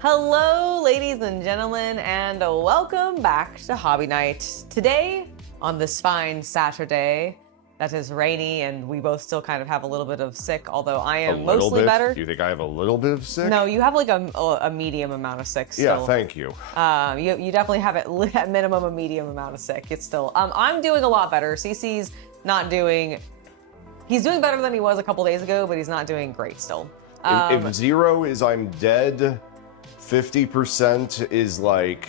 Hello, ladies and gentlemen, and welcome back to Hobby Night. Today, on this fine Saturday that is rainy, and we both still kind of have a little bit of sick, although I am mostly better. Do you think I have a little bit of sick? No, you have like a medium amount of sick still. Yeah, thank you. You definitely have at minimum a medium amount of sick. It's still, I'm doing a lot better. CC's not doing, he's doing better than he was a couple days ago, but he's not doing great still. If 0 is I'm dead, 50% is like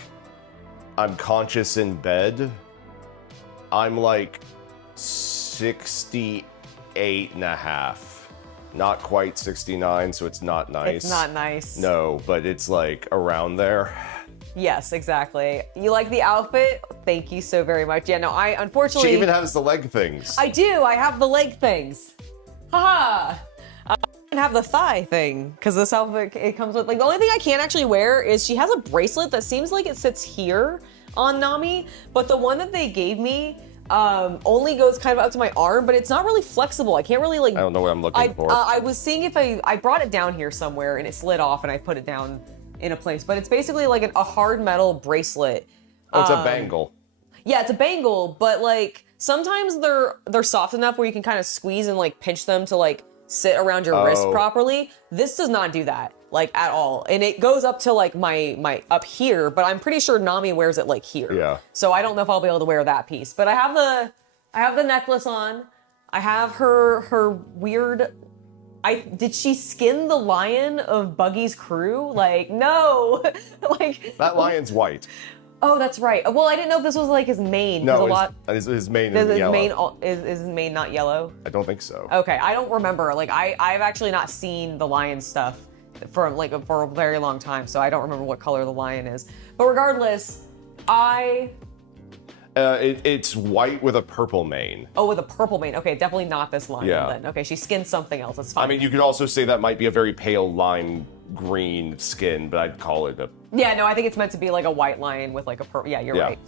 I'm conscious in bed, I'm like 68.5. Not quite 69, so it's not nice. It's not nice. No, but it's like around there. Yes, exactly. You like the outfit? Thank you so very much. Yeah, no, I unfortunately... She even has the leg things. I do. I have the leg things. Haha. I don't have the thigh thing because this outfit, it comes with, like, the only thing I can't actually wear is she has a bracelet that seems like it sits here on Nami, but the one that they gave me only goes kind of up to my arm, but it's not really flexible. I can't really, like... I don't know what I'm looking for. I was seeing if I brought it down here somewhere and it slid off and I put it down in a place, but it's basically like a hard metal bracelet. Oh, it's a bangle. Yeah, it's a bangle, but like sometimes they're soft enough where you can kind of squeeze and like pinch them to like sit around your wrist properly. This does not do that, like, at all. And it goes up to like my up here, but I'm pretty sure Nami wears it like here. Yeah. So I don't know if I'll be able to wear that piece. But I have the necklace on. I have her weird... did she skin the lion of Buggy's crew? Like, no. Like, that lion's white. Oh, that's right. Well, I didn't know if this was like his mane. No, his mane is yellow. Is his mane not yellow? I don't think so. Okay, I don't remember. Like, I've actually not seen the lion stuff for a very long time, so I don't remember what color the lion is. But regardless, it's white with a purple mane. Oh, with a purple mane. Okay, definitely not this lion Yeah. then. Okay, she skinned something else. That's fine. I mean, you could also say that might be a very pale lime green skin, but I'd call it a... Yeah, no, I think it's meant to be like a white lion with like a purple. Yeah, you're right.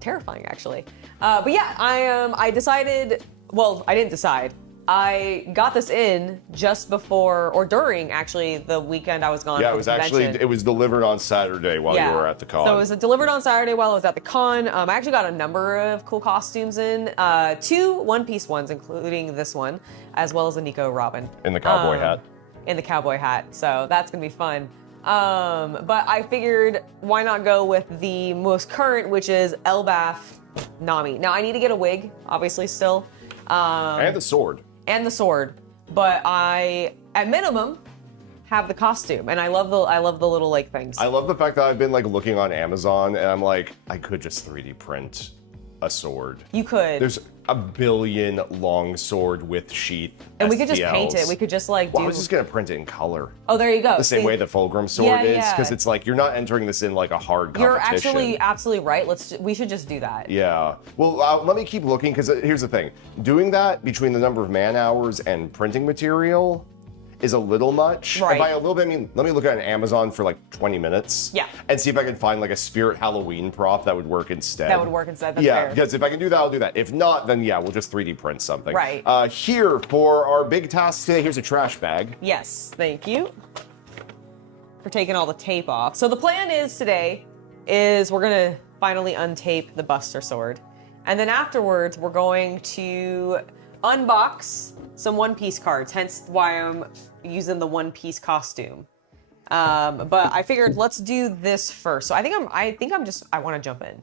Terrifying, actually. But yeah, I decided, well, I didn't decide. I got this in just before, or during, actually, the weekend I was gone. Yeah, for it was the convention. actually, it was delivered on Saturday while you were at the con. So it was delivered on Saturday while I was at the con. I actually got a number of cool costumes in. 2 one-piece ones, including this one, as well as a Nico Robin. In the cowboy hat. In the cowboy hat, so that's gonna be fun. But I figured, why not go with the most current, which is Elbaf Nami. Now I need to get a wig, obviously, still. And the sword. And the sword, but I, at minimum, have the costume, and I love the little like things. I love the fact that I've been like looking on Amazon, and I'm like, I could just 3D print a sword. You could. There's a billion long sword with sheath. And we could just paint it. We could just like do... Well, I was just gonna print it in color. Oh, there you go. The same way the Fulgrim sword is, because it's like you're not entering this in like a hard competition. You're actually absolutely right. We should just do that. Yeah. Well, let me keep looking, because here's the thing: doing that between the number of man hours and printing material is a little much. Right. And by a little bit, I mean, let me look at an Amazon for like 20 minutes. Yeah. And see if I can find like a Spirit Halloween prop that would work instead. That would work instead. That's yeah, fair. because if I can do that, I'll do that. If not, then yeah, we'll just 3D print something. Right. Here for our big task today, here's a trash bag. Yes, thank you for taking all the tape off. So the plan is today is we're gonna finally untape the Buster sword, and then afterwards we're going to unbox some One Piece cards, hence why I'm using the One Piece costume. But I figured let's do this first. So I want to jump in.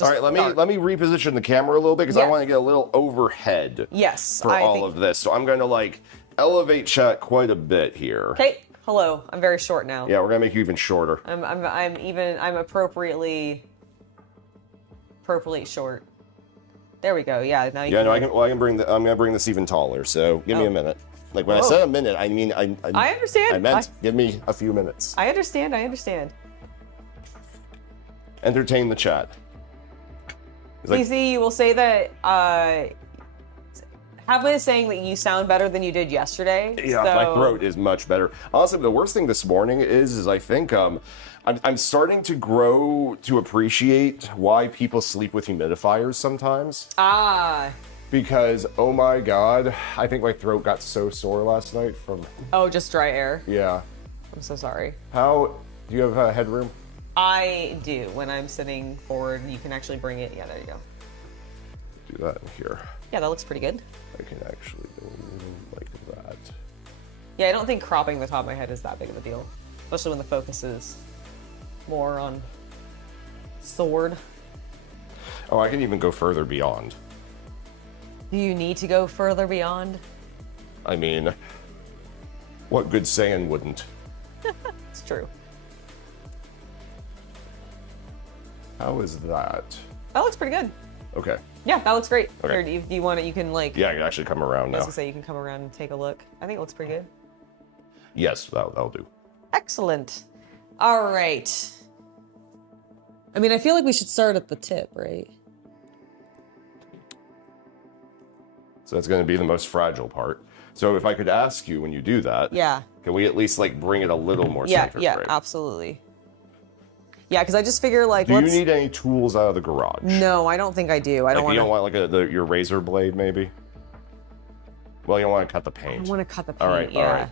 All right, let me reposition the camera a little bit, because I want to get a little overhead. Yes, for all of this. So I'm going to like elevate chat quite a bit here. Okay. Hello. I'm very short now. Yeah, we're gonna make you even shorter. I'm appropriately short. There we go. Yeah. Now you I'm gonna bring this even taller. So give me a minute. Like when I said a minute, I mean I understand. I meant give me a few minutes. I understand. Entertain the chat. CC, you will say that Havlin is saying that you sound better than you did yesterday. Yeah, my throat is much better. Honestly, the worst thing this morning is I think I'm starting to grow to appreciate why people sleep with humidifiers sometimes. Ah. Because, oh my God, I think my throat got so sore last night from... Oh, just dry air? Yeah. I'm so sorry. How do you have headroom? I do. When I'm sitting forward, you can actually bring it. Yeah, there you go. Do that in here. Yeah, that looks pretty good. I can actually go like that. Yeah, I don't think cropping the top of my head is that big of a deal, especially when the focus is more on sword. Oh, I can even go further beyond. Do you need to go further beyond? I mean, what good Saiyan wouldn't? It's true. How is that? That looks pretty good. Okay. Yeah, that looks great. Okay. Or do you want it? You can like. Yeah, I can actually come around I was now. gonna say you can come around and take a look. I think it looks pretty good. Yes, that'll do. Excellent. All right. I mean, I feel like we should start at the tip, right? So that's going to be the most fragile part. So if I could ask you when you do that, Yeah. can we at least like bring it a little more Yeah, center yeah, frame? absolutely. Yeah, because I just figure like, Do let's. you need any tools out of the garage? No, I don't think I do. I Like don't want you to. don't want like your razor blade, maybe? Well, you don't want to cut the I paint. want to cut the paint. All right, yeah. all right.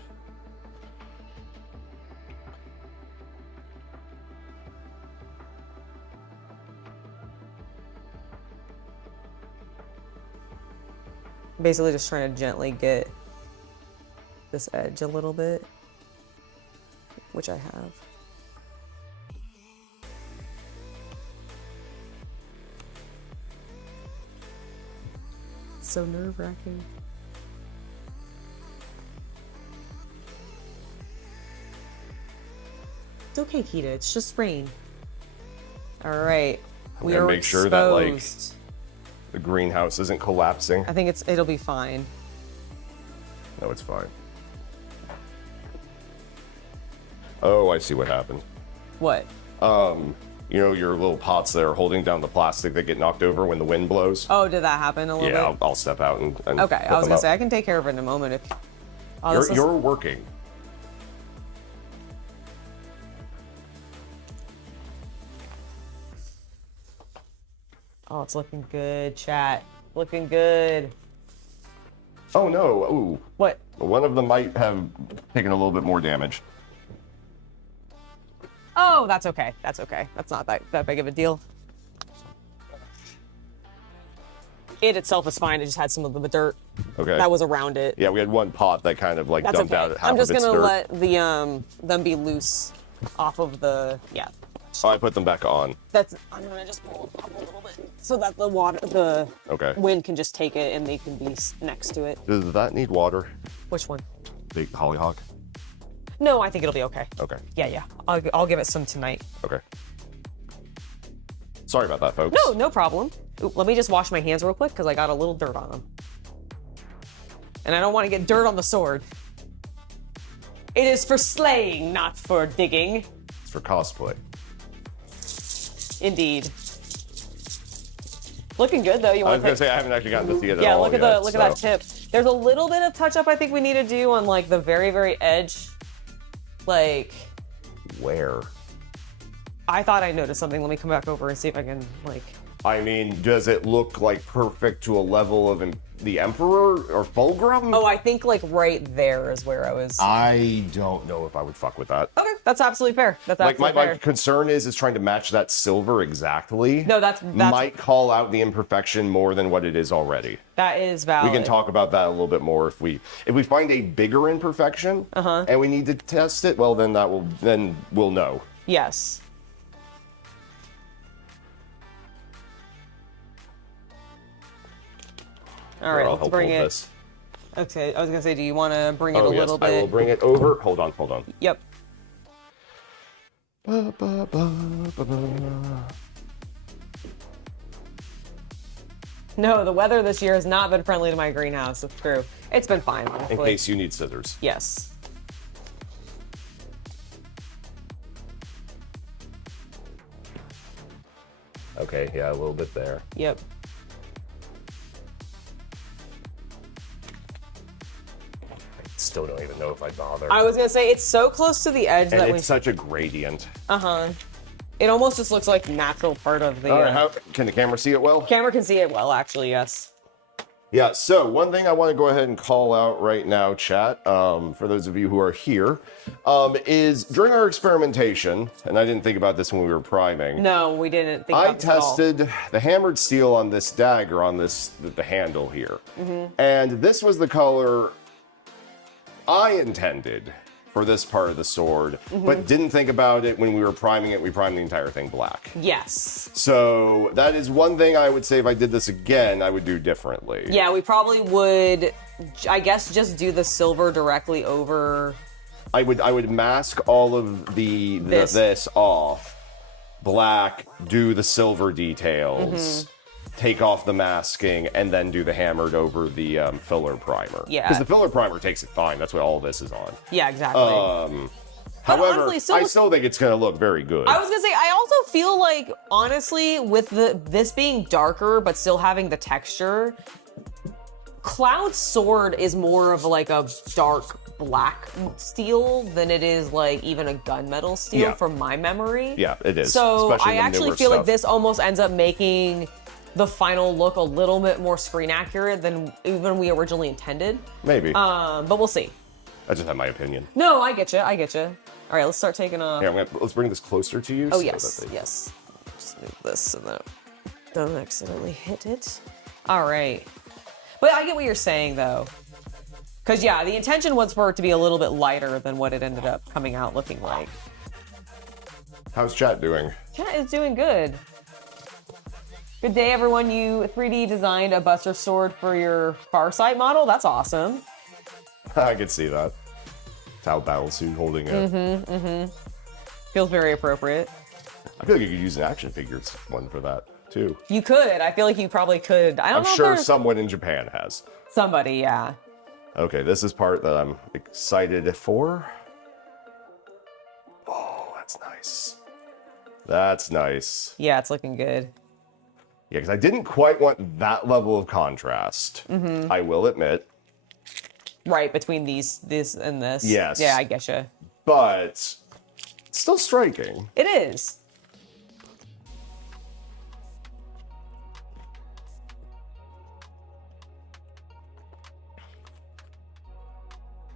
Basically, just trying to gently get this edge a little bit, which I have. So nerve-wracking. It's okay, Kita. It's just rain. All right. We gonna are make sure that, like, exposed. The greenhouse isn't collapsing. I think it'll be fine. No, it's fine. Oh, I see what happened. What? You know your little pots that are holding down the plastic that get knocked over when the wind blows? Oh, did that happen a little Yeah, bit? I'll step out and Okay, put I was them gonna up. say I can take care of it in a moment if. Oh, this is- You're working. Oh, it's looking good, chat. Looking good. Oh no, ooh. What? One of them might have taken a little bit more damage. Oh, that's okay. That's okay. That's not that big of a deal. It itself is fine. It just had some of the dirt Okay. that was around it. Yeah, we had one pot that kind of like That's dumped okay. out half I'm just of its gonna dirt. let the them be loose off of the Oh, I put them back on. I'm gonna just pull it up a little bit so that the Okay. wind can just take it and they can be next to it. Does that need water? Which one? The hollyhock? No, I think it'll be okay. Okay. Yeah. I'll give it some tonight. Okay. Sorry about that, folks. No problem. Ooh, let me just wash my hands real quick because I got a little dirt on them. And I don't want to get dirt on the sword. It is for slaying, not for digging. It's for cosplay. Indeed. Looking good though. You I want was gonna say I haven't actually gotten to see it at Yeah, all look at yet, look at that so- tip. There's a little bit of touch up I think we need to do on like the very, very edge. Like, Where? I thought I noticed something. Let me come back over and see if I can like. I mean, does it look like perfect to a level of the Emperor or Fulgrim? Oh, I think like right there is where I was. I don't know if I would fuck with that. Okay, that's absolutely fair. That's Like absolutely my fair. concern is trying to match that silver exactly. No, that's might call out the imperfection more than what it is already. that is valid. We can talk about that a little bit more if we find a bigger imperfection and we need to test it. Well, then we'll know. Yes. All right, I'll let's help bring hold it. this. Okay, I was gonna say, do you want to bring it a Oh yes, little I will bit? bring it over. Hold on. Yep. Ba, ba, ba, ba, ba. No, the weather this year has not been friendly to my greenhouse. It's true. It's been fine, In honestly. case you need scissors. Yes. Okay, yeah, a little bit there. Yep. I still don't even know if I bother. I was gonna say it's so close to the edge and that it's such a gradient. it almost just looks like natural part of the. All right, can the camera see it well? Camera can see it well, actually. Yes. Yeah, so one thing I want to go ahead and call out right now, chat, for those of you who are here, is during our experimentation, and I didn't think about this when we were priming. No, we didn't think about this at all. tested the hammered steel on this dagger, on the handle here. And this was the color I intended for this part of the sword, but didn't think about it when we were priming it. We primed the entire thing black. Yes. So that is one thing I would say if I did this again, I would do differently. Yeah, we probably would, I guess, just do the silver directly over. I would mask all of this off, black, do the silver details, take off the masking, and then do the hammered over the filler primer. Yeah. Because the filler primer takes it fine. That's what all this is on. Yeah, exactly. However, honestly, I still think it's going to look very good. I was gonna say, I also feel like, honestly, with this being darker but still having the texture, Cloud's sword is more of like a dark black steel than it is like even a gunmetal steel from my memory. Yeah, it is. So especially I the actually newer feel like stuff. this almost ends up making the final look a little bit more screen accurate than even we originally intended. Maybe. But we'll see. I just have my opinion. No, I get you. I get you. All right, let's start taking off. Here, let's bring this closer to you. Oh, so yes, that they- yes. Just move this so that don't accidentally hit it. All right. But I get what you're saying, though. Because, yeah, the intention was for it to be a little bit lighter than what it ended up coming out looking like. How's chat doing? Chat is doing good. Good day, everyone. You 3D designed a Buster Sword for your Farsight model? That's awesome. I could see that. Tau Battlesuit holding it. Feels very appropriate. I feel like you could use an action figures one for that, too. You could. I feel like you probably could. I don't I'm know sure if there's someone in Japan has. somebody, yeah. Okay, this is part that I'm excited for. Oh, that's nice. That's nice. Yeah, it's looking good. Yeah, because I didn't quite want that level of contrast. I will admit. Right, between this and this. Yes. Yeah, I get you. But it's still striking. It is.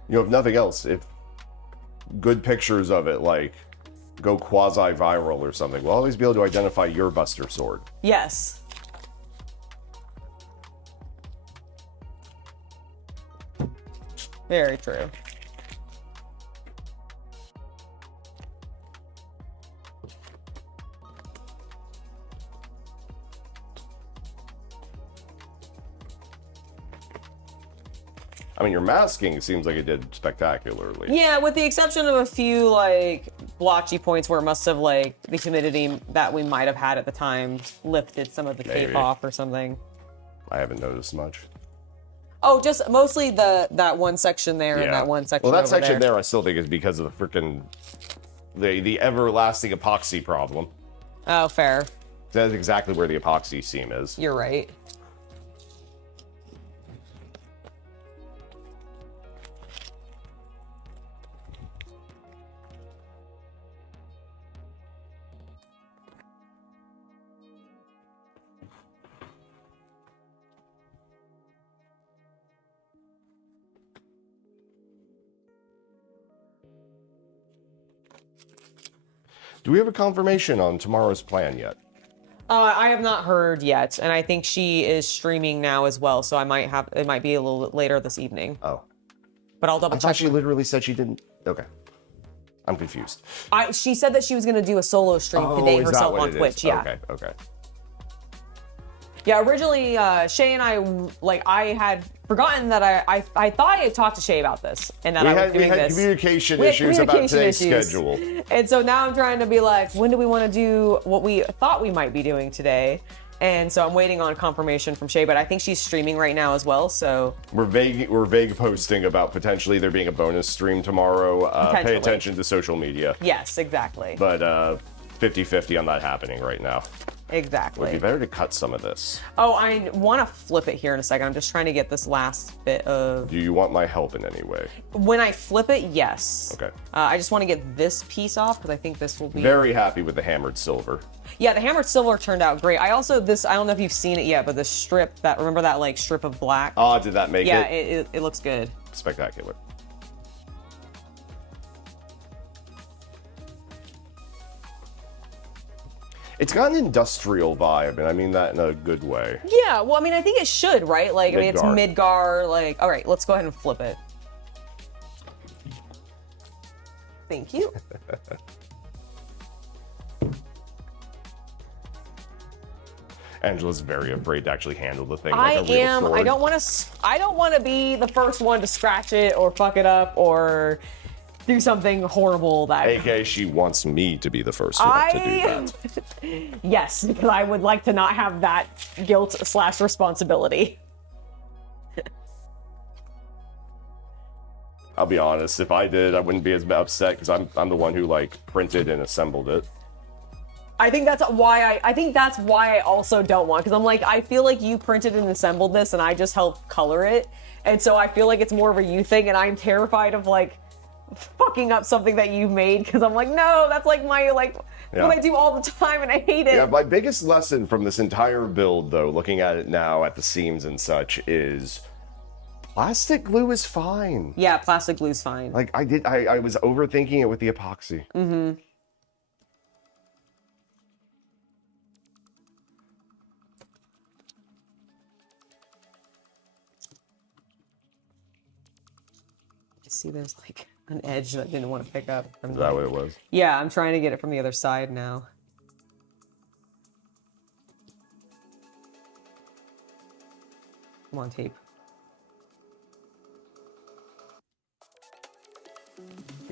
You know, if nothing else, if good pictures of it, like, go quasi-viral or something, we'll always be able to identify your Buster Sword. Yes. Very true. I mean, your masking seems like it did spectacularly. Yeah, with the exception of a few, like, blotchy points where it must have, like, the humidity that we might have had at the time lifted some of the tape Maybe. off or something. I haven't noticed much. Oh, just mostly that one section there and that one section Well, that over section there. there I still think is because of the frickin' the everlasting epoxy problem. Oh, fair. That's exactly where the epoxy seam is. You're right. Do we have a confirmation on tomorrow's plan yet? I have not heard yet, and I think she is streaming now as well, so it might be a little bit later this evening. Oh. But I'll I double thought check. she literally said she didn't. Okay. I'm confused. She said that she was going to do a solo stream today is that herself what on it is? Twitch. Yeah. Okay, okay. Yeah, originally, Shay and I, like, I had forgotten that I thought I had talked to Shay about this, and that I was doing we had this. communication We had issues about communication today's issues. schedule. And so now I'm trying to be like, when do we want to do what we thought we might be doing today? And so I'm waiting on confirmation from Shay, but I think she's streaming right now as well, so. We're vague posting about potentially there being a bonus stream tomorrow. Pay Potentially. attention to social media. Yes, exactly. But 50-50 on that happening right now. Exactly. Would be better to cut some of this. Oh, I want to flip it here in a second. I'm just trying to get this last bit of... Do you want my help in any way? When I flip it, yes. Okay. I just want to get this piece off because I think this will be... Very happy with the hammered silver. Yeah, the hammered silver turned out great. I also, I don't know if you've seen it yet, but the strip, remember that like strip of black? Oh, did that make it? Yeah, it looks good. Spectacular. It's got an industrial vibe, and I mean that in a good way. Yeah, well, I mean, I think it should, right? Like, I mean, it's Midgar, like, all right, let's go ahead and flip it. Thank you. Angela's very afraid to actually handle the thing like a real sword. I don't want to be the first one to scratch it or fuck it up or do something horrible that... AK, she wants me to be the first one to do that. Yes, because I would like to not have that guilt/responsibility. I'll be honest, if I did, I wouldn't be as upset because I'm the one who like printed and assembled it. I think that's why I also don't want, because I'm like, I feel like you printed and assembled this and I just helped color it. And so I feel like it's more of a you thing, and I'm terrified of like fucking up something that you've made, because I'm like, no, that's like my what I do all the time and I hate it. Yeah, my biggest lesson from this entire build, though, looking at it now at the seams and such, is plastic glue is fine. Yeah, plastic glue's fine. Like I was overthinking it with the epoxy. Mm-hmm. You see there's like an edge that I didn't want to pick up. Is that what it was? Yeah, I'm trying to get it from the other side now. Come on, tape.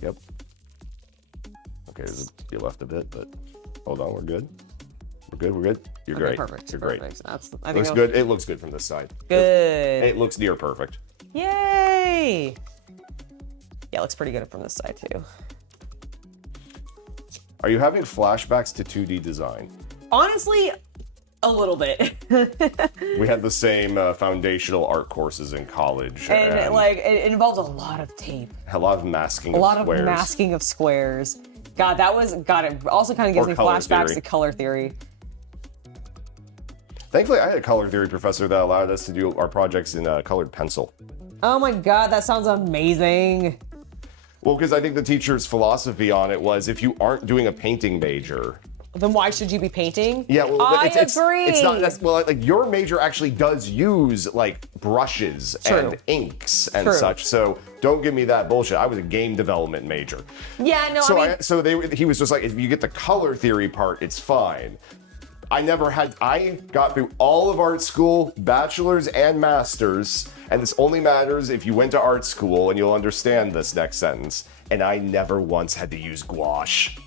Yep. Okay, you left a bit, but hold on, we're good. We're good, we're good. You're great. Perfect. You're Perfect. great. I think looks good. It looks good from this side. Good. It looks near perfect. Yay! Yeah, it looks pretty good from this side too. Are you having flashbacks to 2D design? Honestly, a little bit. We had the same foundational art courses in college. And like, it involves a lot of tape. A lot of masking A lot of squares. of masking of squares. God, it also kind of gives me flashbacks to color theory. Thankfully, I had a color theory professor that allowed us to do our projects in colored pencil. Oh my God, that sounds amazing. Well, because I think the teacher's philosophy on it was if you aren't doing a painting major, then why should you be painting? Yeah, well, I agree. It's not like your major actually does use like brushes and inks and such. So don't give me that bullshit. I was a game development major. Yeah, no. He was just like, if you get the color theory part, it's fine. I got through all of art school, bachelor's and master's, and this only matters if you went to art school, and you'll understand this next sentence. And I never once had to use gouache.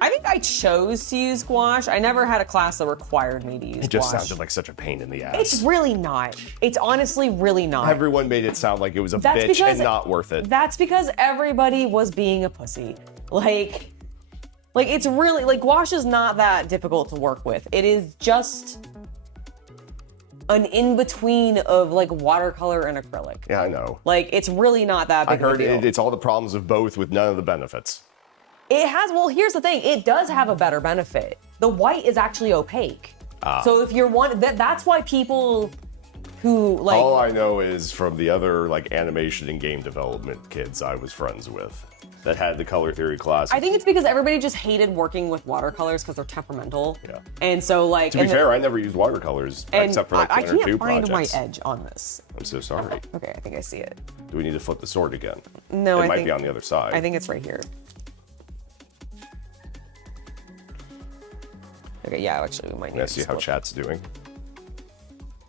I think I chose to use gouache. I never had a class that required me to use gouache. It just sounded like such a pain in the ass. It's really not. It's honestly really not. Everyone made it sound like it was a bitch and not worth it. That's because everybody was being a pussy. Like it's really, like, gouache is not that difficult to work with. It is just an in-between of, like, watercolor and acrylic. Yeah, I know. Like, it's really not that big of a deal. I heard it's all the problems of both with none of the benefits. It has, well, here's the thing. It does have a better benefit. The white is actually opaque. So if you're that's why people who, like... All I know is from the other, like, animation and game development kids I was friends with that had the color theory class. I think it's because everybody just hated working with watercolors because they're temperamental. Yeah. And so, like... To be fair, I never used watercolors except for, like, one or two projects. I can't find my edge on this. I'm so sorry. Okay, I think I see it. Do we need to flip the sword again? No, I think... It might be on the other side. I think it's right here. Okay, yeah, actually, we might need to see how chat's doing.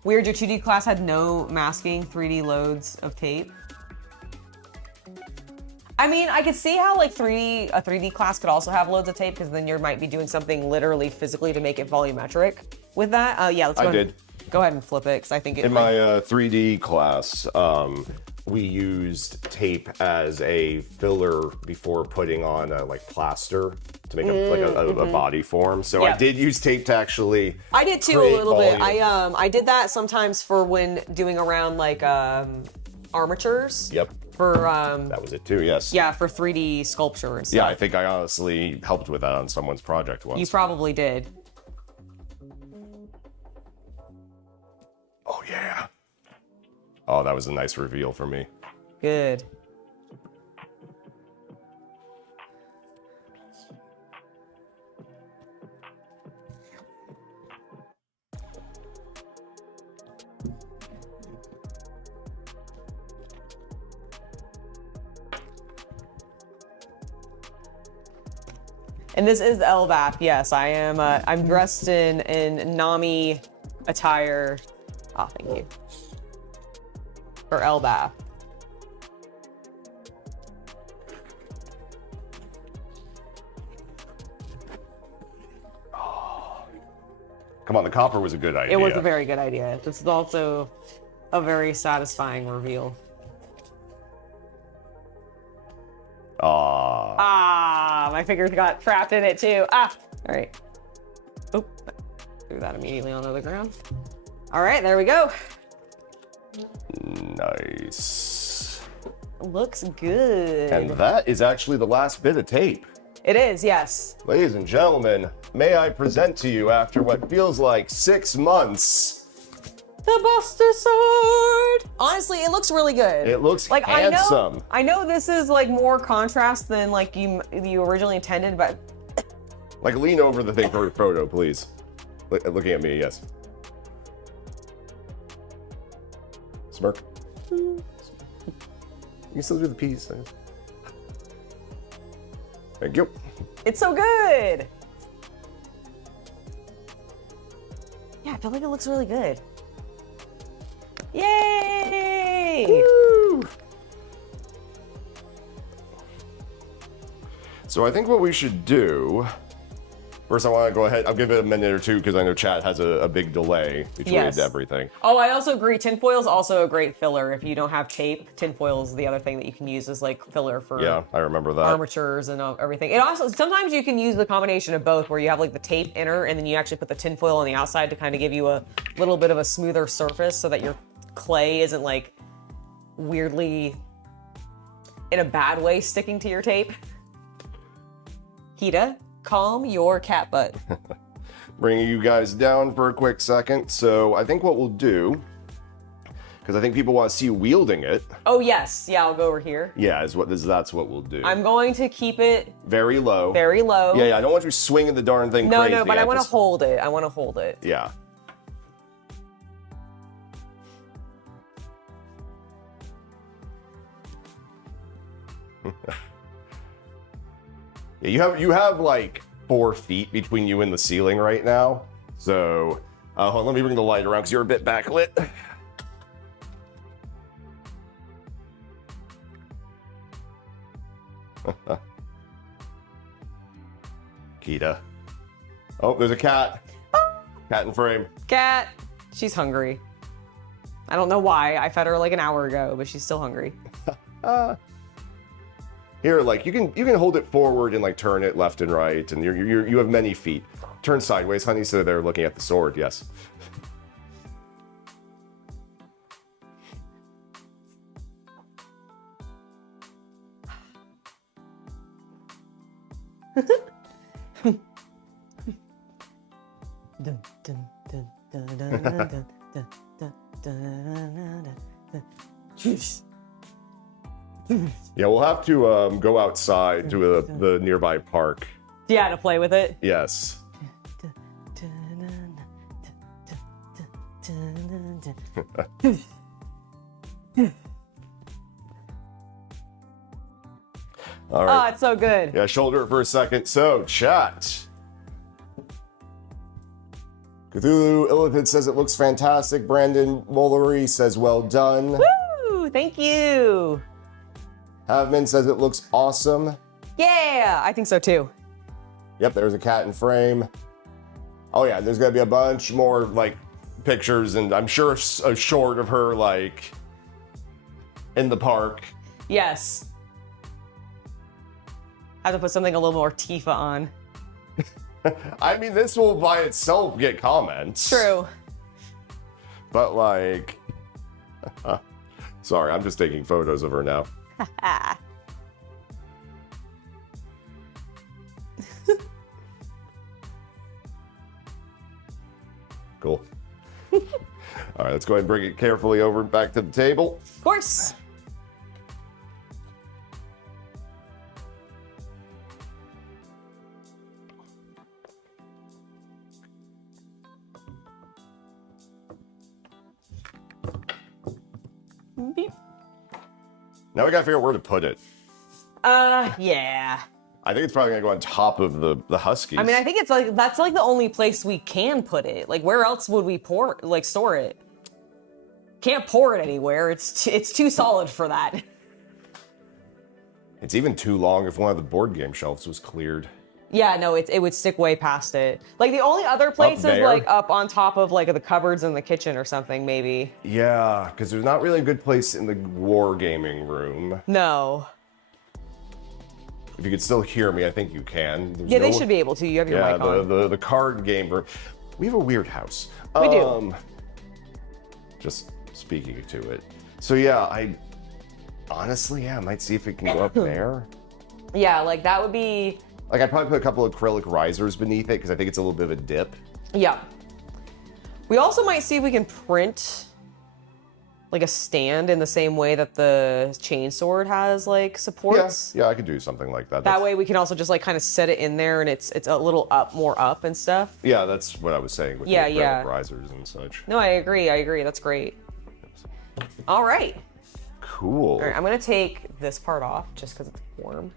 Weird, your 2D class had no masking 3D loads of tape. I mean, I could see how like a 3D class could also have loads of tape, because then you might be doing something literally physically to make it volumetric with that. Yeah, let's go. Go ahead and flip it, because I think it. In my 3D class, we used tape as a filler before putting on like plaster to make a body form. So I did use tape to actually. I did too a little bit. I did that sometimes for when doing around like armatures. Yep. For that was it too. Yes. Yeah, for 3D sculpture and stuff. Yeah, I think I honestly helped with that on someone's project once. You probably did. Oh yeah. Oh, that was a nice reveal for me. Good. And this is the LVAP. Yes, I am. I'm dressed in Nami attire. Oh, thank you. For LVAP. Oh. Come on, the copper was a good idea. It was a very good idea. This is also a very satisfying reveal. My fingers got trapped in it too. All right. Oh, threw that immediately onto the ground. All right, there we go. Nice. Looks good. And that is actually the last bit of tape. It is, yes. Ladies and gentlemen, may I present to you after what feels like 6 months, the Buster Sword. Honestly, it looks really good. It looks like handsome. I know this is like more contrast than like you originally intended, but like lean over the thing for a photo, please. Looking at me, yes. Smirk. You can still do the peas. Thank you. It's so good. Yeah, I feel like it looks really good. Yay! Woo! So I think what we should do, first I want to go ahead, I'll give it a minute or two because I know chat has a big delay between everything. Oh, I also agree. Tinfoil is also a great filler. If you don't have tape, tinfoil is the other thing that you can use as like filler for I remember that. Armatures and everything. It also, sometimes you can use the combination of both where you have like the tape inner and then you actually put the tinfoil on the outside to kind of give you a little bit of a smoother surface so that your clay isn't like weirdly in a bad way sticking to your tape. Kita, calm your cat butt. Bringing you guys down for a quick second. So I think what we'll do, because I think people want to see you wielding it. Oh yes, yeah, I'll go over here. Yeah, that's what we'll do. I'm going to keep it very low. Very low. Yeah, I don't want you swinging the darn thing crazy. No, but I want to hold it. I want to hold it. Yeah. Yeah, you have like 4 feet between you and the ceiling right now. So, hold on, let me bring the light around because you're a bit backlit. Kita. Oh, there's a cat. Cat in frame. Cat. She's hungry. I don't know why. I fed her like an hour ago, but she's still hungry. Here, like you can hold it forward and like turn it left and right, and you have many feet. Turn sideways, honey, so they're looking at the sword. Yes. Yeah, we'll have to go outside to the nearby park. Yeah, to play with it. Yes. All right. Oh, it's so good. Yeah, shoulder it for a second. So, chat. Cthulhu Illithid says it looks fantastic. Brandon Mullery says well done. Woo! Thank you. Havman says it looks awesome. Yeah, I think so too. Yep, there's a cat in frame. Oh yeah, there's gonna be a bunch more like pictures, and I'm sure a short of her like in the park. Yes. I have to put something a little more Tifa on. I mean, this will by itself get comments. True. But like, sorry, I'm just taking photos of her now. Cool. All right, let's go ahead and bring it carefully over back to the table. Of course. Beep. Now we gotta figure out where to put it. Yeah. I think it's probably gonna go on top of the Huskies. I mean, I think it's like, that's like the only place we can put it. Like, where else would we store it? Can't pour it anywhere. It's too solid for that. It's even too long if one of the board game shelves was cleared. Yeah, no, it would stick way past it. Like, the only other place is like up on top of like the cupboards in the kitchen or something, maybe. Yeah, because there's not really a good place in the wargaming room. No. If you could still hear me, I think you can. Yeah, they should be able to. You have your mic on. The card game room. We have a weird house. We do. Just speaking to it. So yeah, I honestly, I might see if it can go up there. Yeah, like that would be... Like, I'd probably put a couple of acrylic risers beneath it because I think it's a little bit of a dip. Yeah. We also might see if we can print like a stand in the same way that the chainsword has like supports. Yeah, I could do something like that. That way we can also just like kind of set it in there and it's a little more up and stuff. Yeah, that's what I was saying with the acrylic risers and such. No, I agree. That's great. All right. Cool. All right, I'm gonna take this part off just because it's warm.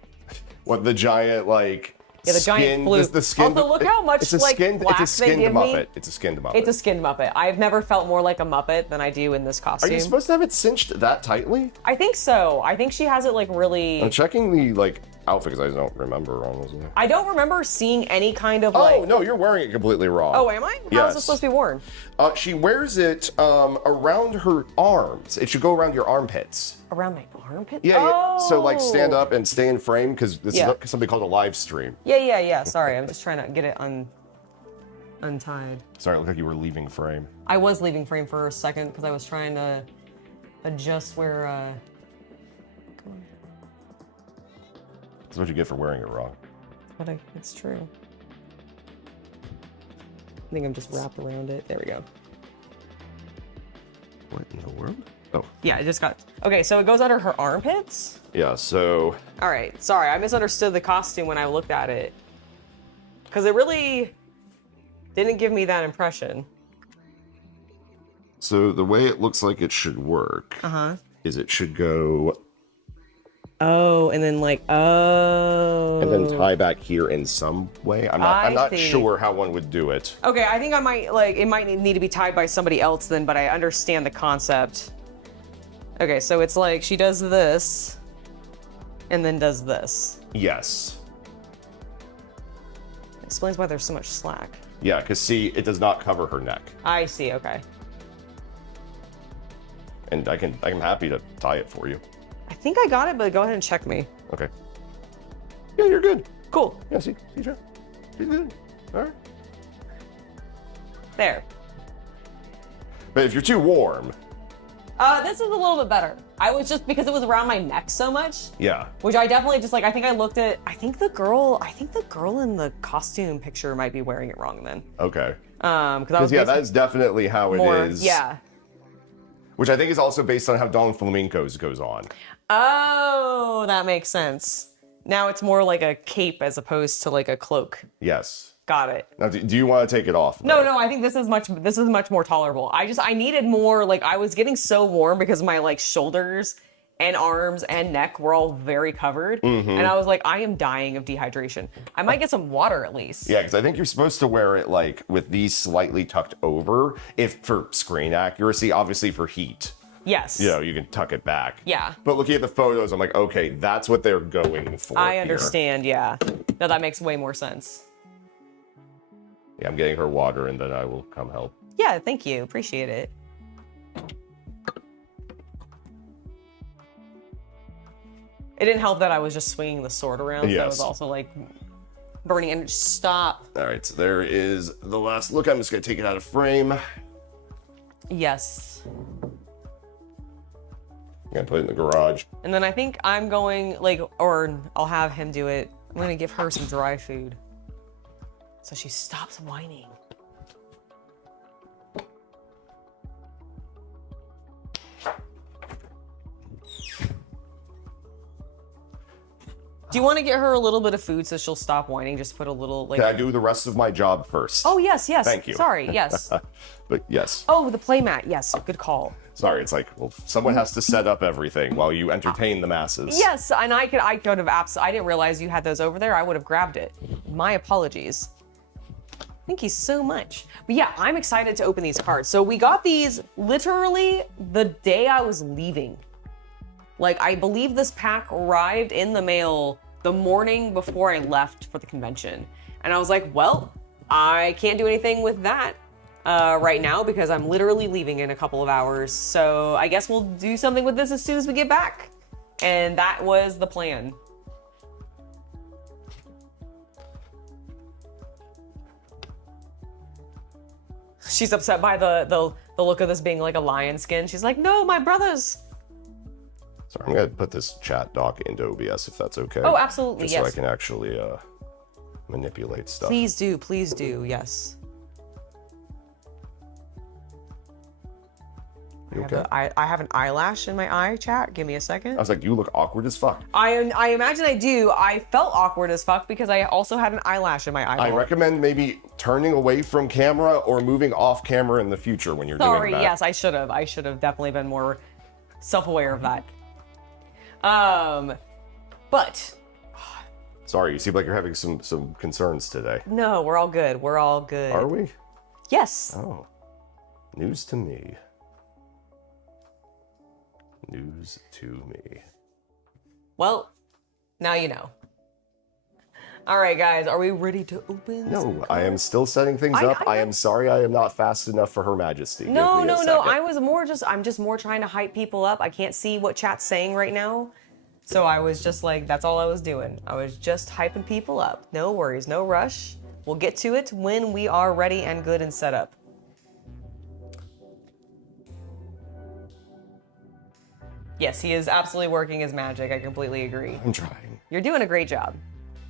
What, the giant, like, yeah, the giant blue. The skin. Also, look how much like black they give me. It's a skinned Muppet. It's a skinned Muppet. I've never felt more like a Muppet than I do in this costume. Are you supposed to have it cinched that tightly? I think so. I think she has it like really... I'm checking the, like, outfit because I don't remember, honestly. I don't remember seeing any kind of like... Oh, no, you're wearing it completely wrong. Oh, am I? How is it supposed to be worn? She wears it around her arms. It should go around your armpits. Around my armpit? Yeah, yeah. So, like, stand up and stay in frame because this is something called a live stream. Yeah. Sorry, I'm just trying to get it untied. Sorry, it looked like you were leaving frame. I was leaving frame for a second because I was trying to adjust where... Come on. That's what you get for wearing it wrong. But it's true. I think I'm just wrapped around it. There we go. What in the world? Oh. Yeah, it just got... Okay, so it goes under her armpits? Yeah, so... All right, sorry, I misunderstood the costume when I looked at it. Because it really didn't give me that impression. So the way it looks like it should work is it should go... Oh, and then like, oh. And then tie back here in some way. I'm not sure how one would do it. Okay, I think I might, like, it might need to be tied by somebody else then, but I understand the concept. Okay, so it's like she does this and then does this. Yes. Explains why there's so much slack. Yeah, because see, it does not cover her neck. I see, okay. And I'm happy to tie it for you. I think I got it, but go ahead and check me. Okay. Yeah, you're good. Cool. Yeah, see, John? You're good. All right. There. But if you're too warm... This is a little bit better. I was just, because it was around my neck so much. Yeah. Which I definitely just, like, I think I looked at, I think the girl in the costume picture might be wearing it wrong then. Okay. Because yeah, that is definitely how it is. Yeah. Which I think is also based on how Don Flamenco's goes on. Oh, that makes sense. Now it's more like a cape as opposed to like a cloak. Yes. Got it. Now, do you want to take it off? No, I think this is much more tolerable. I needed more, like, I was getting so warm because my like shoulders and arms and neck were all very covered. And I was like, I am dying of dehydration. I might get some water at least. Yeah, because I think you're supposed to wear it like with these slightly tucked over, if for screen accuracy, obviously for heat. Yes. You know, you can tuck it back. Yeah. But looking at the photos, I'm like, okay, that's what they're going for. I understand, yeah. No, that makes way more sense. Yeah, I'm getting her water and then I will come help. Yeah, thank you. Appreciate it. It didn't help that I was just swinging the sword around, so it was Yes. also like burning and stop. All right, so there is the last look. I'm just gonna take it out of frame. Yes. I'm gonna put it in the garage. And then I think I'm going, like, or I'll have him do it. I'm gonna give her some dry food. So she stops whining. Do you want to get her a little bit of food so she'll stop whining? Just put a little, like... Can I do the rest of my job first? Oh, yes, yes. Thank you. Sorry, yes. But yes. Oh, the playmat. Yes, good call. Sorry, it's like, well, someone has to set up everything while you entertain the masses. Yes, and I could have I didn't realize you had those over there. I would have grabbed it. My apologies. Thank you so much. But yeah, I'm excited to open these cards. So we got these literally the day I was leaving. Like, I believe this pack arrived in the mail the morning before I left for the convention. And I was like, well, I can't do anything with that right now because I'm literally leaving in a couple of hours. So I guess we'll do something with this as soon as we get back. And that was the plan. She's upset by the look of this being like a lion skin. She's like, no, my brothers. Sorry, I'm gonna put this chat doc into OBS if that's okay. Oh, absolutely, Just yes. so I can actually manipulate stuff. Please do, yes. You okay? I have an eyelash in my eye, chat. Give me a second. I was like, you look awkward as fuck. I imagine I do. I felt awkward as fuck because I also had an eyelash in my eyeball. I recommend maybe turning away from camera or moving off camera in the future when you're doing Sorry, that. yes, I should have. I should have definitely been more self-aware of that. But Sorry, you seem like you're having some concerns today. no, we're all good. We're all good. Are we? Yes. Oh. News to me. News to me. Well, now you know. All right, guys, are we ready to open? No, I am still setting things up. I am sorry I am not fast enough for Her Majesty. No. Give me a second. I'm just more trying to hype people up. I can't see what chat's saying right now. So I was just like, that's all I was doing. I was just hyping people up. No worries, no rush. We'll get to it when we are ready and good and set up. Yes, he is absolutely working his magic. I completely agree. I'm trying. You're doing a great job.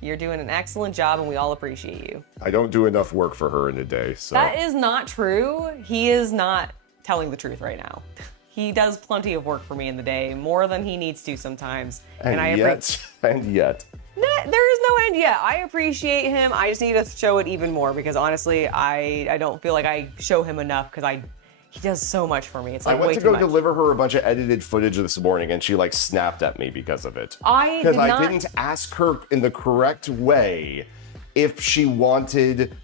You're doing an excellent job, and we all appreciate you. I don't do enough work for her in a day, so. That is not true. He is not telling the truth right now. He does plenty of work for me in the day, more than he needs to sometimes. And yet. There is no end yet. I appreciate him. I just need to show it even more because honestly, I don't feel like I show him enough because he does so much for me. It's like I went way to too go much. deliver her a bunch of edited footage this morning, and she like snapped at me because of it. Because I didn't ask her in the correct way if she wanted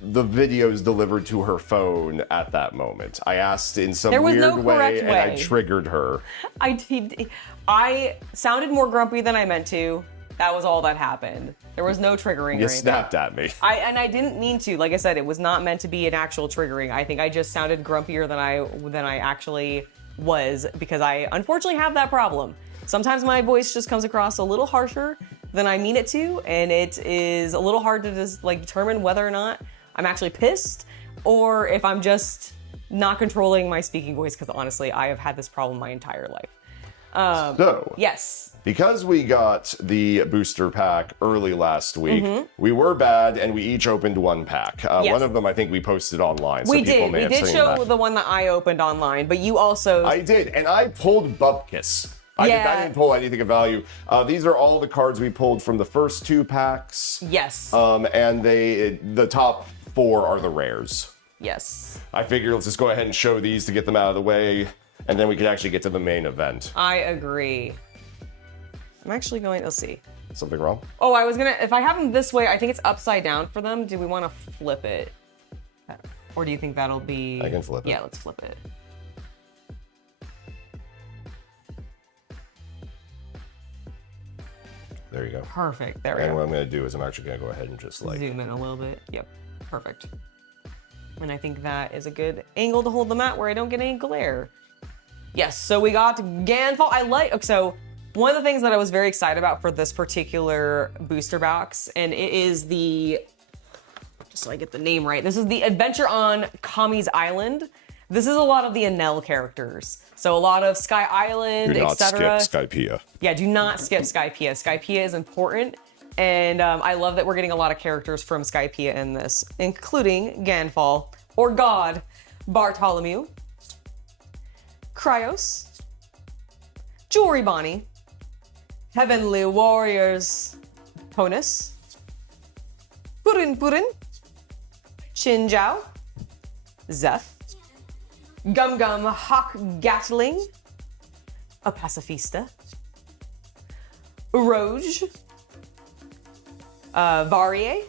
the videos delivered to her phone at that moment. I asked in some There was weird no way, correct and I way. triggered her. I sounded more grumpy than I meant to. That was all that happened. There was no triggering or You anything. snapped at me. I didn't mean to. Like I said, it was not meant to be an actual triggering. I think I just sounded grumpier than I actually was because I unfortunately have that problem. Sometimes my voice just comes across a little harsher than I mean it to, and it is a little hard to just like determine whether or not I'm actually pissed or if I'm just not controlling my speaking voice because honestly, I have had this problem my entire life. So, Yes. because we got the booster pack early last week, we were bad and we each opened one pack. Yes. One of them I think we posted online. So We people did. may We have did seen show that. the one that I opened online, but you also... I did, and I pulled Bupkis. I didn't pull anything of value. These are all the cards we pulled from the first two packs. Yes. And the top four are the rares. Yes. I figured let's just go ahead and show these to get them out of the way, and then we could actually get to the main event. I agree. I'm actually going... Let's see. Something wrong? Oh, I was gonna... If I have them this way, I think it's upside down for them. Do we want to flip it? Or do you think that'll be... I can flip it. Yeah, let's flip it. There you go. Perfect. There we And go. what I'm going to do is I'm actually going to go ahead and just like... Zoom in a little bit. Yep. Perfect. And I think that is a good angle to hold them at where I don't get any glare. Yes, so we got Ganfall. So One of the things that I was very excited about for this particular booster box, and it is the, just so I get the name right, this is the Adventure on Kami's Island. This is a lot of the Enel characters. So a lot of Sky Island, Do not etc. skip Skypiea. Yeah, do not skip Skypiea. Skypiea is important. And I love that we're getting a lot of characters from Skypiea in this, including Ganfall, or God, Bartholomew, Kryos, Jewelry Bonnie, Heavenly Warriors, Honus, Purin Purin, Chinjiao, Zeph, Gum Gum Hawk Gatling, a Pacifista, Rouge, Varier,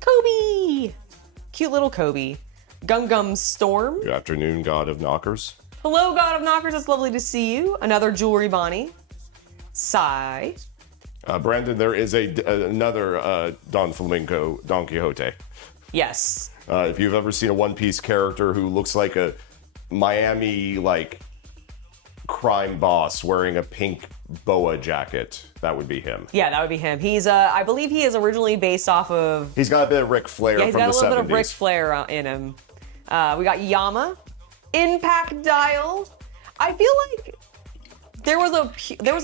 Kobe, cute little Kobe, Gum Gum Storm. Good afternoon, God of Knockers. Hello, God of Knockers, it's lovely to see you. Another Jewelry Bonnie, Sai. Brandon, there is another Don Flamenco Don Quixote. Yes. If you've ever seen a One Piece character who looks like a Miami crime boss wearing a pink boa jacket, that would be him. Yeah, that would be him. He's, I believe he is originally based off of... He's got a bit of Ric Flair Yeah, he's from got the a little 70s. bit of Ric Flair in him. We got Yama, Impact Dial. I feel like there was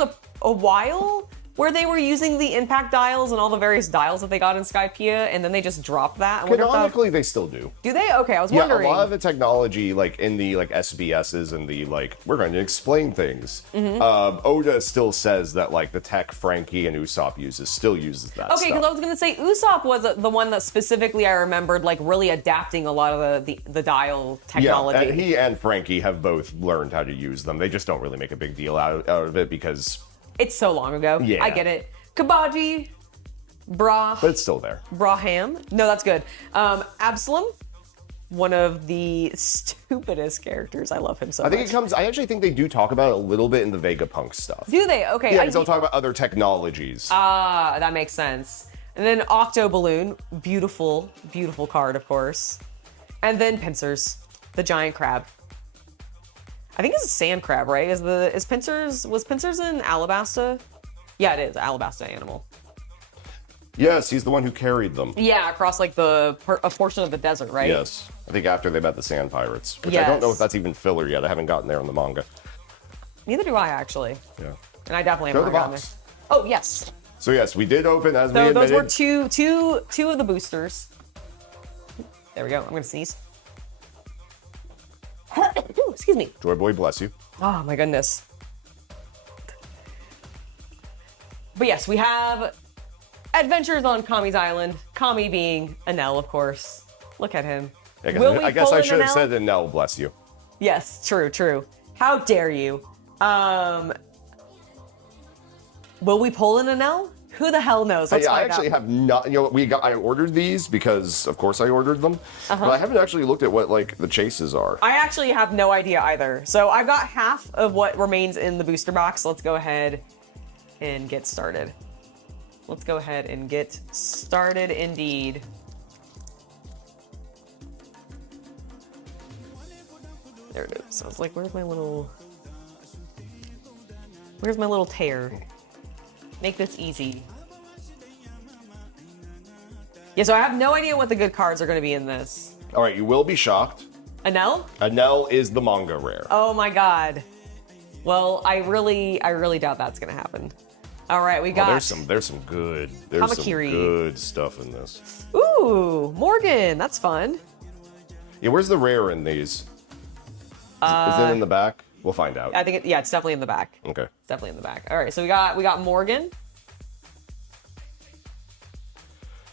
a while where they were using the impact dials and all the various dials that they got in Skypiea, and then they just dropped that. I wonder if Canonically, they still do. do they? Okay, I was Yeah, wondering. a lot of the technology, in the SBSs and the we're going to explain things. Oda still says that the tech Frankie and Usopp still uses that. Okay, because I was gonna say Usopp was the one that specifically I remembered really adapting a lot of the dial technology. Yeah, and he and Frankie have both learned how to use them. They just don't really make a big deal out of it because it's so long ago. Yeah. I get it. Kabaji, but it's still there. Braham. No, that's good. Absalom, one of the stupidest characters. I love him so much. I actually think they do talk about it a little bit in the Vegapunk stuff. Do they? Okay. Yeah, because they'll talk about other technologies. Ah, that makes sense. And then Octo Balloon, beautiful, beautiful card, of course. And then Pincers, the giant crab. I think it's a sand crab, right? Was Pincers in Alabasta? Yeah, it is, Alabasta animal. Yes, he's the one who carried them. Yeah, across a portion of the desert, right? Yes. I think after they met the Sand Pirates, which I don't know if that's even filler yet. I haven't gotten there in the manga. Neither do I, actually. Yeah. And I definitely Show haven't the gotten there. box. Oh, yes. So yes, we did open as we So admitted. those were two of the boosters. There we go. I'm gonna sneeze. Ooh, excuse me. Joy Boy, bless you. Oh my goodness. But yes, we have Adventures on Kami's Island. Kami being Enel, of course. Look at him. I guess pull I in should have Enel? said Enel, bless you. Yes, true. How dare you? Will we pull in Enel? Who the hell knows? Let's I find actually out. have not. I ordered these because, of course, I ordered them. But I haven't actually looked at what the chases are. I actually have no idea either. So I've got half of what remains in the booster box. Let's go ahead and get started. Let's go ahead and get started indeed. There it is. I was like, where's my little tear? Make this easy. Yeah, so I have no idea what the good cards are going to be in this. All right, you will be shocked. Enel? Enel is the manga rare. Oh my god. Well, I really doubt that's going to happen. All right, we got... There's some good Hamakiri. Stuff in this. Ooh, Morgan. That's fun. Yeah, where's the rare in these? Is it in the back? We'll find out. I think it's definitely in the back. Okay. It's definitely in the back. All right, so we got Morgan.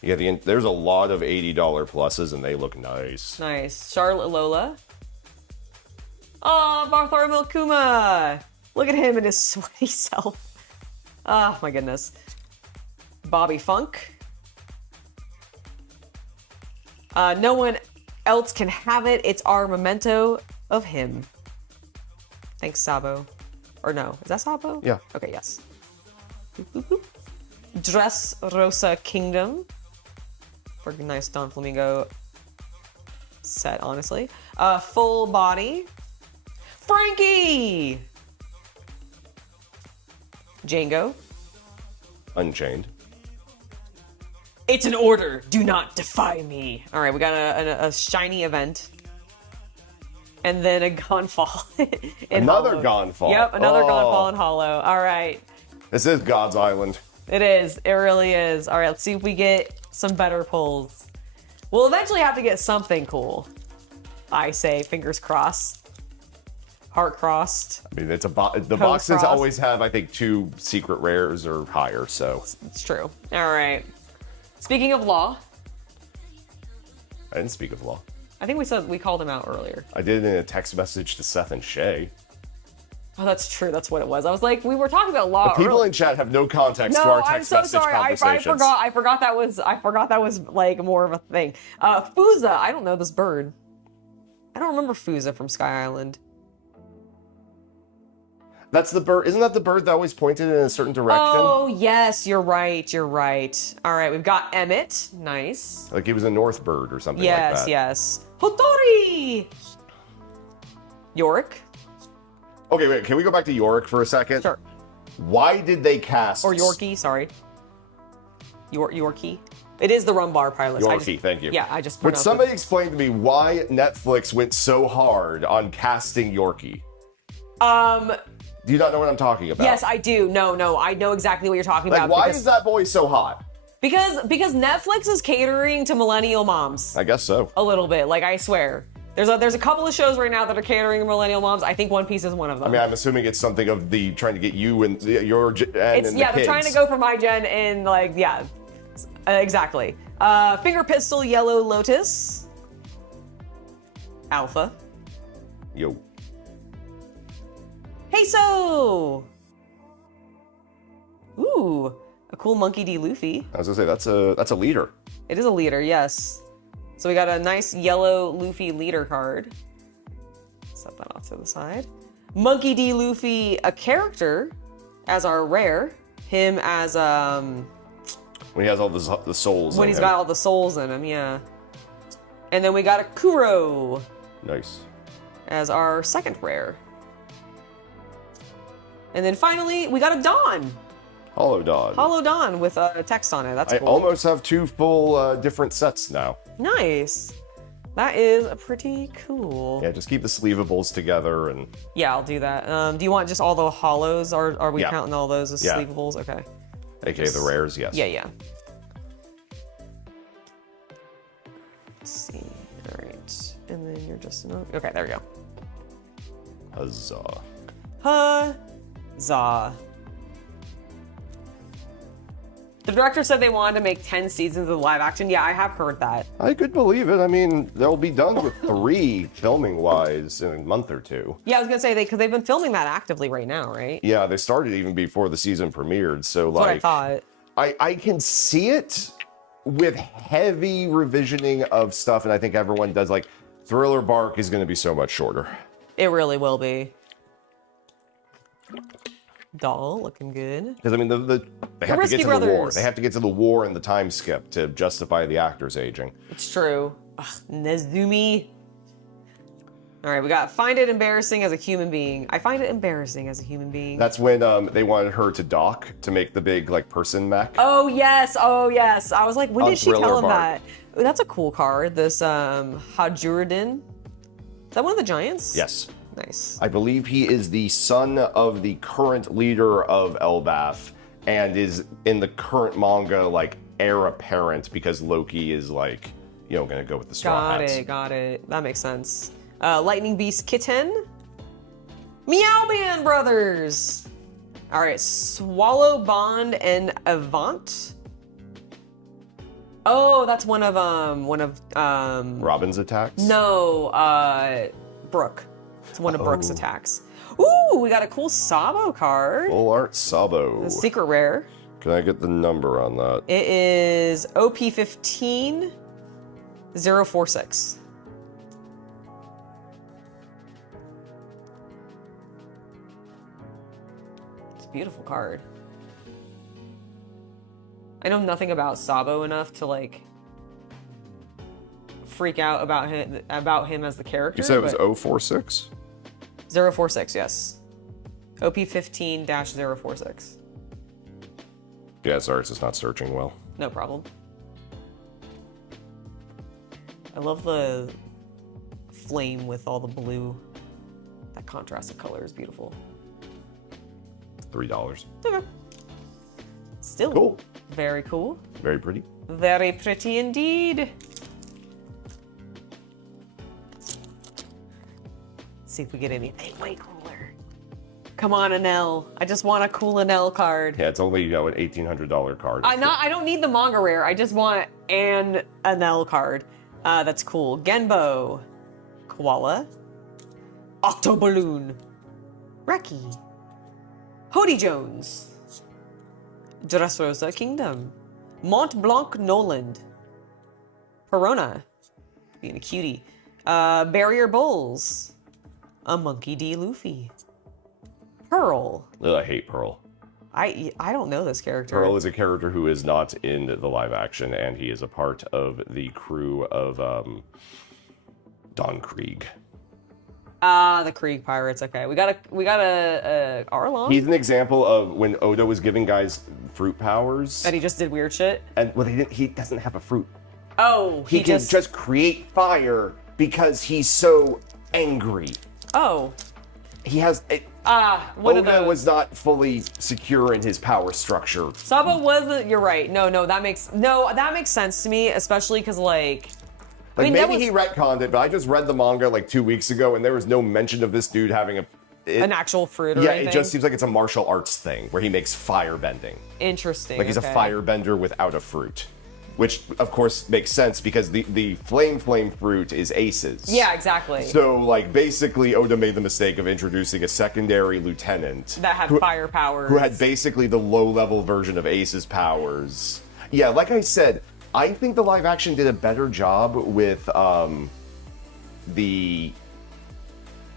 Yeah, there's a lot of $80 pluses, and they look nice. Nice. Charlotte Lola. Oh, Bartholomew Kuma. Look at him and his sweaty self. Oh, my goodness. Bobby Funk. No one else can have it. It's our memento of him. Thanks, Sabo. Or no, is that Sabo? Yeah. Okay, yes. Dress Rosa Kingdom. Pretty nice Don Flamingo set, honestly. Full body. Frankie! Django. Unchained. It's an order. Do not defy me. All right, we got a shiny event. And then a Gonfall. Another Hollow. Gonfall. Yep, another Gonfall in Hollow. All right. This is God's Island. It is. It really is. All right, let's see if we get some better pulls. We'll eventually have to get something cool. I say, fingers crossed. Heart crossed. I mean, the boxes crossed. always have, I think, 2 secret rares or higher, so. It's true. All right. Speaking of law. I didn't speak of law. I think we called him out earlier. I did it in a text message to Seth and Shay. Oh, that's true. That's what it was. I was like, we were talking about law. The people earlier. in chat have no context to No, our I'm text so message sorry. I conversations. forgot that was like more of a thing. Fuza. I don't know this bird. I don't remember Fuza from Sky Island. That's the bird. Isn't that the bird that always pointed in a certain direction? Oh, yes. You're right. You're right. All right. We've got Emmett. Nice. Like he was a North bird or something like that. Yes. Hotori! Yorick. Okay, wait. Can we go back to Yorick for a second? Sure. Why did they cast... Or Yorkie, sorry. Yorkie. It is the Rumbar pilot. Yorkie, thank you. Yeah, I just Would pronounced somebody it. explain to me why Netflix went so hard on casting Yorkie? Do you not know what I'm talking about? Yes, I do. No, I know exactly what you're talking Like, about. why is that boy so hot? Because Netflix is catering to millennial moms I guess so. a little bit. Like, I swear. There's a couple of shows right now that are catering to millennial moms. I think One Piece is one of them. I mean, I'm assuming it's something of the trying to get you and your gen and the they're kids. trying to go for my gen and like, yeah, exactly. Finger Pistol Yellow Lotus. Alpha. Yo. Peso! Ooh, a cool Monkey D. Luffy. I was gonna say that's a leader. It is a leader, yes. So we got a nice yellow Luffy leader card. Set that off to the side. Monkey D. Luffy, a character as our rare. Him as When he has all the souls. when in he's him. got all the souls in him, yeah. And then we got a Kuro Nice. as our second rare. And then finally, we got a Dawn. Hollow Dawn. Hollow Dawn with a text on it. That's I cool. almost have 2 full different sets now. Nice. That is pretty cool. Yeah, just keep the sleevables together and Yeah, I'll do that. Do you want just all the hollows? Are we Yeah. counting all those as Yeah. sleevables? Okay. aka the rares, yes. Yeah. Let's see. All right. And then you're just... Okay, there we go. Huzzah. Huzzah. The director said they wanted to make 10 seasons of live action. Yeah, I have heard that. I could believe it. I mean, they'll be done with 3 filming-wise in a month or 2. Yeah, I was gonna say because they've been filming that actively right now, right? Yeah, they started even before the season premiered, so That's what I like thought. I can see it with heavy revisioning of stuff, and I think everyone does. Like, Thriller Bark is going to be so much shorter. It really will be. Doll looking good. Because I mean, they have to Risky get to the war. Brothers. They have to get to the war and the time skip to justify the actors aging. It's true. Ugh, Nezumi. All right, we got find it embarrassing as a human being. I find it embarrassing as a human being. That's when they wanted her to dock to make the big like person mech. Oh yes. I was like, when On did she Thriller tell him Bark. that? Ooh, that's a cool card. This Hajuradin. Is that one of the giants? Yes. Nice. I believe he is the son of the current leader of Elbaf and is in the current manga like heir apparent because Loki is like, you know, gonna go with the straw hats. Got it. That makes sense. Lightning Beast Kitten. Meow Man Brothers. All right, Swallow Bond and Avant. Oh, that's one of Robin's attacks? no, Brooke. It's one of Brooke's attacks. Ooh, we got a cool Sabo card. Full art Sabo. A secret rare. Can I get the number on that? It is OP15 046. It's a beautiful card. I know nothing about Sabo enough to like freak out about him as the character. You said it was but- 046? 046, yes. OP15-046. Yeah, sorry, it's just not searching well. No problem. I love the flame with all the blue. That contrast of color is beautiful. $3. Okay. Still Cool. very cool. Very pretty. Very pretty indeed. Let's see if we get anything way cooler. Come on, Anel. I just want a cool Anel card. Yeah, it's only, an $1,800 card. I don't need the manga rare. I just want an Anel card. That's cool. Genbo. Koala. Octoballoon. Reki. Hody Jones. Dressrosa Kingdom. Mont Blanc Noland. Perona. Being a cutie. Barrier Bulls. A Monkey D. Luffy. Pearl. Ugh, I hate Pearl. I don't know this character. Pearl is a character who is not in the live action, and he is a part of the crew of Don Krieg. The Krieg Pirates. Okay, we got a Arlong. He's an example of when Oda was giving guys fruit powers. That he just did weird shit. And well, he doesn't have a fruit. Oh, He can just create fire because he's so angry. Oh. He has. One of Oda those. was not fully secure in his power structure. Sabo wasn't. You're right. No, that makes sense to me, especially because like. I mean, maybe he retconned it, but I just read the manga like 2 weeks ago, and there was no mention of this dude having an actual fruit or yeah, anything. it just seems like it's a martial arts thing where he makes fire bending. Interesting. Like he's a firebender without a fruit. Which, of course, makes sense because the flame fruit is aces. Yeah, exactly. So, like, basically, Oda made the mistake of introducing a secondary lieutenant. That had fire powers. Who had basically the low-level version of Ace's powers. Yeah, like I said, I think the live action did a better job with the...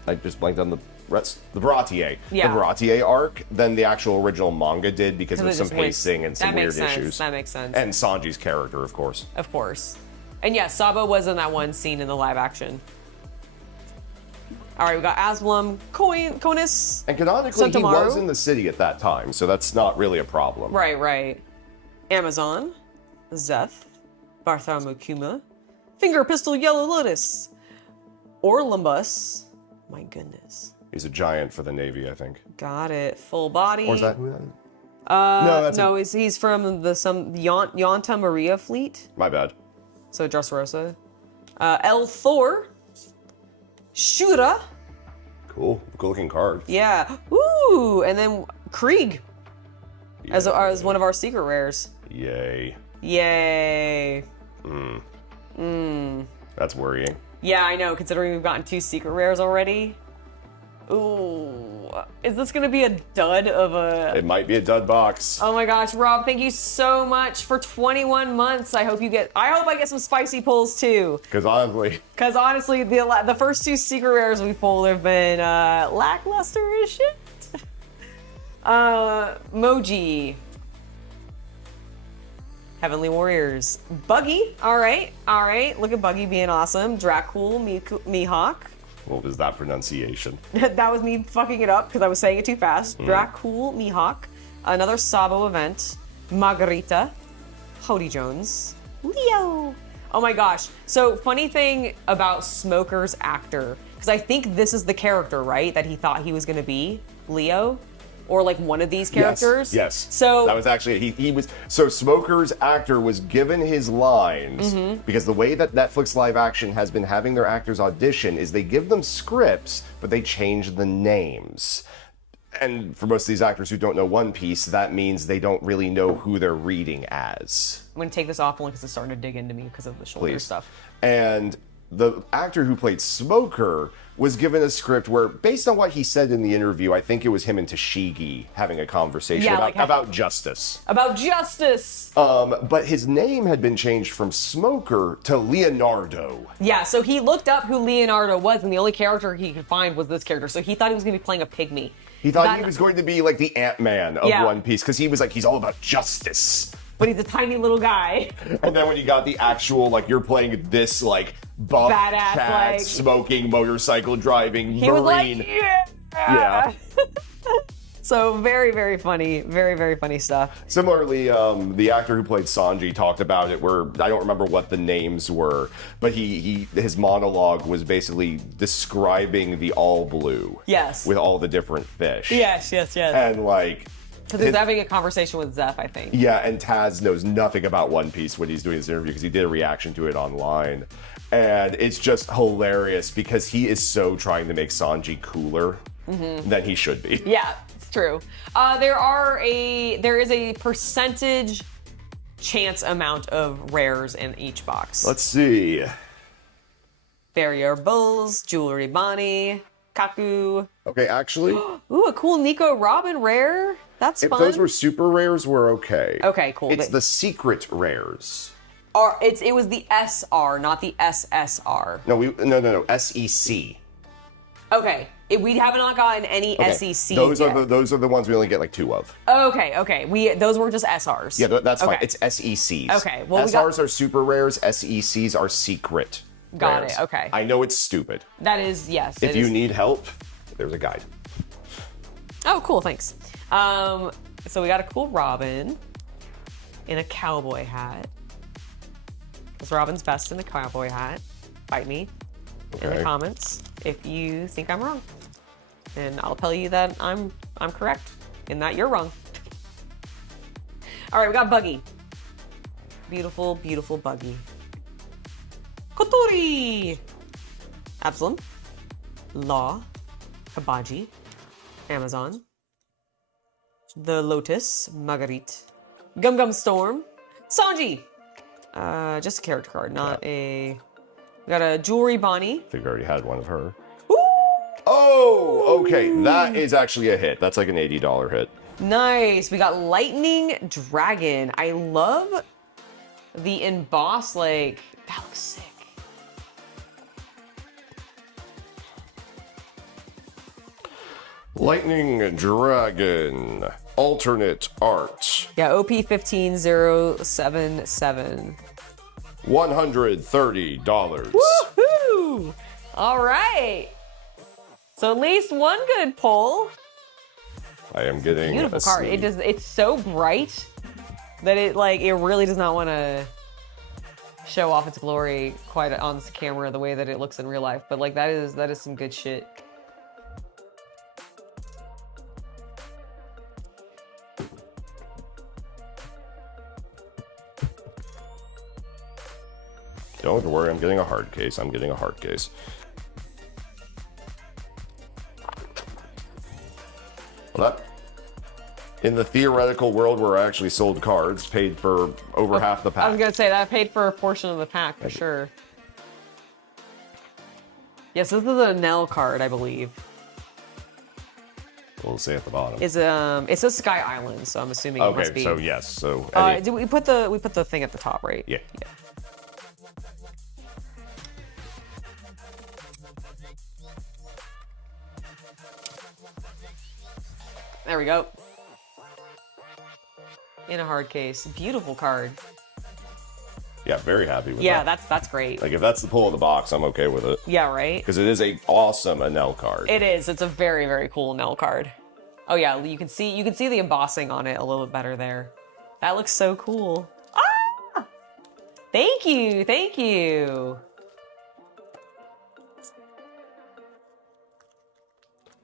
I just blanked on the rest. The Baratier. Yeah. The Baratier arc than the actual original manga did because of some pacing and some weird issues. That makes sense. And Sanji's character, of course. Of course. And yes, Sabo was in that one scene in the live action. All right, we got Aslam, Konis. And canonically, he Sentamaru. was in the city at that time, so that's not really a problem. Right. Amazon, Zeth, Bartholomew Kuma, Finger Pistol Yellow Lotus, Orlumbus. My goodness. He's a giant for the Navy, I think. Got it. Full body. Or is that who that is? No, he's from the Yonta Maria fleet. My bad. So Dressrosa. El Thor. Shura. Cool looking card. Yeah. Ooh, and then Krieg as one of our secret rares. Yay. That's worrying. Yeah, I know, considering we've gotten 2 secret rares already. Ooh. Is this gonna be a dud of a... It might be a dud box. Oh my gosh, Rob, thank you so much for 21 months. I hope I get some spicy pulls too. Because honestly, the first 2 secret rares we pulled have been lackluster as shit. Moji. Heavenly Warriors. Buggy. All right. Look at Buggy being awesome. Dracul, Mihawk. What was that pronunciation? That was me fucking it up because I was saying it too fast. Dracul, Mihawk. Another Sabo event. Margarita. Hody Jones. Leo. Oh my gosh. So, funny thing about Smoker's actor, because I think this is the character, right, that he thought he was going to be? Leo? Or like one of these characters? Yes. So that was actually he was so Smoker's actor was given his lines because the way that Netflix live action has been having their actors audition is they give them scripts, but they change the names. And for most of these actors who don't know One Piece, that means they don't really know who they're reading as. I'm gonna take this off only because it's starting to dig into me because of the shoulder stuff. And the actor who played Smoker was given a script where, based on what he said in the interview, I think it was him and Tashigi having a conversation about justice. About justice! But his name had been changed from Smoker to Leonardo. Yeah, so he looked up who Leonardo was, and the only character he could find was this character. So he thought he was going to be playing a pygmy. He thought he was going to be like the Ant-Man of One Piece, because he was like, he's all about justice. But he's a tiny little guy. And then when you got the actual, like, you're playing this, like, buff, badass, cat, like, smoking, motorcycle driving, he Marine. was like, yeah! So very funny, very funny stuff. Similarly, the actor who played Sanji talked about it where I don't remember what the names were, but his monologue was basically describing the all blue. Yes. With all the different fish. Yes. And like... Because he's having a conversation with Zeph, I think. Yeah, and Taz knows nothing about One Piece when he's doing this interview because he did a reaction to it online. And it's just hilarious because he is so trying to make Sanji cooler than he should be. Yeah, it's true. There is a percentage chance amount of rares in each box. Let's see. Barrier Bulls, Jewelry Bonnie, Kaku. Okay, actually... Ooh, a cool Nico Robin rare. That's if fun. those were super rares, we're okay. Okay, cool. It's the secret rares. It was the SR, not the SSR. No, SEC. Okay, we have not gotten any SEC Those yet. are the ones we only get like 2 of. Okay. Those were just SRs. Yeah, that's fine. Okay. It's SECs. Okay, well, SRs are super rares. SECs are secret. Got rares. it. Okay. I know it's stupid. That is, yes. If you need help, there's a guide. Oh, cool. Thanks. So we got a cool Robin in a cowboy hat. Because Robin's best in a cowboy hat. Fight me in the comments if you think I'm wrong. And I'll tell you that I'm correct and that you're wrong. All right, we got Buggy. Beautiful, beautiful Buggy. Kotori! Absalom. Law. Kabaji. Amazon. The Lotus. Marguerite. Gum Gum Storm. Sanji! Just a character card, not a... We got a Jewelry Bonnie. I think we already had one of her. Ooh! Oh, okay. That is actually a hit. That's like an $80 hit. Nice. We got Lightning Dragon. I love the embossed, like... That looks sick. Lightning Dragon. Alternate art. Yeah, OP15077. $130. Woohoo! All right. So at least one good pull. I am getting Beautiful a card. sneak. It's so bright that it really does not want to show off its glory quite on this camera the way that it looks in real life. But like that is some good shit. Don't worry, I'm getting a hard case. I'm getting a hard case. Well, that, in the theoretical world where I actually sold cards, paid for over half the pack. I was gonna say that paid for a portion of the pack for sure. Yes, this is a Nell card, I believe. We'll say at the bottom. It says Sky Island, so I'm assuming it must Okay, be. so yes, so Did we put the thing at the top, right? yeah. There we go. In a hard case. Beautiful card. Yeah, very happy with Yeah, that. that's great. Like if that's the pull of the box, I'm okay with it. Yeah, right? Because it is a awesome Anel card. It is. It's a very, very cool Nell card. Oh yeah, you can see the embossing on it a little bit better there. That looks so cool. Ah! Thank you. Thank you.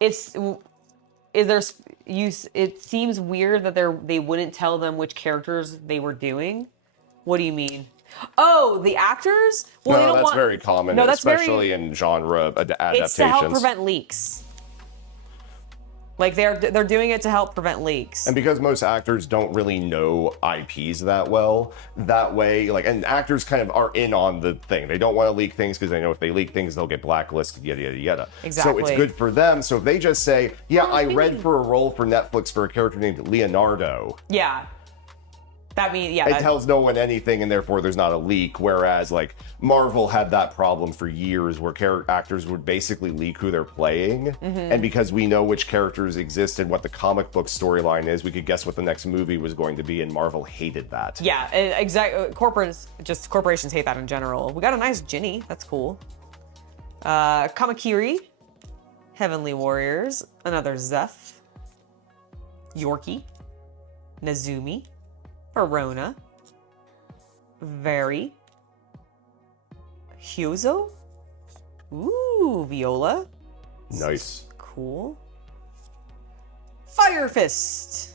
It seems weird that they wouldn't tell them which characters they were doing. What do you mean? Oh, the actors? Well, no, they don't that's very common, No, that's especially in genre adaptations. It's to help prevent leaks. Like they're doing it to help prevent leaks. And because most actors don't really know IPs that well, that way, like, and actors kind of are in on the thing. They don't want to leak things because they know if they leak things, they'll get blacklisted, yada, yada, yada. Exactly. So it's good for them. So if they just say, yeah, I read for a role for Netflix for a character named Leonardo. Yeah. That means, yeah. It tells no one anything, and therefore there's not a leak. Whereas, like, Marvel had that problem for years where actors would basically leak who they're playing. And because we know which characters exist and what the comic book storyline is, we could guess what the next movie was going to be, and Marvel hated that. Yeah, exactly. Corporations hate that in general. We got a nice Ginny. That's cool. Kamakiri. Heavenly Warriors. Another Zeph. Yorkie, Nazumi, Verona, Very, Hyozo, ooh, Viola, Nice. cool, Fire Fist.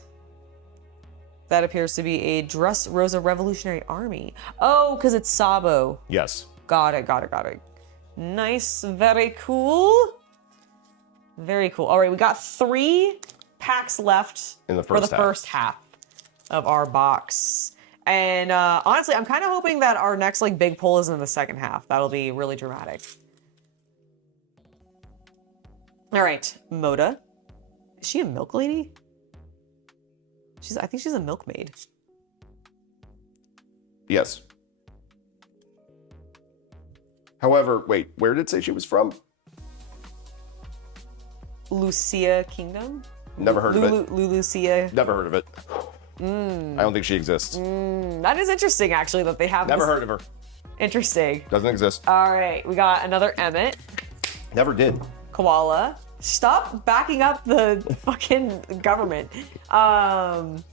That appears to be a Dressrosa Revolutionary Army. Oh, because it's Sabo. Yes. Got it. Nice, very cool. Very cool. All right, we got 3 packs left In the for the first half. first half of our box. And honestly, I'm kind of hoping that our next like big pull is in the second half. That'll be really dramatic. All right, Moda. Is she a milk lady? I think she's a milkmaid. Yes. However, wait, where did it say she was from? Lucia Kingdom? Never heard of it. Lucia. Never heard of it. I don't think she exists. That is interesting, actually, that they have Never this. heard of her. Interesting. Doesn't exist. All right, we got another Emmett. Never did. Koala. Stop backing up the fucking government. The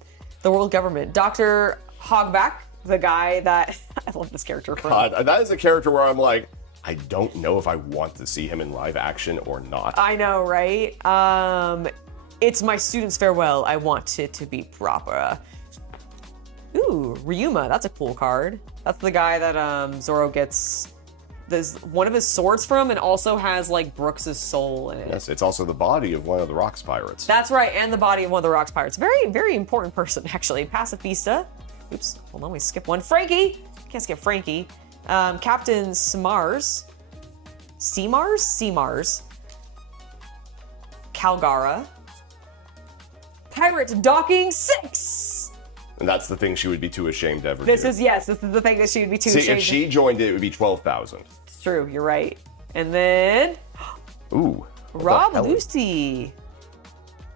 world government. Dr. Hogback, the guy that I love this character from. God, that is a character where I'm like, I don't know if I want to see him in live action or not. I know, right? It's my student's farewell. I want it to be proper. Ooh, Ryuma. That's a cool card. That's the guy that Zoro gets one of his swords from, and also has like Brooks's soul in it. Yes, it's also the body of one of the Rocks pirates. That's right, and the body of one of the Rocks pirates. Very, very important person, actually. Pacifista. Oops, hold on, we skip one. Frankie! Can't skip Frankie. Captain Smars. Seamars? Calgara. Pirate Docking 6! And that's the thing she would be too ashamed to ever This do. is the thing that she would be too See, ashamed if she joined it would be 12,000. It's true, you're right. And then... Ooh. Rob Lucy.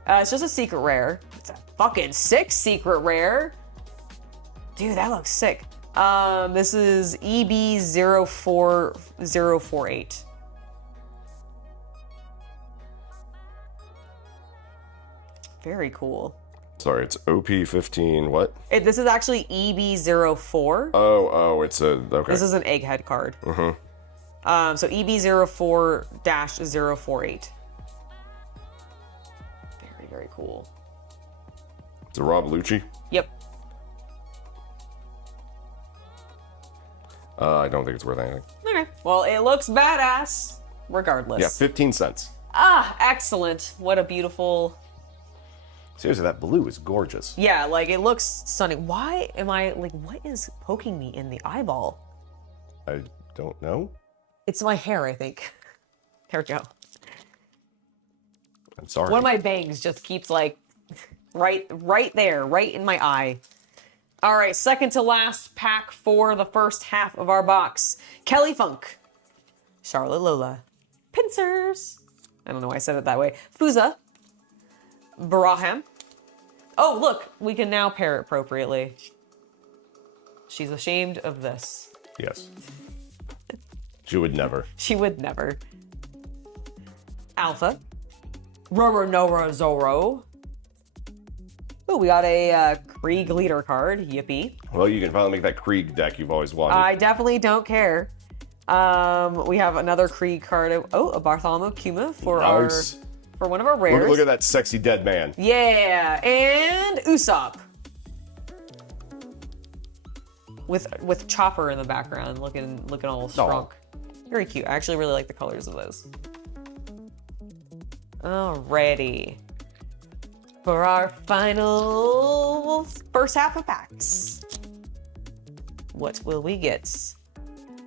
It's just a secret rare. It's a fucking sick secret rare. Dude, that looks sick. This is EB04048. Very cool. Sorry, it's OP15, what? This is actually EB04. Oh, it's a, okay. This is an egghead card. So EB04-048. Very, very cool. It's a Rob Lucci? Yep. I don't think it's worth anything. Okay. Well, it looks badass regardless. Yeah, 15 cents. Ah, excellent. What a beautiful... Seriously, that blue is gorgeous. Yeah, like it looks stunning. Why am I, like, what is poking me in the eyeball? I don't know. It's my hair, I think. There we go. I'm sorry. One of my bangs just keeps like right there, right in my eye. All right, second to last pack for the first half of our box. Kelly Funk, Charlotte Lola, Pincers. I don't know why I said it that way. Fuza, Baraham. Oh, look, we can now pair it appropriately. She's ashamed of this. Yes. She would never. She would never. Alpha. Roro Zoro. Oh, we got a Krieg leader card. Yippee. Well, you can finally make that Krieg deck you've always wanted. I definitely don't care. We have another Krieg card. Oh, a Bartholomew Kuma for Nice. for one of our rares. Look at that sexy dead man. Yeah, and Usopp. With Chopper in the background, looking all strong. Very cute. I actually really like the colors of those. Alrighty. For our final first half of packs. What will we get?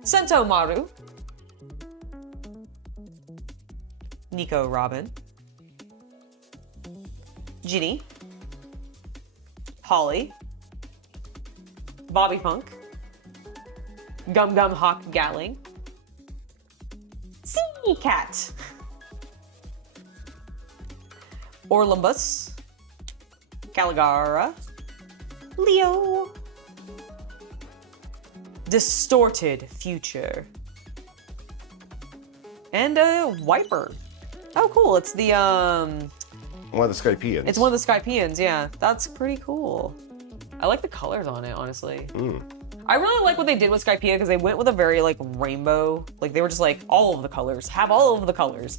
Sento Maru. Nico Robin. Ginny. Holly. Bobby Funk. Gum Gum Hawk Galling. Sea Cat. Orlumbus. Caligara. Leo. Distorted Future. And a Wiper. Oh, cool. It's the one of the Skypeans. It's one of the Skypeans, yeah. That's pretty cool. I like the colors on it, honestly. I really like what they did with Skypea because they went with a very like rainbow. Like they were just like all of the colors, have all of the colors,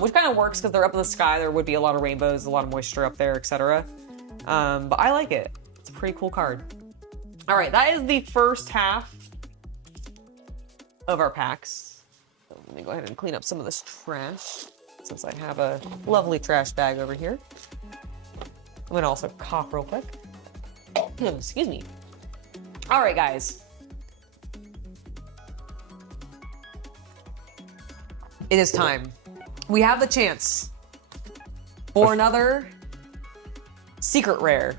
which kind of works because they're up in the sky. There would be a lot of rainbows, a lot of moisture up there, etc. But I like it. It's a pretty cool card. All right, that is the first half of our packs. So let me go ahead and clean up some of this trash since I have a lovely trash bag over here. I'm gonna also cough real quick. Excuse me. All right, guys. It is time. We have the chance for another secret rare.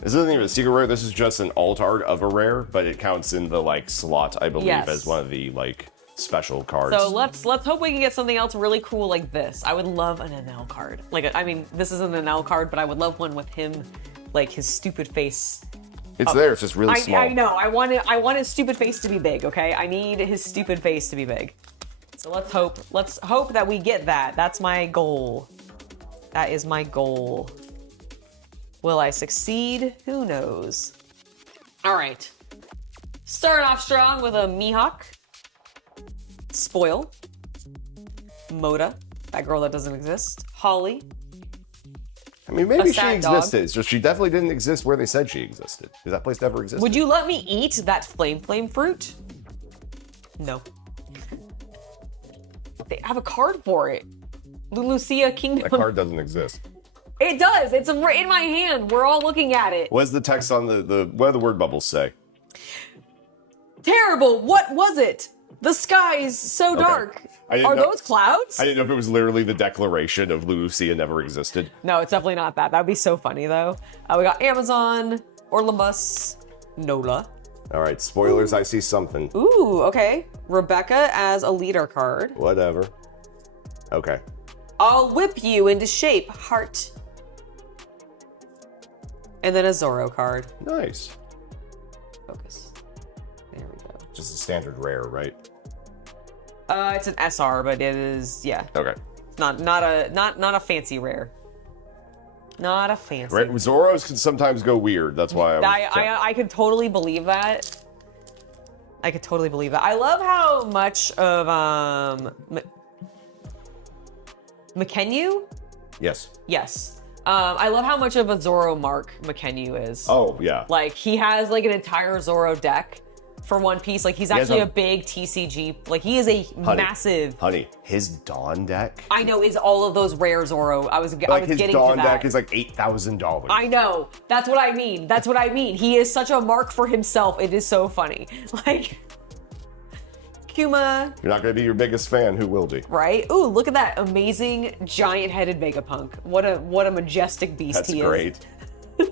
This isn't even a secret rare. This is just an alt art of a rare, but it counts in the like slot, I believe, Yes. as one of the like special cards. So let's hope we can get something else really cool like this. I would love an NL card. Like, I mean, this isn't an NL card, but I would love one with him, like his stupid face. It's there. It's just really small. I know. I want his stupid face to be big. Okay. I need his stupid face to be big. So let's hope. Let's hope that we get that. That's my goal. That is my goal. Will I succeed? Who knows? All right. Starting off strong with a Mihawk. Spoil. Moda. That girl that doesn't exist. Holly. I mean, maybe A she sad dog. existed. It's just she definitely didn't exist where they said she existed. Because that place never existed. Would you let me eat that flame fruit? No. They have a card for it. Lucia Kingdom. That card doesn't exist. It does. It's in my hand. We're all looking at it. What's the text on the what do the word bubbles say? Terrible. What was it? The sky is so dark. I didn't Are know- those clouds? I didn't know if it was literally the declaration of Lucia never existed. No, it's definitely not that. That would be so funny, though. We got Amazon, Orlamus, Nola. All right, spoilers, I see something. Ooh, okay. Rebecca as a leader card. Whatever. Okay. I'll whip you into shape, heart. And then a Zorro card. Nice. Focus. There we go. Just a standard rare, right? It's an SR, but it is, yeah. Okay. Not a fancy rare. Not a fancy. Right. Zoros can sometimes go weird. That's why I could totally believe that. I could totally believe that. I love how much of McKenyu? Yes. Yes. I love how much of a Zoro mark McKenyu is. Oh yeah. Like he has like an entire Zoro deck for One Piece. Like he's actually a a big TCG. Like he is a massive. Honey, his Dawn deck. I know is all of those rare Zoro. I was His getting Dawn to that. deck is like $8,000. I know. That's what I mean. That's what I mean. He is such a mark for himself. It is so funny. Like Kuma, You're not gonna be your biggest fan. Who will be? right? Ooh, look at that amazing giant-headed Vegapunk. What a majestic beast That's he great. is.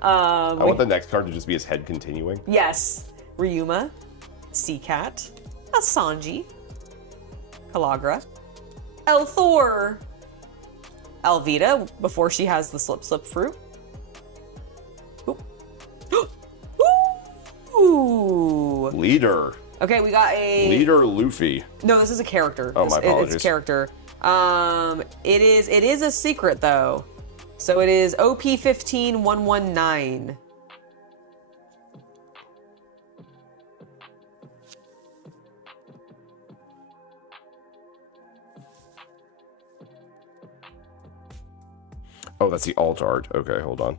I want the next card to just be his head continuing. Yes. Ryuma, Seacat, a Sanji, Kalagra, Elthor, Alvita before she has the slip fruit. Ooh. Ooh. Leader. Okay, we got a Leader Luffy. No, this is a character. Oh, my apologies. It's a character. It is a secret though. So it is OP15119. Oh, that's the alt art. Okay, hold on.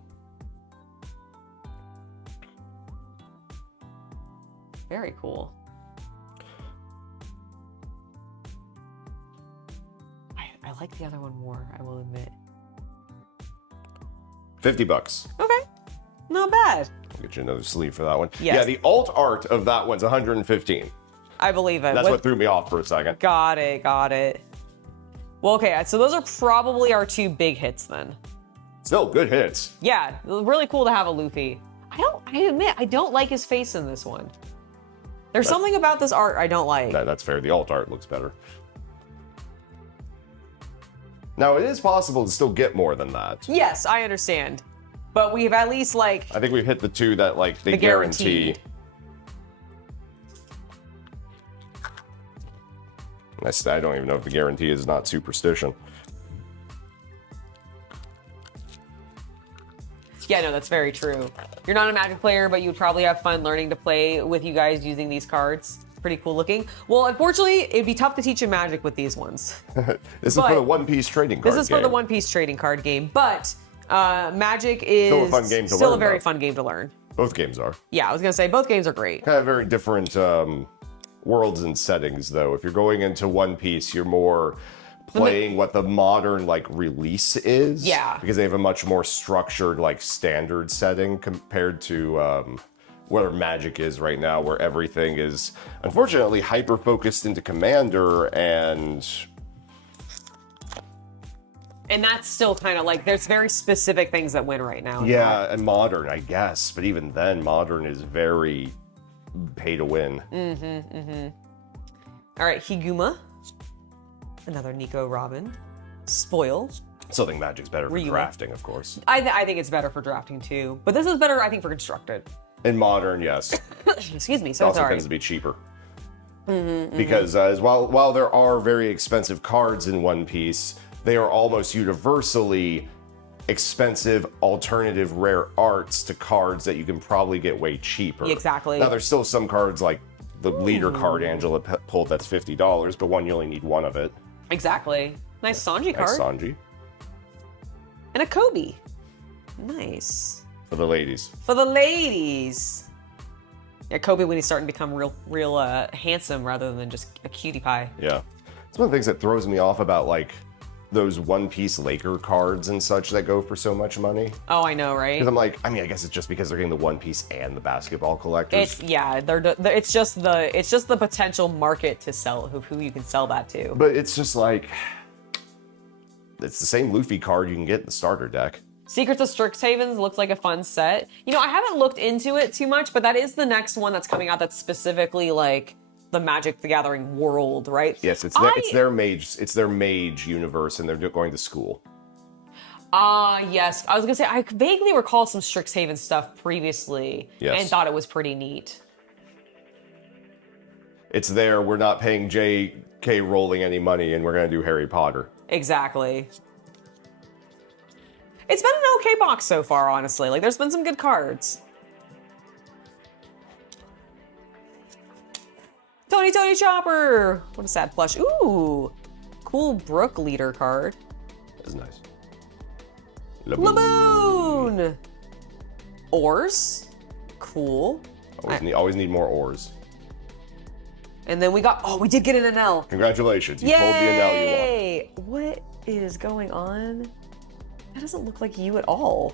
Very cool. I like the other one more, I will admit. $50. Okay. Not bad. I'll get you another sleeve for that one. Yes. Yeah, the alt art of that one's 115. I believe it. That's what threw me off for a second. Got it. Well, okay, so those are probably our two big hits then. Still good hits. Yeah, really cool to have a Luffy. I admit, I don't like his face in this one. There's something about this art I don't like. That's fair. The alt art looks better. Now, it is possible to still get more than that. Yes, I understand. But we've at least like... I think we've hit the two that like they The guarantee. guaranteed. I don't even know if the guarantee is not superstition. Yeah, no, that's very true. You're not a Magic player, but you would probably have fun learning to play with you guys using these cards. Pretty cool looking. Well, unfortunately, it'd be tough to teach you Magic with these ones. This is for the One Piece trading card game. This is for the One Piece trading card game, but Magic is still a fun game to still learn, a very though. fun game to learn. Both games are. Yeah, I was gonna say both games are great. Kind of very different worlds and settings, though. If you're going into One Piece, you're more playing what the modern like release is. Yeah. Because they have a much more structured like standard setting compared to where Magic is right now, where everything is unfortunately hyper focused into Commander and that's still kind of like there's very specific things that win right now. yeah, and Modern, I guess. But even then, Modern is very pay to win. All right, Higuma, another Nico Robin, Spoil. Still think Magic's better for Ryuma. drafting, of course. I think it's better for drafting too, but this is better I think for constructed. In Modern, yes. Excuse me, It so also sorry. tends to be cheaper. Because while there are very expensive cards in One Piece, they are almost universally expensive alternative rare arts to cards that you can probably get way cheaper. Exactly. Now there's still some cards like the leader card Angela pulled that's $50, but one you only need one of it. Exactly. Nice Sanji Nice card. Sanji. And a Kobe. Nice. For the ladies. For the ladies. Yeah, Kobe when he's starting to become real handsome rather than just a cutie pie. Yeah. It's one of the things that throws me off about like those One Piece Laker cards and such that go for so much money. Oh, I know, right? Because I'm like, I mean, I guess it's just because they're getting the One Piece and the basketball collectors. It's just the potential market to sell who you can sell that to. But it's just like, it's the same Luffy card you can get in the starter deck. Secrets of Strixhaven looks like a fun set. You know, I haven't looked into it too much, but that is the next one that's coming out that's specifically like the Magic the Gathering world, right? Yes, it's their mage universe, and they're going to school. Yes. I was gonna say I vaguely recall some Strixhaven stuff previously, Yes. and thought it was pretty neat. It's there. We're not paying J.K. Rowling any money, and we're gonna do Harry Potter. Exactly. It's been an okay box so far, honestly. Like, there's been some good cards. Tony Chopper! What a sad plush. Ooh! Cool Brook leader card. That's nice. Laboon! Ores. Cool. Always need more ores. And then we did get an NL. Congratulations, you pulled the NL you want. What is going on? That doesn't look like you at all.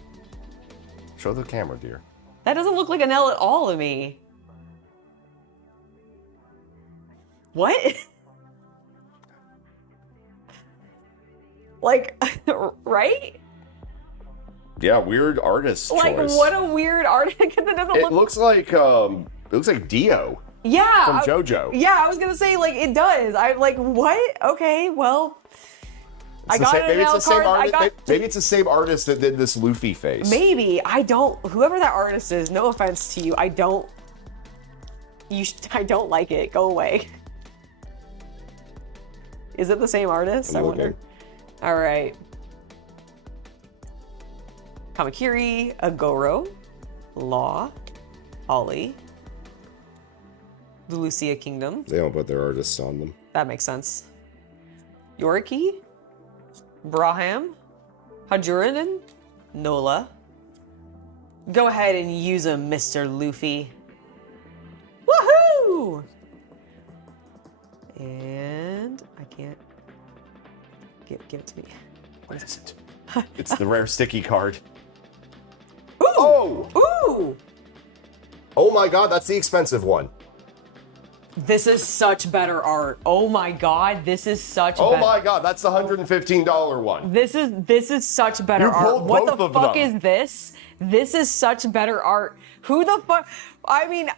Show the camera, dear. That doesn't look like an L at all to me. What? Like, right? Yeah, weird artist Like, choice. what a weird art. It looks like Dio. Yeah. From JoJo. Yeah, I was gonna say, like, it does. I'm like, what? Okay, well. Maybe it's the same artist that did this Luffy face. Maybe. Whoever that artist is, no offense to you, I don't like it. Go away. Is it the same artist? I wonder. All right. Kamakiri, Agoro, Law, Ollie, the Lucia Kingdom. They don't put their artists on them. That makes sense. Yoriki, Braham, Hadurinen, Nola. Go ahead and use him, Mr. Luffy. Woohoo! And I can't give it to me. What is it? It's the rare sticky card. Ooh! Oh! Ooh! Oh my god, that's the expensive one. This is such better art. Oh my god, this is such Oh my god, that's the $115 one. This is such better You art. pulled What both the of fuck them. is this? This is such better art. Who the fuck? I mean,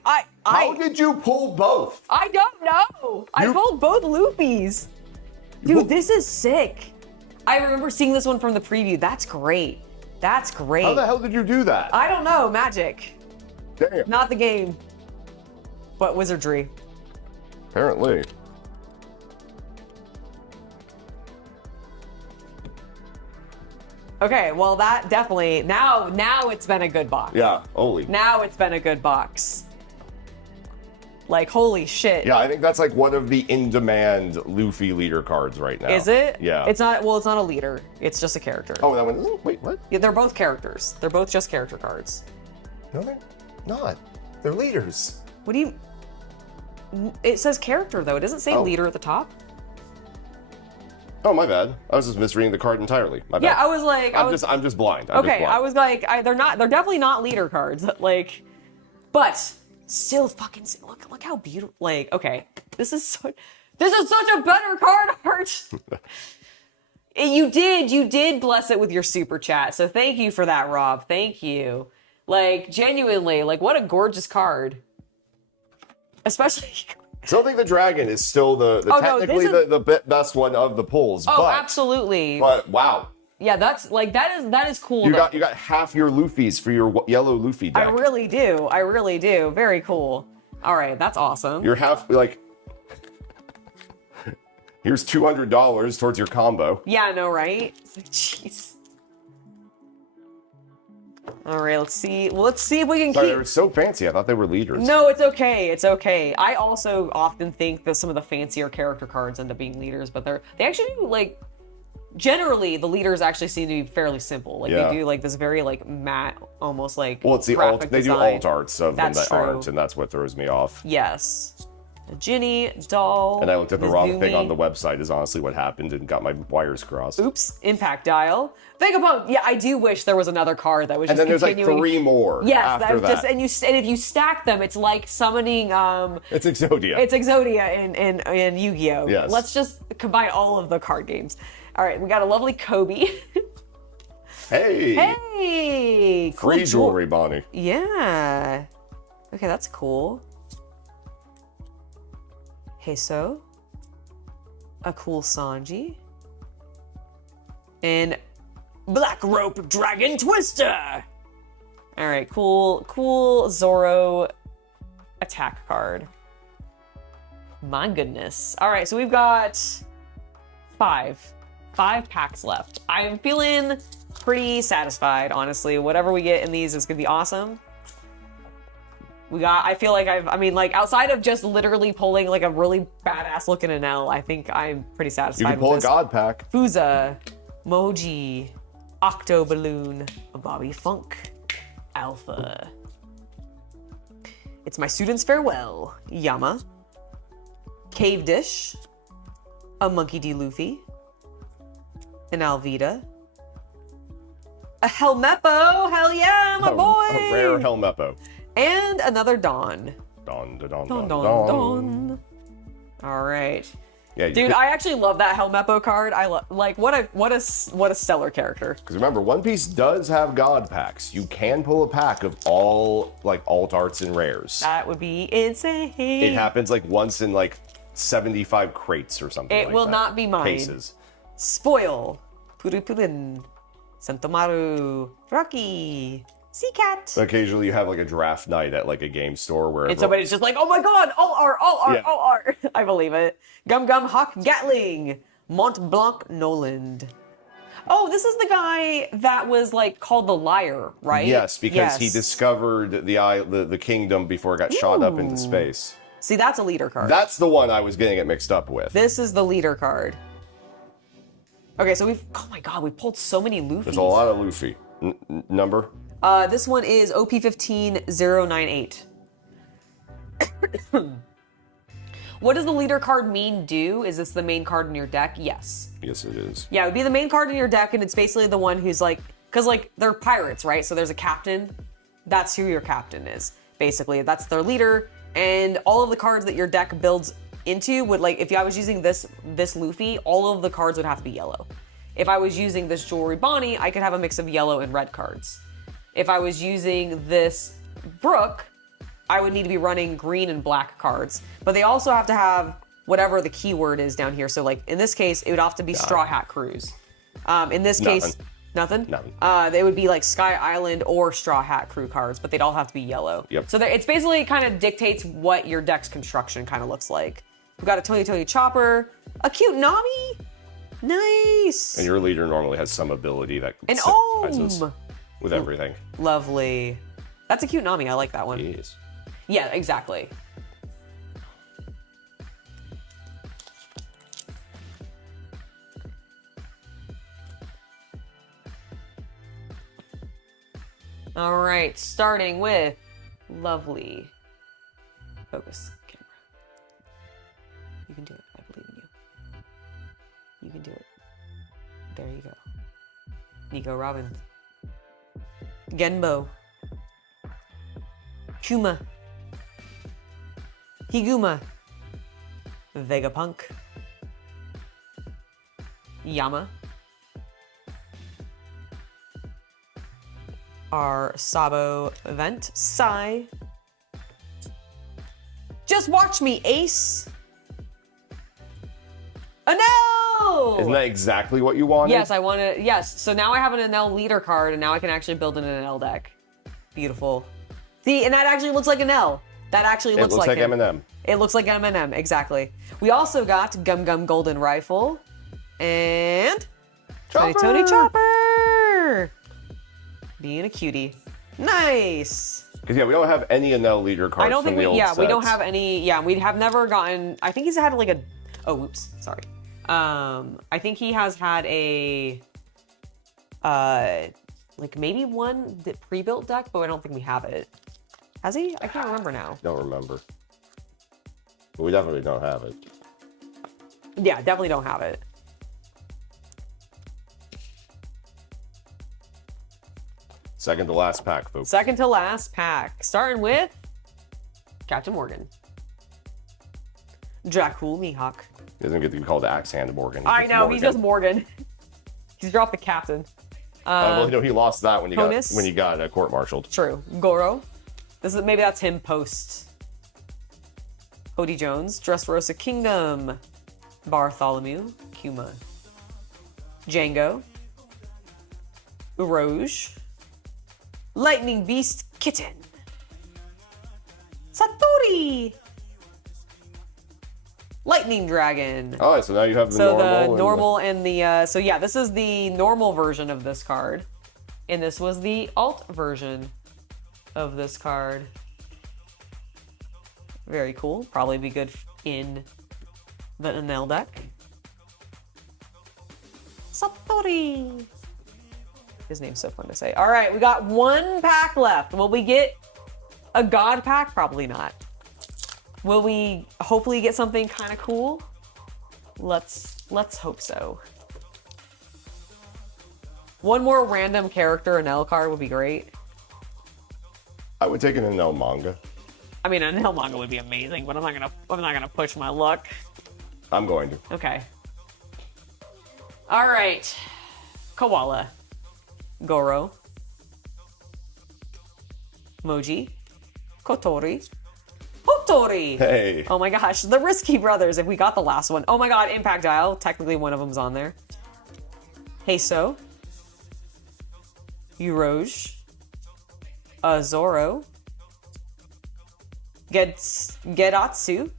How did you pull both? I don't know. I pulled both Loopies. Dude, this is sick. I remember seeing this one from the preview. That's great. That's great. How the hell did you do that? I don't know. Magic. Damn. Not the game, but wizardry. Apparently. Okay, well that definitely, now it's been a good box. Yeah, holy. Now it's been a good box. Like, holy shit. Yeah, I think that's like one of the in-demand Luffy leader cards right now. Is it? Yeah. It's not a leader. It's just a character. Oh, that one isn't? Wait, what? Yeah, they're both characters. They're both just character cards. No, they're not. They're leaders. What do you... It says character, though. It doesn't say leader at the top. Oh, my bad. I was just misreading the card entirely. My bad. Yeah, I was like... I'm just blind. I was like, they're definitely not leader cards. Like, but still fucking... Look how beautiful... Like, okay. This is such a better card art. You did bless it with your super chat. So thank you for that, Rob. Thank you. Like, genuinely, like, what a gorgeous card. Especially... Something the Dragon is still technically the best one of the pulls. Oh, absolutely. But wow. Yeah, that is cool. You got half your Luffy's for your yellow Luffy deck. I really do. Very cool. All right, that's awesome. You're half like. Here's $200 towards your combo. Yeah, I know, right? Jeez. All right, let's see. Well, let's see if we can Sorry, keep... they were so fancy. I thought they were leaders. No, it's okay. It's okay. I also often think that some of the fancier character cards end up being leaders, but they actually do, like... Generally, the leaders actually seem to be fairly simple. Like, they do, like, this very, like, matte, almost, like, well, it's the they do alt arts of them that aren't, and that's what throws me off. Yes. A Ginny, doll... And I looked at the wrong thing on the Mizumi. website is honestly what happened and got my wires crossed. Oops. Impact Dial. Vagabond. Yeah, I do wish there was another card that was just continuing. And then there's continuing. like 3 more after that. And if you stack them, it's like summoning... It's Exodia. It's Exodia in Yu-Gi-Oh! Yes. Let's just combine all of the card games. All right, we got a lovely Kobe. Hey! Hey! Cool Free jewelry, Bonnie. Yeah. Okay, that's cool. Heiso. A cool Sanji. And Black Rope Dragon Twister! All right, cool Zoro attack card. My goodness. All right, so we've got 5 packs left. I'm feeling pretty satisfied, honestly. Whatever we get in these is gonna be awesome. I feel like outside of just literally pulling like a really badass looking Enel, I think I'm pretty satisfied You can pull with a God pack. Fuza, Moji, Octo Balloon, Bobby Funk, Alpha. It's My Student's Farewell, Yama, Cave Dish, a Monkey D. Luffy, an Alvida, a Helmeppo, hell yeah, my boy! A rare Helmeppo. And another Dawn. Dawn. All right. Yeah, dude, I actually love that Helmeppo card. What a stellar character. Because remember, One Piece does have God packs. You can pull a pack of all like alt arts and rares. That would be insane. It happens like once in like 75 crates or something. It will not be mine. Cases. Spoil. Purupurin. Sentomaru. Rocky. Sea Cat. Occasionally you have like a draft night at like a game store where and somebody's just like, oh my god, all art. I believe it. Gum Gum Hawk Gatling. Mont Blanc Noland. Oh, this is the guy that was like called the Liar, right? Yes, because he discovered the kingdom before it got shot up into space. See, that's a leader card. That's the one I was getting it mixed up with. This is the leader card. Okay, so oh my god, we pulled so many Luffys. There's a lot of Luffy. Number? This one is OP15098. What does the leader card do? Is this the main card in your deck? Yes. Yes, it is. Yeah, it would be the main card in your deck, and it's basically the one who's like, because like they're pirates, right? So there's a captain. That's who your captain is. Basically, that's their leader, and all of the cards that your deck builds into would like, if I was using this Luffy, all of the cards would have to be yellow. If I was using this Jewelry Bonnie, I could have a mix of yellow and red cards. If I was using this Brook, I would need to be running green and black cards. But they also have to have whatever the keyword is down here. So like in this case, it would have to be Straw Hat Cruise. In this case, nothing? They would be like Sky Island or Straw Hat Crew cards, but they'd all have to be yellow. Yep. So it's basically kind of dictates what your deck's construction kind of looks like. We've got a Tony Chopper, a cute Nami, Nice. And your leader normally has some ability that An synchronizes ohm. with everything. Lovely. That's a cute Nami. I like that one. Yes. Yeah, exactly. All right, starting with lovely. Focus camera. You can do it. I believe in you. You can do it. There you go. Nico Robin. Genbo. Kuma. Higuma. Vegapunk. Yama. Our Sabo event. Sai. Just watch me, Ace. Anel! Isn't that exactly what you wanted? Yes, I wanted. Yes, so now I have an Anel leader card, and now I can actually build an Anel deck. Beautiful. See, and that actually looks like Anel. That actually looks like him. M&M. It looks like M&M, exactly. We also got Gum Gum Golden Rifle and Tony Chopper. Being a cutie. Nice. Because yeah, we don't have any Anel leader cards. I don't think from the old we don't sets. have any. Yeah, we have never gotten. I think he's had like a. Oh, whoops, sorry. I think he has had a. Like maybe one pre-built deck, but I don't think we have it. Has he? I can't remember now. Don't remember. But we definitely don't have it. Yeah, definitely don't have it. Second to last pack, folks. Second to last pack. Starting with Captain Morgan. Dracul Mihawk. He doesn't get to be called Axe Hand Morgan. I know, he's just Morgan. He's dropped the captain. Well, you know, he lost that when you Honus. got court-martialed. True. Goro. Maybe that's him post. Hody Jones. Dressrosa Kingdom. Bartholomew. Kuma. Django. Urouge. Lightning Beast Kitten. Satori. Lightning Dragon. All right, so now you have the So normal. the normal and the so yeah, this is the normal version of this card, and this was the alt version of this card. Very cool. Probably be good in the Anel deck. Satori. His name's so fun to say. All right, we got one pack left. Will we get a God pack? Probably not. Will we hopefully get something kind of cool? Let's hope so. One more random character Anel card would be great. I would take an Anel manga. I mean, an Anel manga would be amazing, but I'm not gonna push my luck. I'm going to. Okay. All right. Koala. Goro. Moji. Kotori. Hotori! Hey. Oh my gosh, the Risky Brothers, if we got the last one. Oh my god, Impact Dial. Technically one of them's on there. Heiso. Urouge. Zoro. Gedatsu.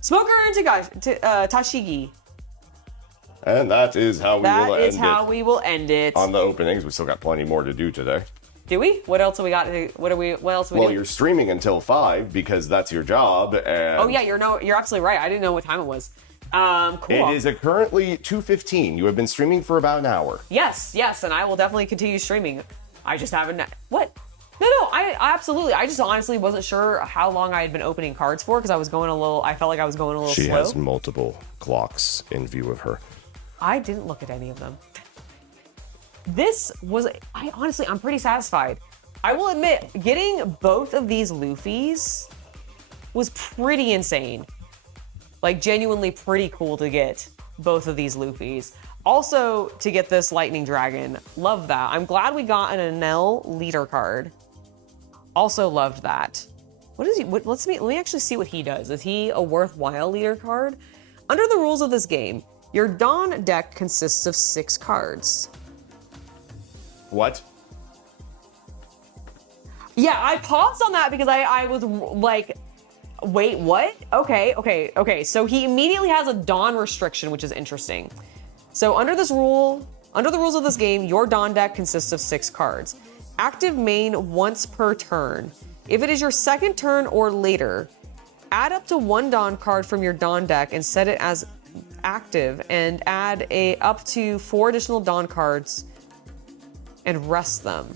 Smoker and Tashigi. And that is how we will end it. That is how we will end it. On the openings, we still got plenty more to do today. Do we? What else have we got? What else do we do? Well, you're streaming until 5 because that's your job. And Oh yeah, you're absolutely right. I didn't know what time it was. Cool. It is currently 2:15. You have been streaming for about an hour. Yes, and I will definitely continue streaming. I just haven't. What? No, I absolutely. I just honestly wasn't sure how long I had been opening cards for because I was going a little. I felt like I was going a little She slow. has multiple clocks in view of her. I didn't look at any of them. This was. I'm pretty satisfied. I will admit, getting both of these Luffys was pretty insane. Like, genuinely pretty cool to get both of these Luffys. Also, to get this Lightning Dragon. Love that. I'm glad we got an Anel leader card. Also loved that. What is he? Let me actually see what he does. Is he a worthwhile leader card? Under the rules of this game, your Dawn deck consists of 6 cards. What? Yeah, I paused on that because I was like, Wait, what? Okay. So he immediately has a Dawn restriction, which is interesting. So under the rules of this game, your Dawn deck consists of 6 cards. Active main once per turn. If it is your second turn or later, add up to 1 Dawn card from your Dawn deck and set it as active, and add up to 4 additional Dawn cards and rest them.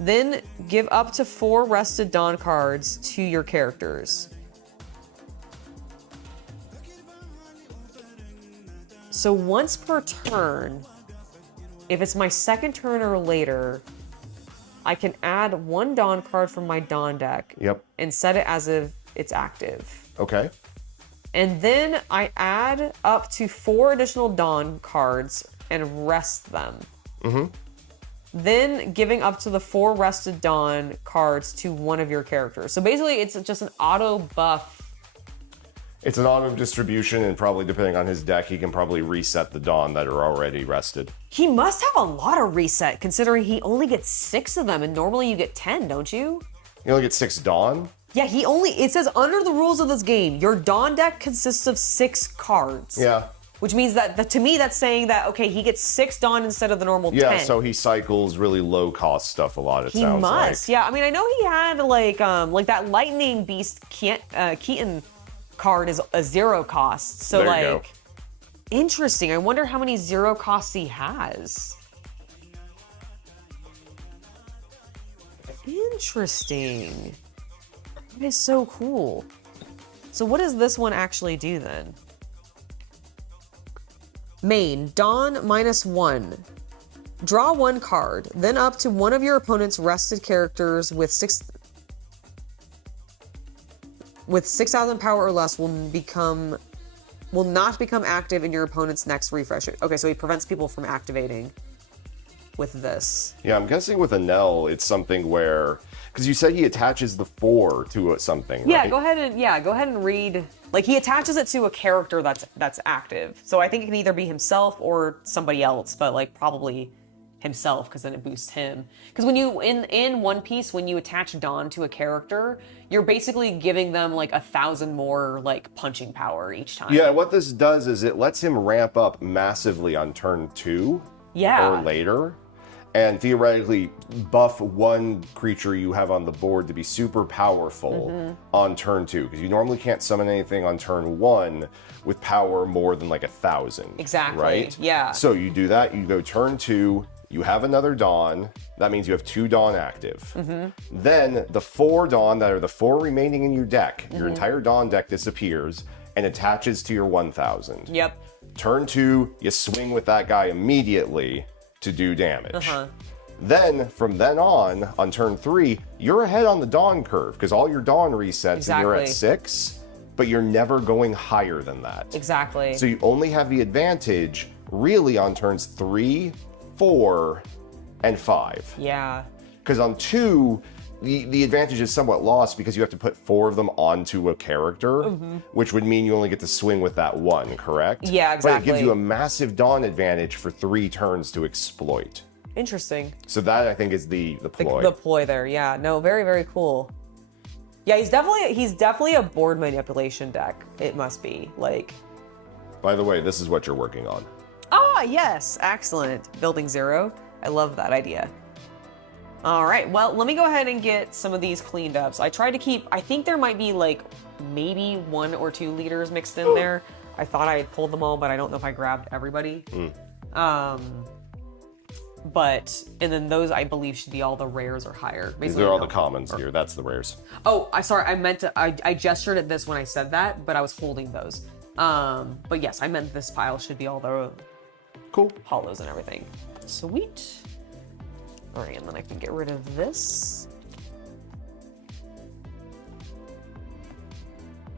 Then give up to 4 rested Dawn cards to your characters. So once per turn, if it's my second turn or later, I can add 1 Dawn card from my Dawn deck. Yep. And set it as if it's active. Okay. And then I add up to 4 additional Dawn cards and rest them. Mm-hmm. Then giving up to the 4 rested Dawn cards to one of your characters. So basically, it's just an auto buff. It's an auto distribution, and probably depending on his deck, he can probably reset the Dawn that are already rested. He must have a lot of reset, considering he only gets 6 of them, and normally you get 10, don't you? You only get 6 Dawn? Yeah, it says under the rules of this game, your Dawn deck consists of 6 cards. Yeah. Which means that to me, that's saying that, okay, he gets 6 Dawn instead of the normal 10. Yeah, so he cycles really low cost stuff a lot, it sounds like. He must, yeah. I mean, I know he had like that Lightning Beast Keaton card is a 0 cost. So There you go. Interesting. I wonder how many 0 costs he has. Interesting. That is so cool. So what does this one actually do then? Main, Dawn -1. Draw 1 card, then up to one of your opponent's rested characters with 6,000 power or less will not become active in your opponent's next refresh. Okay, so he prevents people from activating with this. Yeah, I'm guessing with Enel, it's something where, because you said he attaches the 4 to something, Yeah, right? go ahead and read. Like, he attaches it to a character that's active. So I think it can either be himself or somebody else, but like probably himself, because then it boosts him. Because when you in One Piece, when you attach Dawn to a character, you're basically giving them like 1,000 more like punching power each time. Yeah, what this does is it lets him ramp up massively on turn 2 or later, and theoretically buff one creature you have on the board to be super powerful on turn 2, because you normally can't summon anything on turn 1 with power more than like 1,000. Exactly. Right? Yeah. So you do that, you go turn 2, you have another Dawn. That means you have 2 Dawn active. Then the 4 Dawn that are the 4 remaining in your deck, your entire Dawn deck disappears and attaches to your 1,000. Yep. Turn 2, you swing with that guy immediately to do damage. Then, from then on turn 3, you're ahead on the Dawn curve, because all your Dawn resets and you're at 6, but you're never going higher than that. Exactly. So you only have the advantage, really, on turns 3, 4, and 5. Yeah. Because on 2, the advantage is somewhat lost because you have to put 4 of them onto a character, which would mean you only get to swing with that 1, correct? Yeah, exactly. But it gives you a massive Dawn advantage for 3 turns to exploit. Interesting. So that, I think, is the ploy. The ploy there, yeah. No, very, very cool. Yeah, he's definitely a board manipulation deck. It must be, like. By the way, this is what you're working on. Ah, yes, excellent. Building 0. I love that idea. All right, well, let me go ahead and get some of these cleaned up. So I tried to keep, I think there might be like maybe 1 or 2 liters mixed in there. I thought I had pulled them all, but I don't know if I grabbed everybody. And then those, I believe, should be all the rares or higher. These are all the commons here. That's the rares. Oh, I gestured at this when I said that, but I was holding those. But yes, I meant this pile should be all the cool hollows and everything. Sweet. All right, and then I can get rid of this.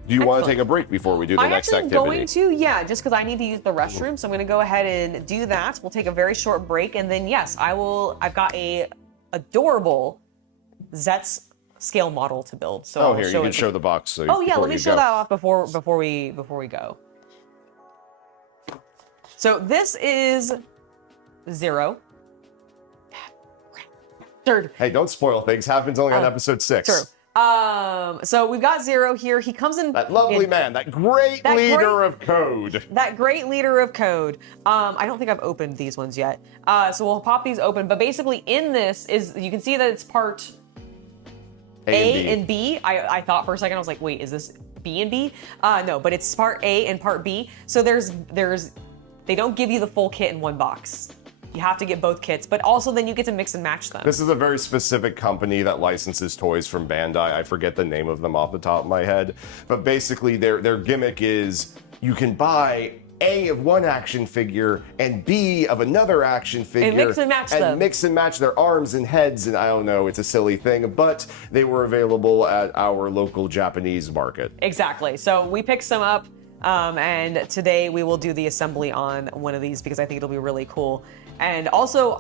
Do you want to take a break before we do the next activity? I'm going to, yeah, just because I need to use the restroom. So I'm going to go ahead and do that. We'll take a very short break, and then yes, I've got a adorable Zet's scale model to build. So here, you can show the box. So oh yeah, let me show that off before we go. So this is 0. Hey, don't spoil things. Happens only on episode 6. True. So we've got Zero here. He comes in. That lovely man, that great leader of code. That great leader of code. I don't think I've opened these ones yet. So we'll pop these open. But basically in this is, you can see that it's part A and B. I thought for a second, I was like, wait, is this B and B? No, but it's part A and part B. So they don't give you the full kit in one box. You have to get both kits, but also then you get to mix and match them. This is a very specific company that licenses toys from Bandai. I forget the name of them off the top of my head, but basically their gimmick is you can buy A of one action figure and B of another action figure. And mix and match them. And mix and match their arms and heads, and I don't know, it's a silly thing, but they were available at our local Japanese market. Exactly. So we picked some up, and today we will do the assembly on one of these because I think it'll be really cool. And also,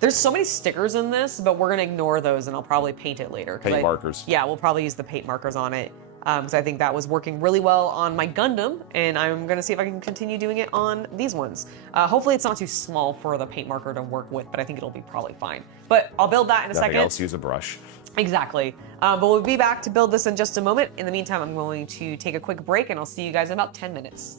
there's so many stickers in this, but we're gonna ignore those and I'll probably paint it later. Paint markers. Yeah, we'll probably use the paint markers on it. Because I think that was working really well on my Gundam, and I'm gonna see if I can continue doing it on these ones. Hopefully it's not too small for the paint marker to work with, but I think it'll be probably fine. But I'll build that in a second. Nothing else, use a brush. Exactly. But we'll be back to build this in just a moment. In the meantime, I'm going to take a quick break, and I'll see you guys in about 10 minutes.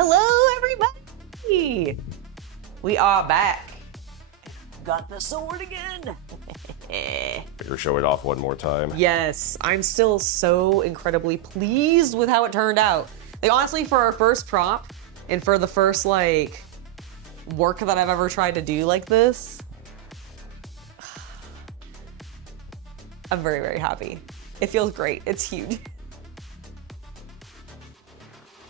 Hello, everybody! We are back. Got the sword again. Better show it off one more time. Yes, I'm still so incredibly pleased with how it turned out. Like, honestly, for our first prop, and for the first, like, work that I've ever tried to do like this, I'm very, very happy. It feels great. It's huge.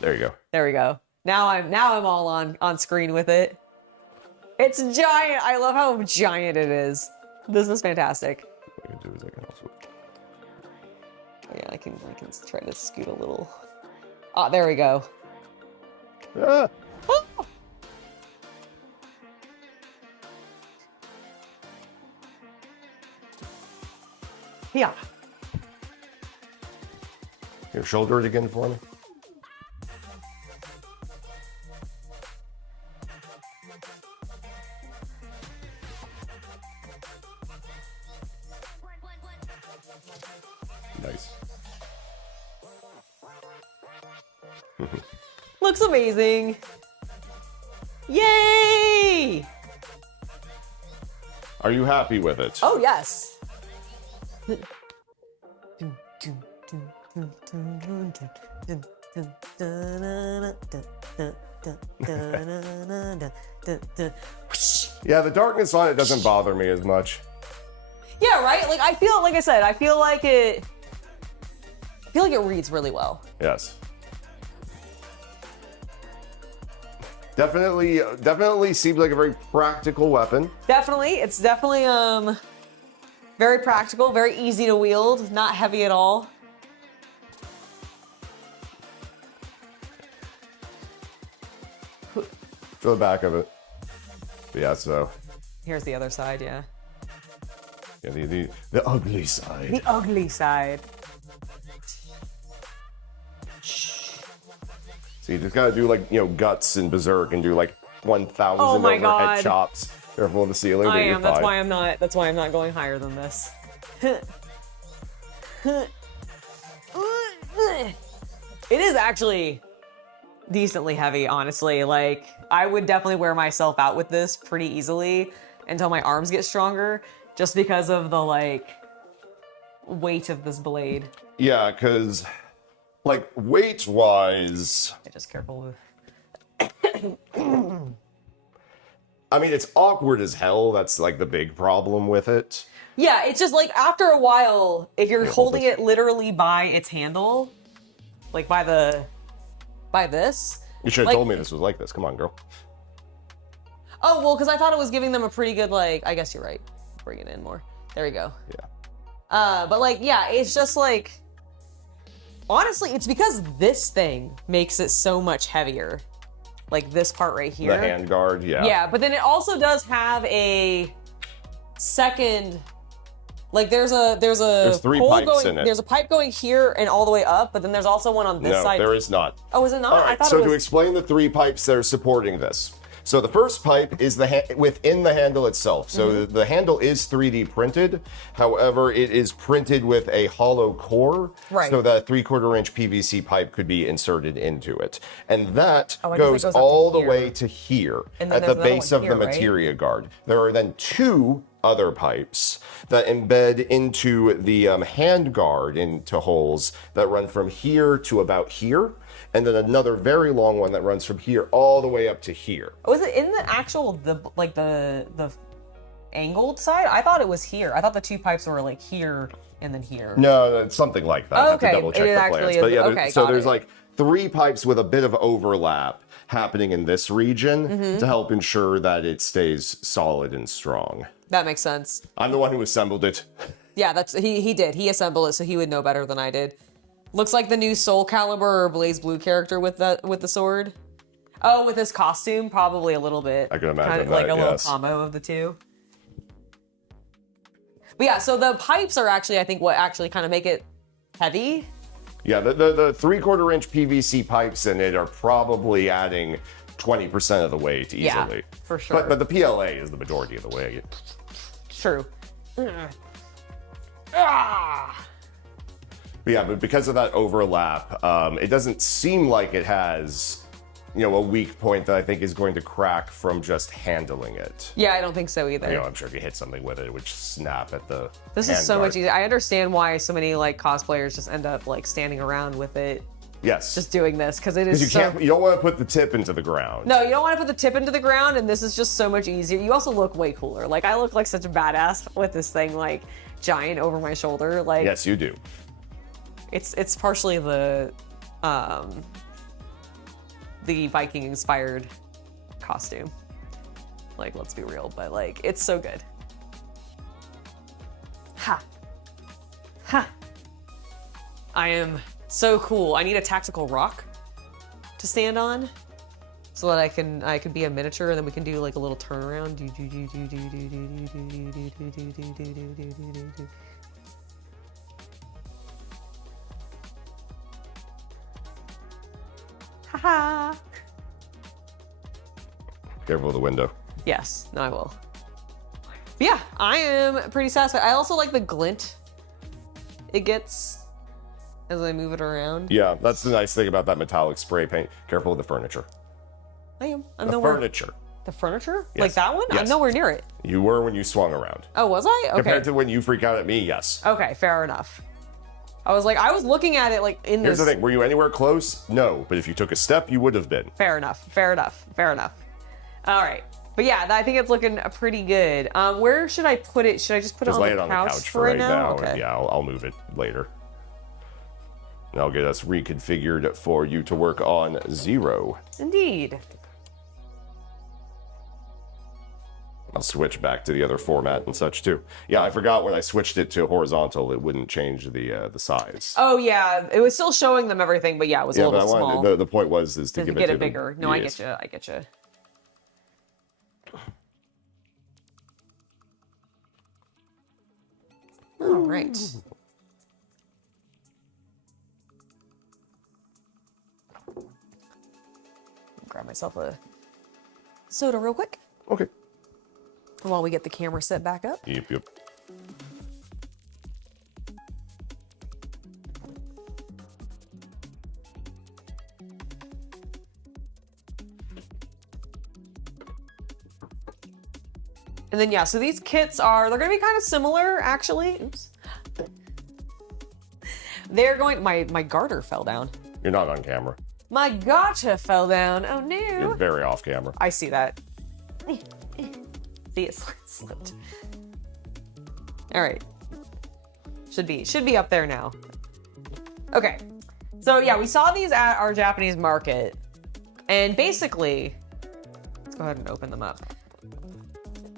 There you go. There we go. Now I'm all on screen with it. It's giant. I love how giant it is. This is fantastic. What I can do is I can also. Oh, yeah, I can try to scoot a little. Ah, there we go. Ah! Oh! Yeah. Here, shoulder it again for me. Nice. Looks amazing. Yay! Are you happy with it? Oh, yes. Yeah, the darkness on it doesn't bother me as much. Yeah, right? Like, I feel like it reads really well. Yes. Definitely seems like a very practical weapon. Definitely. It's definitely very practical, very easy to wield, not heavy at all. To the back of it. But yeah, so. Here's the other side, yeah. Yeah, the ugly side. The ugly side. So you just gotta do like, guts and berserk and do like 1,000 Oh my overhead God. chops. Careful of the ceiling. I but you're am. That's fine. why I'm not going higher than this. It is actually decently heavy, honestly. Like, I would definitely wear myself out with this pretty easily until my arms get stronger, just because of the, like, weight of this blade. Yeah, because, like, weight-wise, Just careful with... I mean, it's awkward as hell. That's, like, the big problem with it. Yeah, it's just, like, after a while, if you're Yeah, holding hold it literally by its handle, like, by this... You should have Like- told me this was like this. Come on, girl. Oh, well, because I thought it was giving them a pretty good, like, I guess you're right. Bring it in more. There we go. Yeah. But, like, yeah, it's just, like, honestly, it's because this thing makes it so much heavier. Like, this part right here. The handguard, yeah. Yeah, but then it also does have a second... Like, there's three hole pipes going, in it. There's a pipe going here and all the way up, but then there's also one on this No, side. there is not. Oh, is it not? All I right, thought so it to was... explain the 3 pipes that are supporting this. So the first pipe is within the handle itself. So the handle is 3D printed. However, it is printed with a hollow core. Right. So that 3/4 inch PVC pipe could be inserted into it. And that Oh, I guess it goes goes up to all the here. way to here And then at the there's another base one of here, the right? materia guard. There are then 2 other pipes that embed into the hand guard into holes that run from here to about here. And then another very long one that runs from here all the way up to here. Was it in the actual, the angled side? I thought it was here. I thought the 2 pipes were, like, here and then here. No, it's something like that. I have to Okay, double check it the actually plans. is- But yeah, okay, so got there's it. like 3 pipes with a bit of overlap happening in this region Mm-hmm. to help ensure that it stays solid and strong. That makes sense. I'm the one who assembled it. Yeah, that's he did. He assembled it, so he would know better than I did. Looks like the new Soul Calibur or Blaze Blue character with the sword. Oh, with his costume, probably a little bit. I can imagine Kind of like that, a little yes. combo of the two. But yeah, so the pipes are actually, I think, what actually kind of make it heavy. Yeah, the 3/4 inch PVC pipes in it are probably adding 20% of the weight easily. Yeah, for sure. But the PLA is the majority of the weight. True. Ah! But yeah, but because of that overlap, it doesn't seem like it has a weak point that I think is going to crack from just handling it. Yeah, I don't think so either. I'm sure if you hit something with it would just snap at the This is so much easier. I understand why so many like cosplayers just end up like standing around with it. Yes. Just doing this because it is you don't want to put the tip into the ground. No, you don't want to put the tip into the ground, and this is just so much easier. You also look way cooler. Like I look like such a badass with this thing like giant over my shoulder. Like yes, you do. It's partially the Viking inspired costume. Like let's be real, but like it's so good. Ha. Ha. I am so cool. I need a tactical rock to stand on so that I can be a miniature and then we can do like a little turnaround. Haha. Careful of the window. Yes, no, I will. But yeah, I am pretty satisfied. I also like the glint it gets as I move it around. Yeah, that's the nice thing about that metallic spray paint. Careful of the furniture. I am. I'm the nowhere. furniture. The furniture? Yes. Like that one? Yes. I'm nowhere near it. You were when you swung around. Oh, was I? Okay. Compared to when you freak out at me, yes. Okay, fair enough. I was looking at it like in Here's this. the thing, were you anywhere close? No, but if you took a step, you would have been. Fair enough. All right. But yeah, I think it's looking pretty good. Where should I put it? Should I just put Just it lay on it the on the couch couch for right now? and Okay. yeah, I'll move it later. And I'll get us reconfigured for you to work on 0. Indeed. I'll switch back to the other format and such too. Yeah, I forgot when I switched it to horizontal, it wouldn't change the size. Oh yeah, it was still showing them everything, but yeah, it was a little but small. the point was to give get it it bigger. No, yes. I get you. All right. Grab myself a soda real quick Okay. while we get the camera set back up. Yep. And then yeah, so these kits they're gonna be kind of similar actually. Oops. They're going, my garter fell down. You're not on camera. My garter fell down. Oh no. You're very off camera. I see that. See, it slipped. All right. Should be up there now. Okay. So yeah, we saw these at our Japanese market. And basically, let's go ahead and open them up.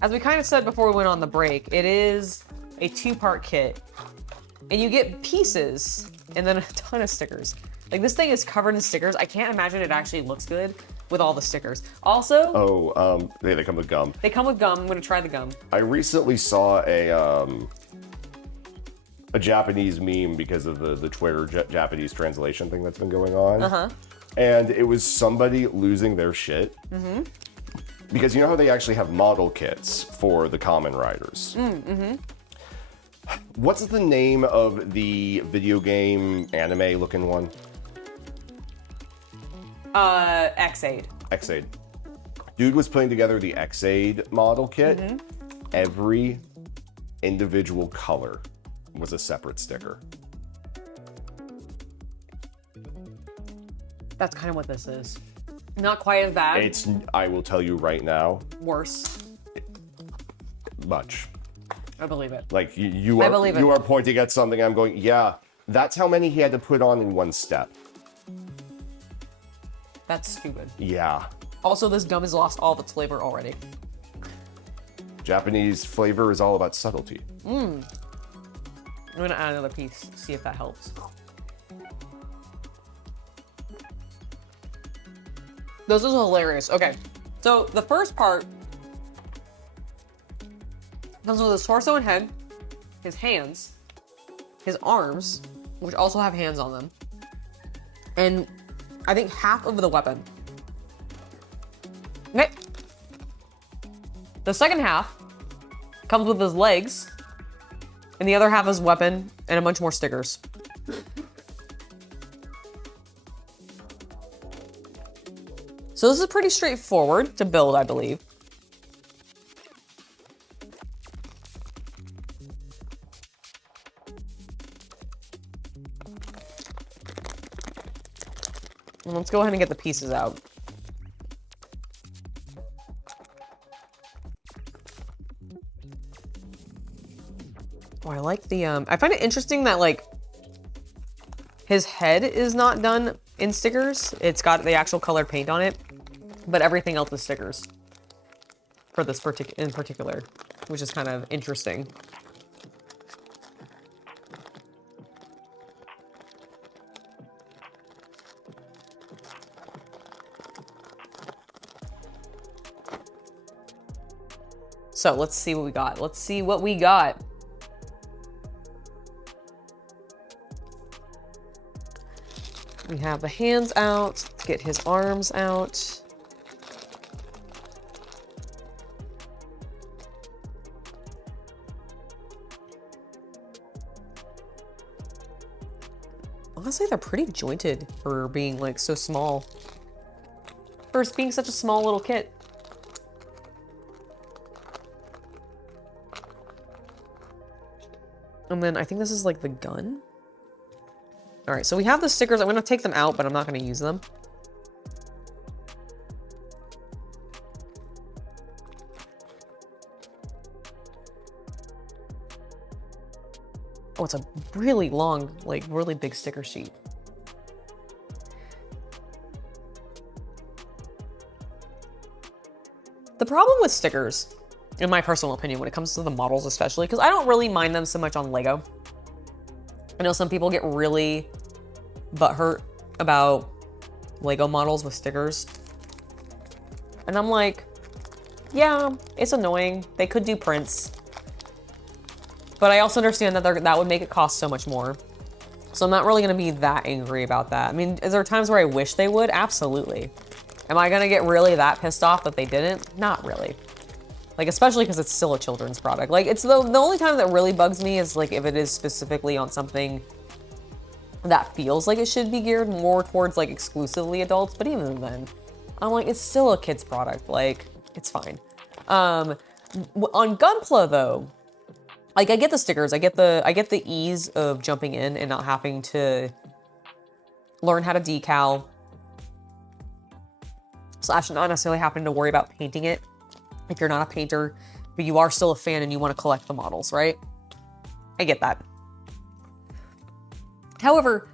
As we kind of said before we went on the break, it is a 2-part kit. And you get pieces and then a ton of stickers. Like this thing is covered in stickers. I can't imagine it actually looks good with all the stickers. Also, they come with gum. they come with gum. I'm gonna try the gum. I recently saw a Japanese meme because of the Twitter Japanese translation thing that's been going on. And it was somebody losing their shit. Because you know how they actually have model kits for the common riders? What's the name of the video game anime looking one? X-Aid. X-Aid. Dude was putting together the X-Aid model kit. Every individual color was a separate sticker. That's kind of what this is. Not quite as bad. I will tell you right now, Worse. much. I believe it. Like you are pointing at something. I'm going, yeah, that's how many he had to put on in one step. That's stupid. Yeah. Also, this gum has lost all of its flavor already. Japanese flavor is all about subtlety. I'm gonna add another piece, see if that helps. This is hilarious. Okay, so the first part comes with his torso and head, his hands, his arms, which also have hands on them, and I think half of the weapon. Okay. The second half comes with his legs, and the other half is weapon and a bunch more stickers. So this is pretty straightforward to build, I believe. And let's go ahead and get the pieces out. Oh, I like the, I find it interesting that, like, his head is not done in stickers. It's got the actual colored paint on it, but everything else is stickers for this in particular, which is kind of interesting. So let's see what we got. Let's see what we got. We have the hands out. Let's get his arms out. Honestly, they're pretty jointed for being like so small. For being such a small little kit. And then I think this is like the gun. All right, so we have the stickers. I'm gonna take them out, but I'm not gonna use them. Oh, it's a really long, like really big sticker sheet. The problem with stickers, in my personal opinion, when it comes to the models especially, because I don't really mind them so much on Lego. I know some people get really butthurt about Lego models with stickers. And I'm like, yeah, it's annoying. They could do prints. But I also understand that that would make it cost so much more. So I'm not really gonna be that angry about that. I mean, is there times where I wish they would? Absolutely. Am I gonna get really that pissed off that they didn't? Not really. Like, especially because it's still a children's product. Like, it's the only time that really bugs me is like if it is specifically on something that feels like it should be geared more towards like exclusively adults, but even then, I'm like, it's still a kid's product. Like, it's fine. On Gunpla though, like I get the stickers, I get the ease of jumping in and not having to learn how to decal, / not necessarily having to worry about painting it if you're not a painter, but you are still a fan and you want to collect the models, right? I get that. However,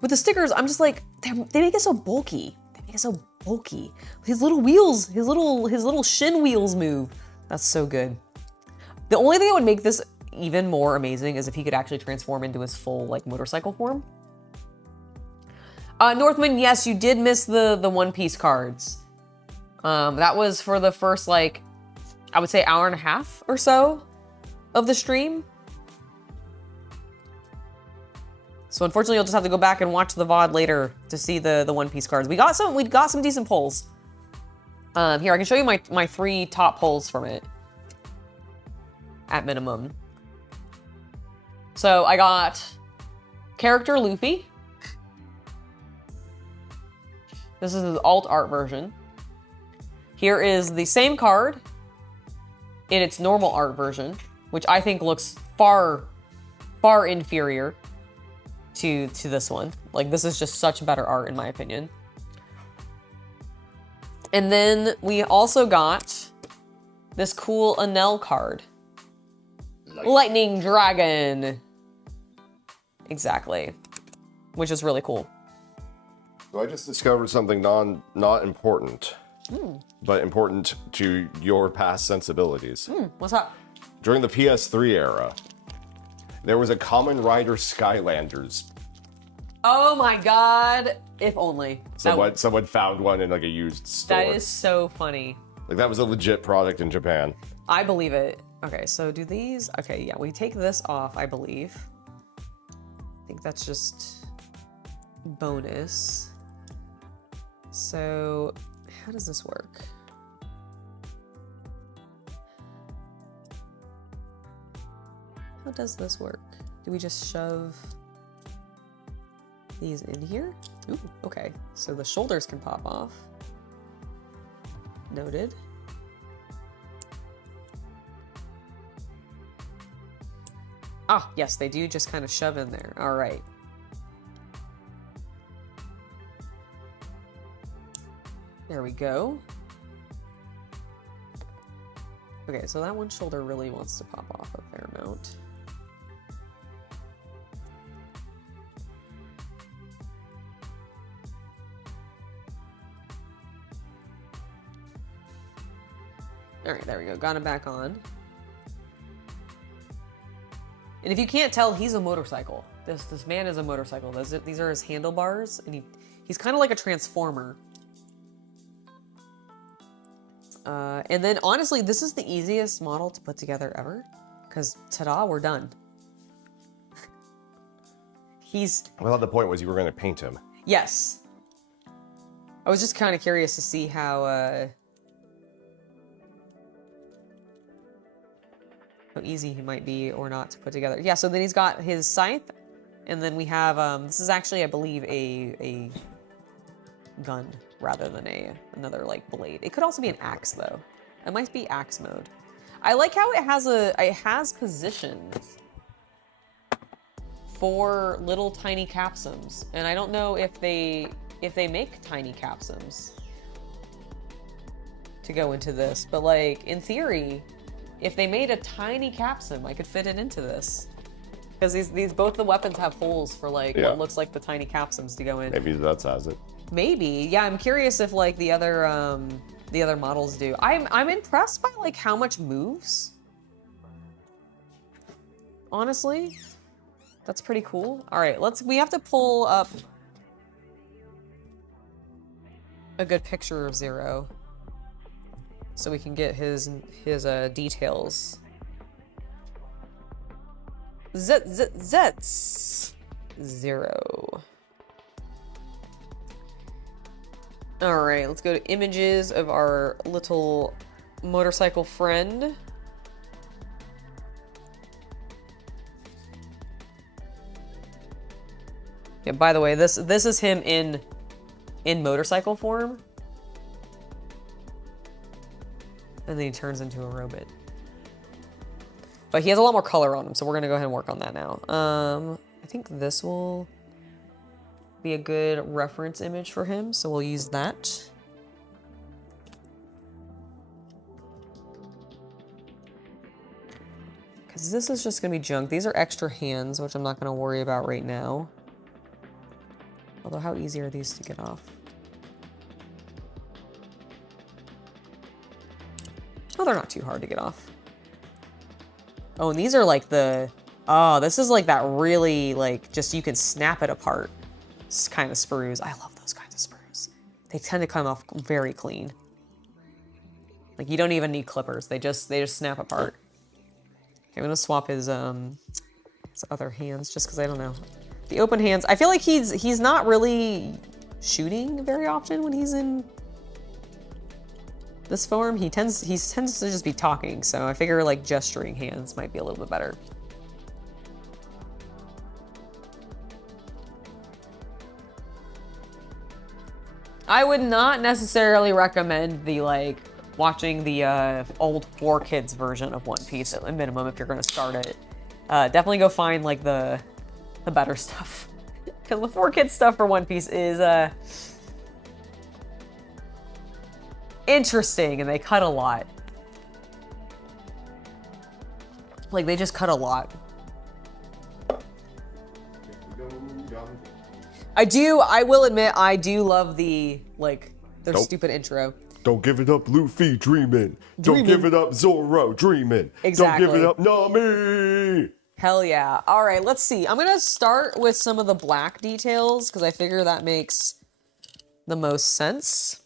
with the stickers, I'm just like, they make it so bulky. They make it so bulky. His little wheels, his little shin wheels move. That's so good. The only thing that would make this even more amazing is if he could actually transform into his full like motorcycle form. Northman, yes, you did miss the One Piece cards. That was for the first like, I would say hour and a half or so of the stream. So unfortunately, you'll just have to go back and watch the VOD later to see the One Piece cards. We got some decent pulls. Here, I can show you my 3 top pulls from it. At minimum. So I got character Luffy. This is the alt art version. Here is the same card in its normal art version, which I think looks far, far inferior to this one. Like, this is just such better art in my opinion. And then we also got this cool Enel card. Lightning Dragon. Exactly. Which is really cool. So I just discovered something not important, but important to your past sensibilities. What's up? During the PS3 era, there was a Kamen Rider Skylanders. Oh my god. If only. Someone found one in like a used store. That is so funny. Like, that was a legit product in Japan. I believe it. Okay, so do these... Okay, yeah, we take this off, I believe. I think that's just bonus. So, how does this work? How does this work? Do we just shove these in here? Ooh, okay. So the shoulders can pop off. Noted. Ah, yes, they do just kind of shove in there. All right. There we go. Okay, so that one shoulder really wants to pop off a fair amount. All right, there we go. Got him back on. And if you can't tell, he's a motorcycle. This man is a motorcycle. These are his handlebars, and he's kind of like a transformer. And then honestly, this is the easiest model to put together ever, because ta-da, we're done. I thought the point was you were going to paint him. Yes. I was just kind of curious to see how easy he might be or not to put together. Yeah, so then he's got his scythe, and then we have, this is actually, I believe, a gun rather than another like blade. It could also be an axe though. It might be axe mode. I like how it has positions for little tiny capsims, and I don't know if they make tiny capsims to go into this, but like in theory, if they made a tiny capsim, I could fit it into this. Because these both the weapons have holes for like what looks like the tiny capsims to go in. Maybe that has it. Maybe, yeah. I'm curious if like the other models do. I'm impressed by like how much moves. Honestly, that's pretty cool. All right, we have to pull up a good picture of Zero, so we can get his details. Zets Zero. All right, let's go to images of our little motorcycle friend. Yeah, by the way, this is him in motorcycle form. And then he turns into a robot. But he has a lot more color on him, so we're gonna go ahead and work on that now. I think this will be a good reference image for him, so we'll use that. Because this is just gonna be junk. These are extra hands, which I'm not gonna worry about right now. Although, how easy are these to get off? Oh, they're not too hard to get off. Oh, and these are like this is like that really, like, just you can snap it apart kind of sprues. I love those kinds of sprues. They tend to come off very clean. Like, you don't even need clippers. They just snap apart. Okay, I'm gonna swap his other hands just because I don't know. The open hands, I feel like he's not really shooting very often when he's in this form. He tends to just be talking, so I figure like gesturing hands might be a little bit better. I would not necessarily recommend the like watching the old 4Kids version of One Piece at a minimum if you're going to start it. Definitely go find like the better stuff, because the 4Kids stuff for One Piece is interesting, and they cut a lot. Like, they just cut a lot. I will admit, I do love their stupid intro. Don't give it up, Luffy, dreaming. Don't give it up, Zoro, dreaming. Exactly. Don't give it up, Nami. Hell yeah. All right, let's see. I'm going to start with some of the black details, because I figure that makes the most sense.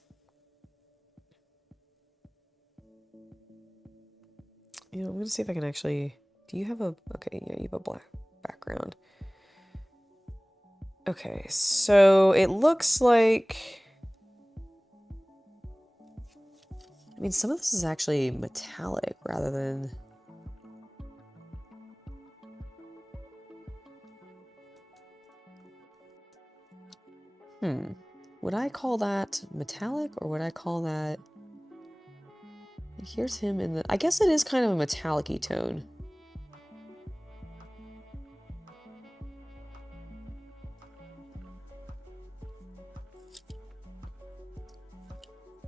You know, I'm going to see if I can actually... Do you have a... Okay, yeah, you have a black background. Okay, so it looks like... I mean, some of this is actually metallic rather than... Would I call that metallic, or would I call that Here's him in the... I guess it is kind of a metallic-y tone.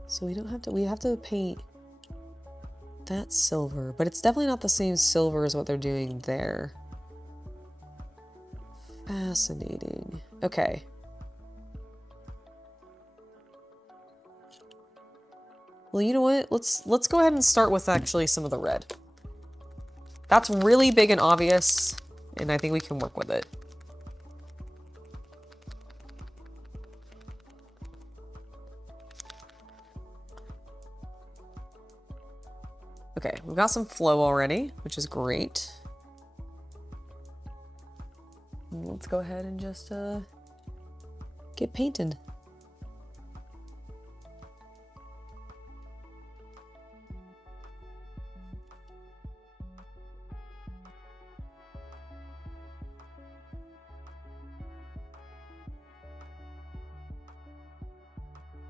So we don't have to... We have to paint that silver. But it's definitely not the same silver as what they're doing there. Fascinating. Okay. Well, you know what? Let's go ahead and start with actually some of the red. That's really big and obvious, and I think we can work with it. Okay, we've got some flow already, which is great. Let's go ahead and just get painted.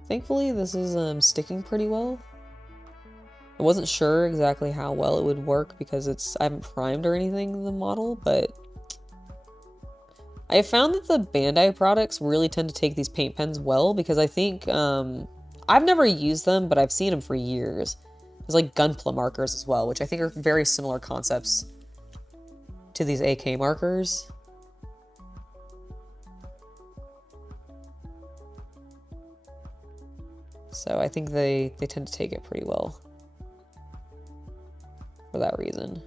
Thankfully, this is sticking pretty well. I wasn't sure exactly how well it would work because I haven't primed or anything the model, but I have found that the Bandai products really tend to take these paint pens well because I think, I've never used them, but I've seen them for years. There's like Gunpla markers as well, which I think are very similar concepts to these AK markers. So I think they tend to take it pretty well for that reason.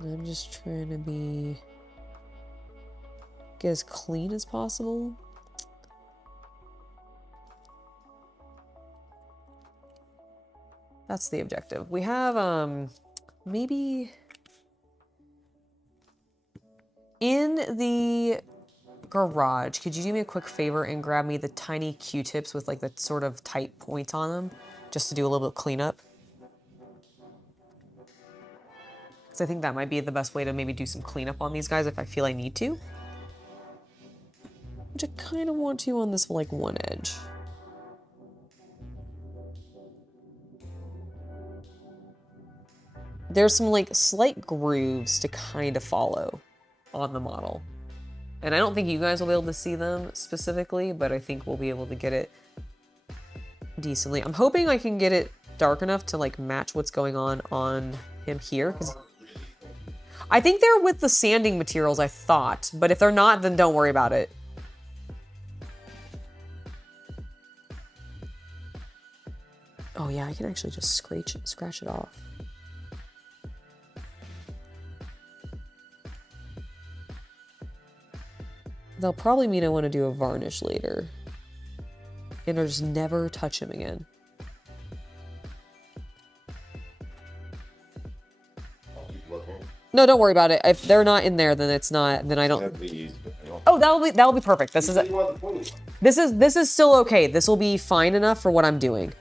And I'm just trying to get as clean as possible. That's the objective. We have, maybe in the garage, could you do me a quick favor and grab me the tiny Q-tips with like the sort of tight points on them, just to do a little bit of cleanup? Because I think that might be the best way to maybe do some cleanup on these guys if I feel I need to. Which I kind of want to on this like one edge. There's some like slight grooves to kind of follow on the model. And I don't think you guys will be able to see them specifically, but I think we'll be able to get it decently. I'm hoping I can get it dark enough to like match what's going on him here. 'Cause I think they're with the sanding materials, I thought, but if they're not, then don't worry about it. Oh yeah, I can actually just scratch it off. They'll probably mean I want to do a varnish later. And I'll just never touch him again. No, don't worry about it. If they're not in there, then it's not. Then I don't. Oh, that'll be perfect. This is still okay. This will be fine enough for what I'm doing.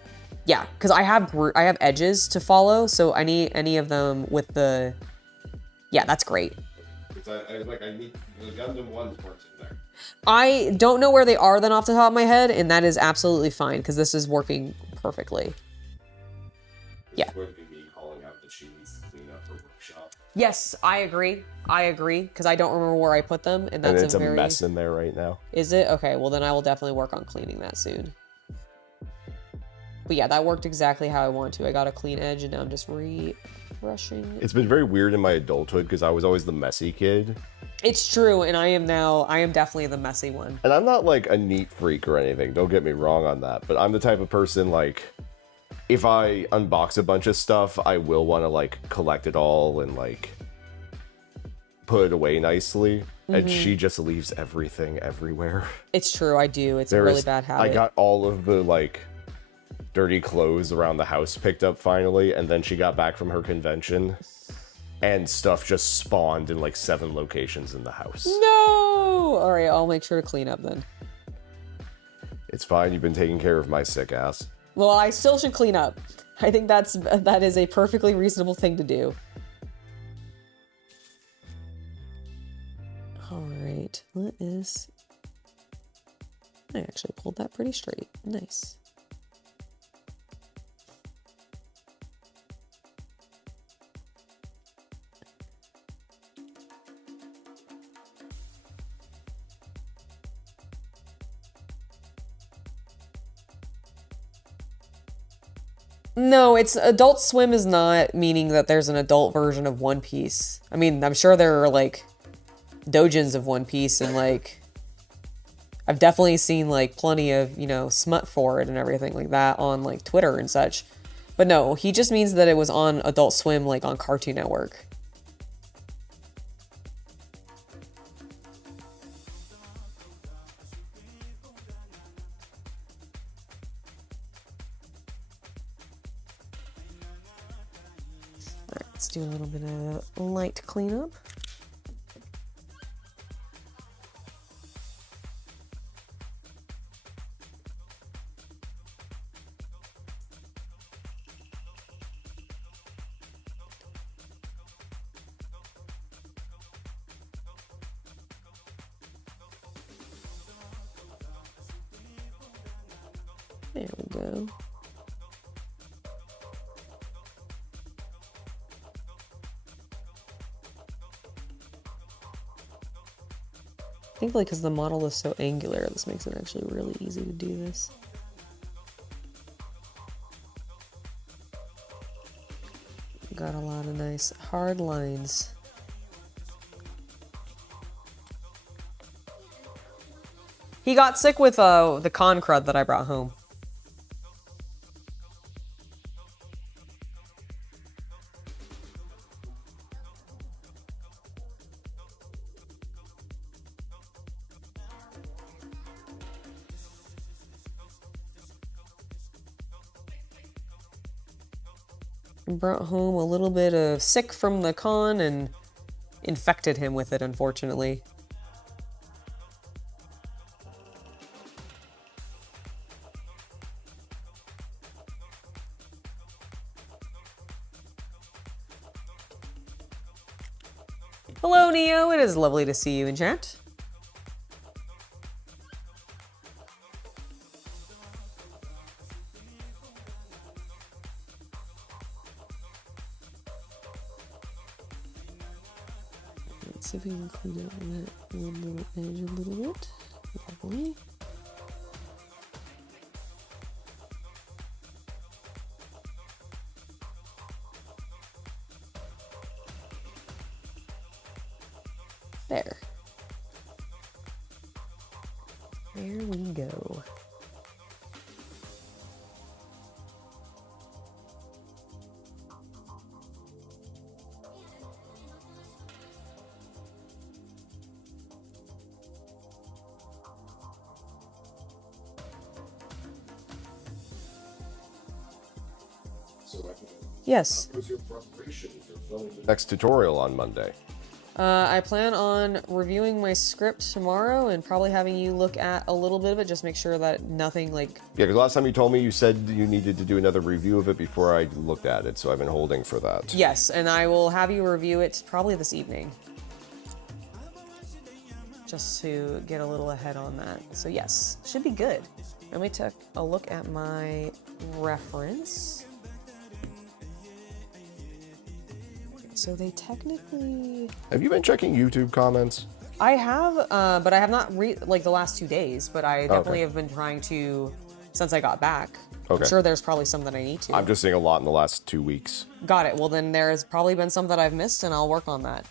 Yeah, because I have edges to follow, so I need any of them with the. Yeah, that's great. I need the Gundam ones weren't in there. I don't know where they are then off the top of my head, and that is absolutely fine because this is working perfectly. Yeah. Would be me calling out that she needs to clean up her workshop. Yes, I agree. Because I don't remember where I put them, and that's it's a mess in there right now. Is it? Okay, well then I will definitely work on cleaning that soon. But yeah, that worked exactly how I want to. I got a clean edge, and now I'm just brushing. It's been very weird in my adulthood because I was always the messy kid. It's true, and I am definitely the messy one. And I'm not like a neat freak or anything, don't get me wrong on that, but I'm the type of person like, if I unbox a bunch of stuff, I will want to like collect it all and like put it away nicely. And she just leaves everything everywhere. It's true, I do. It's a really bad habit. I got all of the like dirty clothes around the house picked up finally, and then she got back from her convention and stuff just spawned in like 7 locations in the house. No! Alright, I'll make sure to clean up then. It's fine, you've been taking care of my sick ass. Well, I still should clean up. I think that is a perfectly reasonable thing to do. All right, I actually pulled that pretty straight. Nice. No, it's Adult Swim is not meaning that there's an adult version of One Piece. I mean, I'm sure there are like doujins of One Piece and like I've definitely seen like plenty of, you know, smut for it and everything like that on like Twitter and such. But no, he just means that it was on Adult Swim, like on Cartoon Network. Let's do a little bit of light cleanup. There we go. I think like because the model is so angular, this makes it actually really easy to do this. Got a lot of nice hard lines. He got sick with the con crud that I brought home. Brought home a little bit of sick from the con and infected him with it, unfortunately. Hello, Neo. It is lovely to see you in chat. Let's see if we can clean out that one little edge a little bit. Lovely. There. There we go. Yes. What was your preparation for filming the next tutorial on Monday? I plan on reviewing my script tomorrow and probably having you look at a little bit of it, just make sure that nothing like... Yeah, because last time you told me you said you needed to do another review of it before I looked at it, so I've been holding for that. Yes, and I will have you review it probably this evening. Just to get a little ahead on that. So yes, should be good. Let me take a look at my reference. So they technically... Have you been checking YouTube comments? I have, but I have not like the last 2 days, but I definitely have been trying to since I got back. Okay. I'm sure there's probably some that I need to. I'm just seeing a lot in the last 2 weeks. Got it. Well, then there's probably been some that I've missed, and I'll work on that.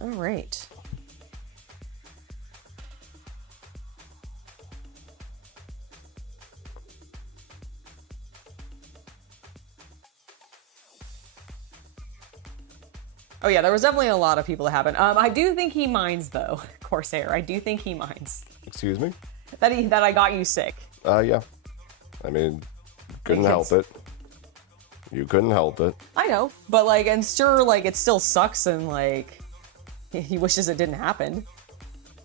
All right. Oh yeah, there was definitely a lot of people that happened. I do think he minds though, Corsair. I do think he minds. Excuse me? That I got you sick. Yeah. I mean, couldn't help it. You couldn't help it. I know, but like, and sure, like, it still sucks and like, he wishes it didn't happen.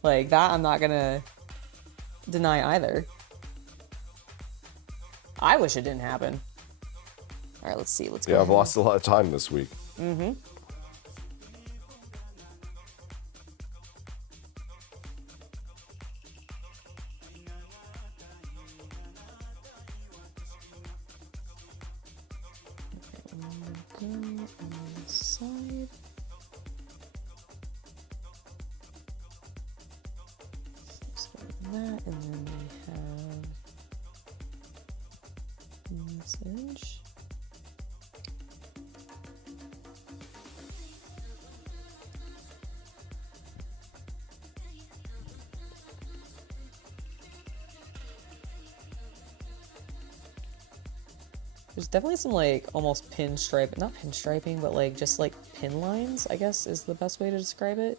Like, that I'm not gonna deny either. I wish it didn't happen. All right, let's see. Let's go. Yeah, I've lost a lot of time this week. Mm-hmm. Go on the side. Let's go with that, and then we have this edge. There's definitely some like almost pinstripe, not pinstriping, but like just like pin lines, I guess is the best way to describe it.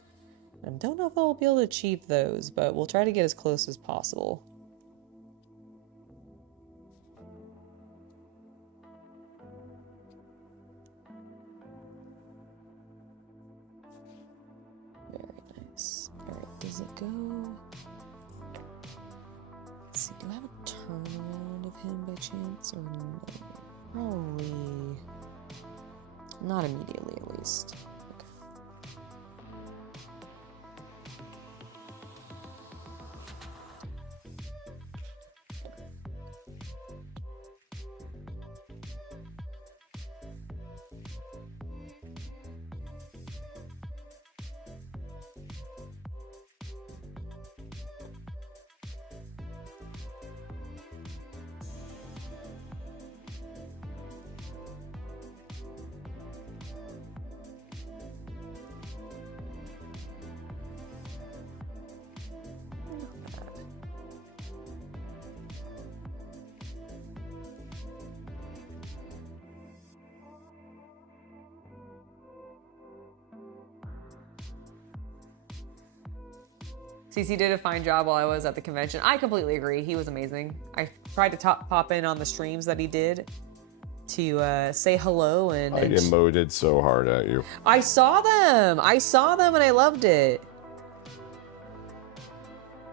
I don't know if I'll be able to achieve those, but we'll try to get as close as possible. Very nice. All right, does it go? Let's see, do I have a turnaround of him by chance or no? Probably not immediately, at least. Okay. CC did a fine job while I was at the convention. I completely agree. He was amazing. I tried to pop in on the streams that he did to say hello and I emoted so hard at you. I saw them. I saw them and I loved it.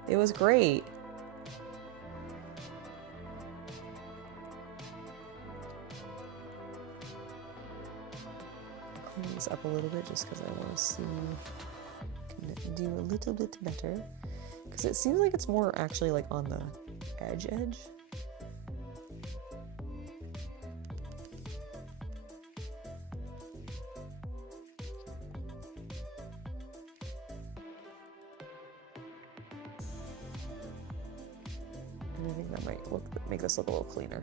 It was great. Clean this up a little bit just because I want to see. Do a little bit better because it seems like it's more actually like on the edge. And I think that might make this look a little cleaner.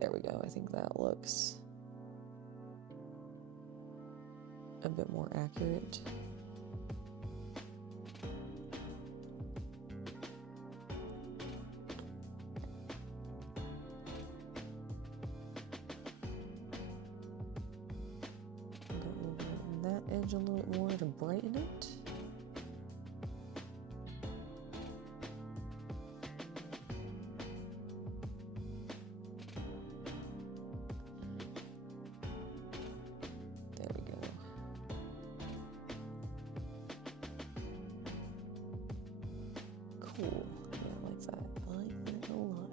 There we go. I think that looks a bit more accurate. Go over that edge a little bit more to brighten it. Cool. Yeah, I like that. I like that a lot.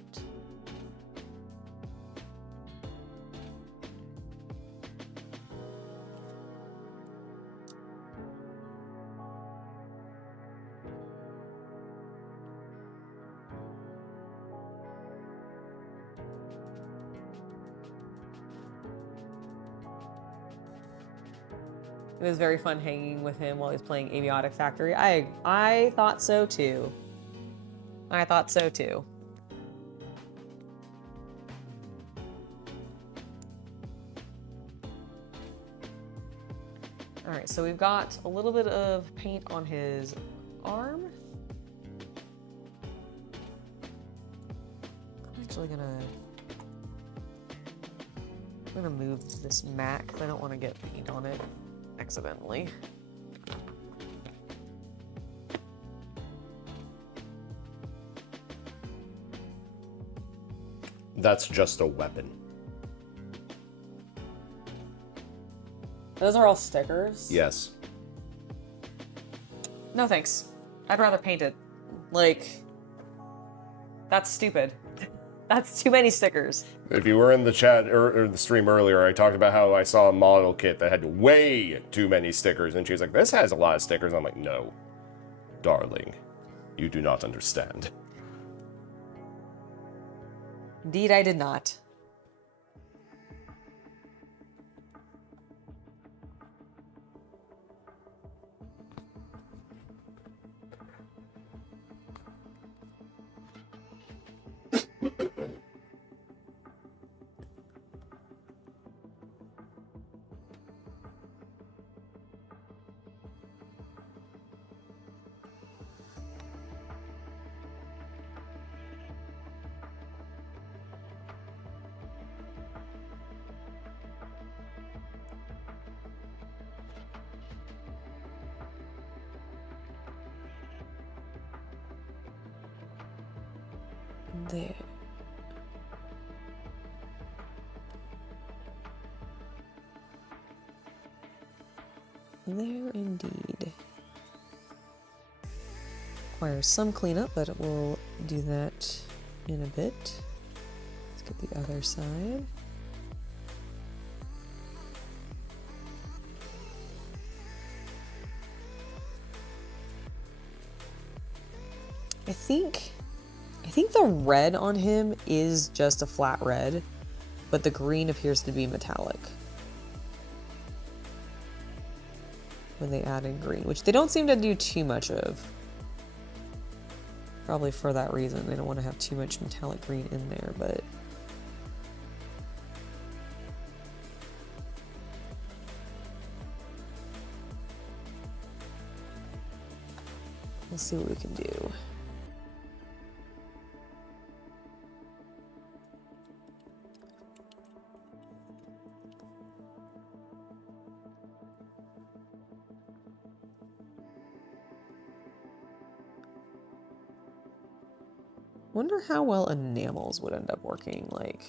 It was very fun hanging with him while he was playing Aviotic Factory. I thought so too. I thought so too. All right, so we've got a little bit of paint on his arm. I'm actually gonna move this mat because I don't want to get paint on it accidentally. That's just a weapon. Those are all stickers? Yes. No thanks. I'd rather paint it. Like, that's stupid. That's too many stickers. If you were in the chat or the stream earlier, I talked about how I saw a model kit that had way too many stickers, and she was like, this has a lot of stickers. I'm like, no, darling, you do not understand. Indeed, I did not. There. There indeed. Requires some cleanup, but we'll do that in a bit. Let's get the other side. I think the red on him is just a flat red, but the green appears to be metallic when they add in green, which they don't seem to do too much of. Probably for that reason. They don't want to have too much metallic green in there, but we'll see what we can do. Wonder how well enamels would end up working, like,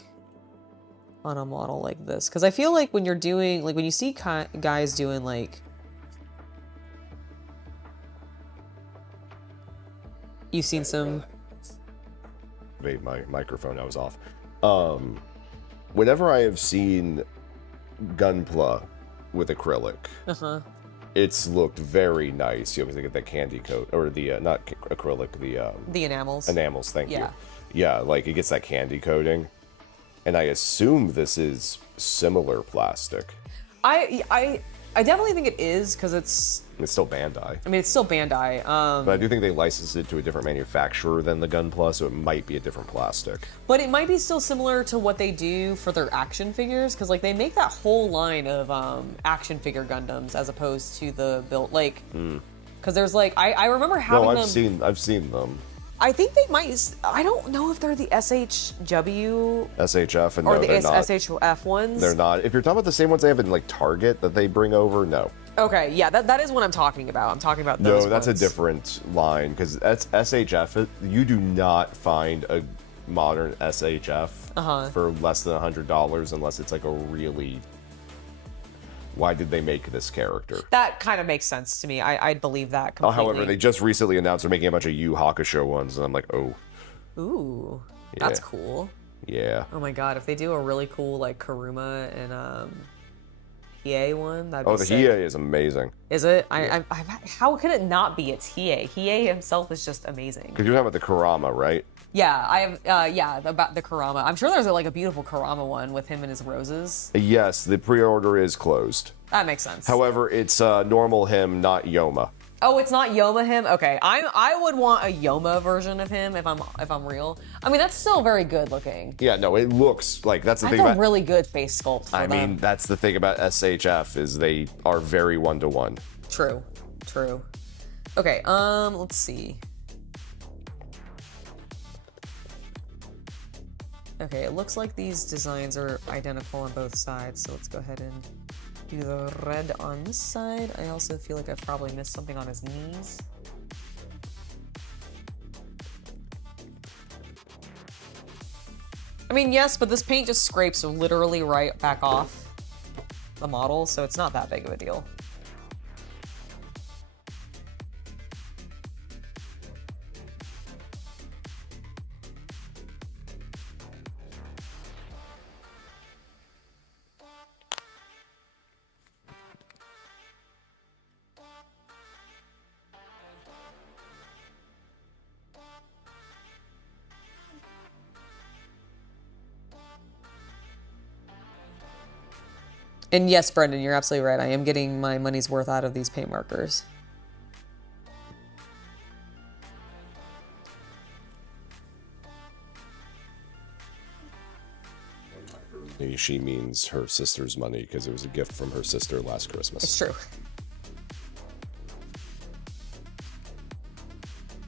on a model like this. Because I feel like when you're doing, like, when you see guys doing, like, you've seen some... Wait, my microphone, I was off. Whenever I have seen Gunpla with acrylic, it's looked very nice. You always get that candy coat, or the not acrylic, the enamels. Enamels, thank you. Yeah, like it gets that candy coating, and I assume this is similar plastic. I definitely think it is, because it's still Bandai. I mean, it's still Bandai. But I do think they licensed it to a different manufacturer than the Gunpla, so it might be a different plastic. But it might be still similar to what they do for their action figures, because like they make that whole line of action figure Gundams as opposed to the built, like, because there's like I remember having them. I've seen them. I think they might. I don't know if they're the SHW SHF and or no, the they're not. SHF ones. They're not. If you're talking about the same ones they have in like Target that they bring over, no. Okay, yeah, that is what I'm talking about. I'm talking about those. No, that's ones. a different line, because that's SHF. You do not find a modern SHF for less than $100 unless it's like a really. Why did they make this character? That kind of makes sense to me. I'd believe that completely. However, they just recently announced they're making a bunch of Yu Hakusho ones, and I'm like, oh. Ooh, Yeah. that's cool. Yeah. Oh my god, if they do a really cool like Karuma and Hiei one, that'd be The sick. Hiei is amazing. Is it? Yeah. How could it not be? It's Hiei. Hiei himself is just amazing. Because you're talking about the Kurama, right? Yeah, I have. About the Kurama. I'm sure there's like a beautiful Kurama one with him and his roses. Yes, the pre-order is closed. That makes sense. However, it's normal him, not Yoma. Oh, it's not Yoma him? Okay. I would want a Yoma version of him if I'm real. I mean, that's still very good looking. Yeah, no, it looks like that's the thing That's about a really good face sculpt for I them. mean, that's the thing about SHF is they are very one-to-one. True. True. Okay, let's see. Okay, it looks like these designs are identical on both sides, so let's go ahead and do the red on this side. I also feel like I've probably missed something on his knees. I mean, yes, but this paint just scrapes literally right back off the model, so it's not that big of a deal. And yes, Brendan, you're absolutely right. I am getting my money's worth out of these paint markers. She means her sister's money because it was a gift from her sister last Christmas. It's true.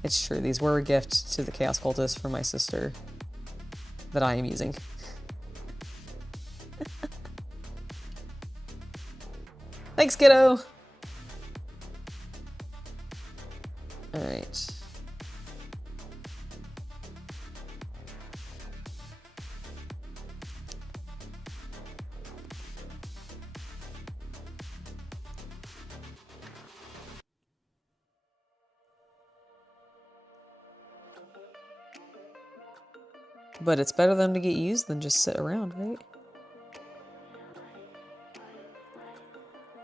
It's true. These were a gift to the Chaos Cultist from my sister that I am using. Thanks, kiddo. All right. But it's better than to get used than just sit around, right?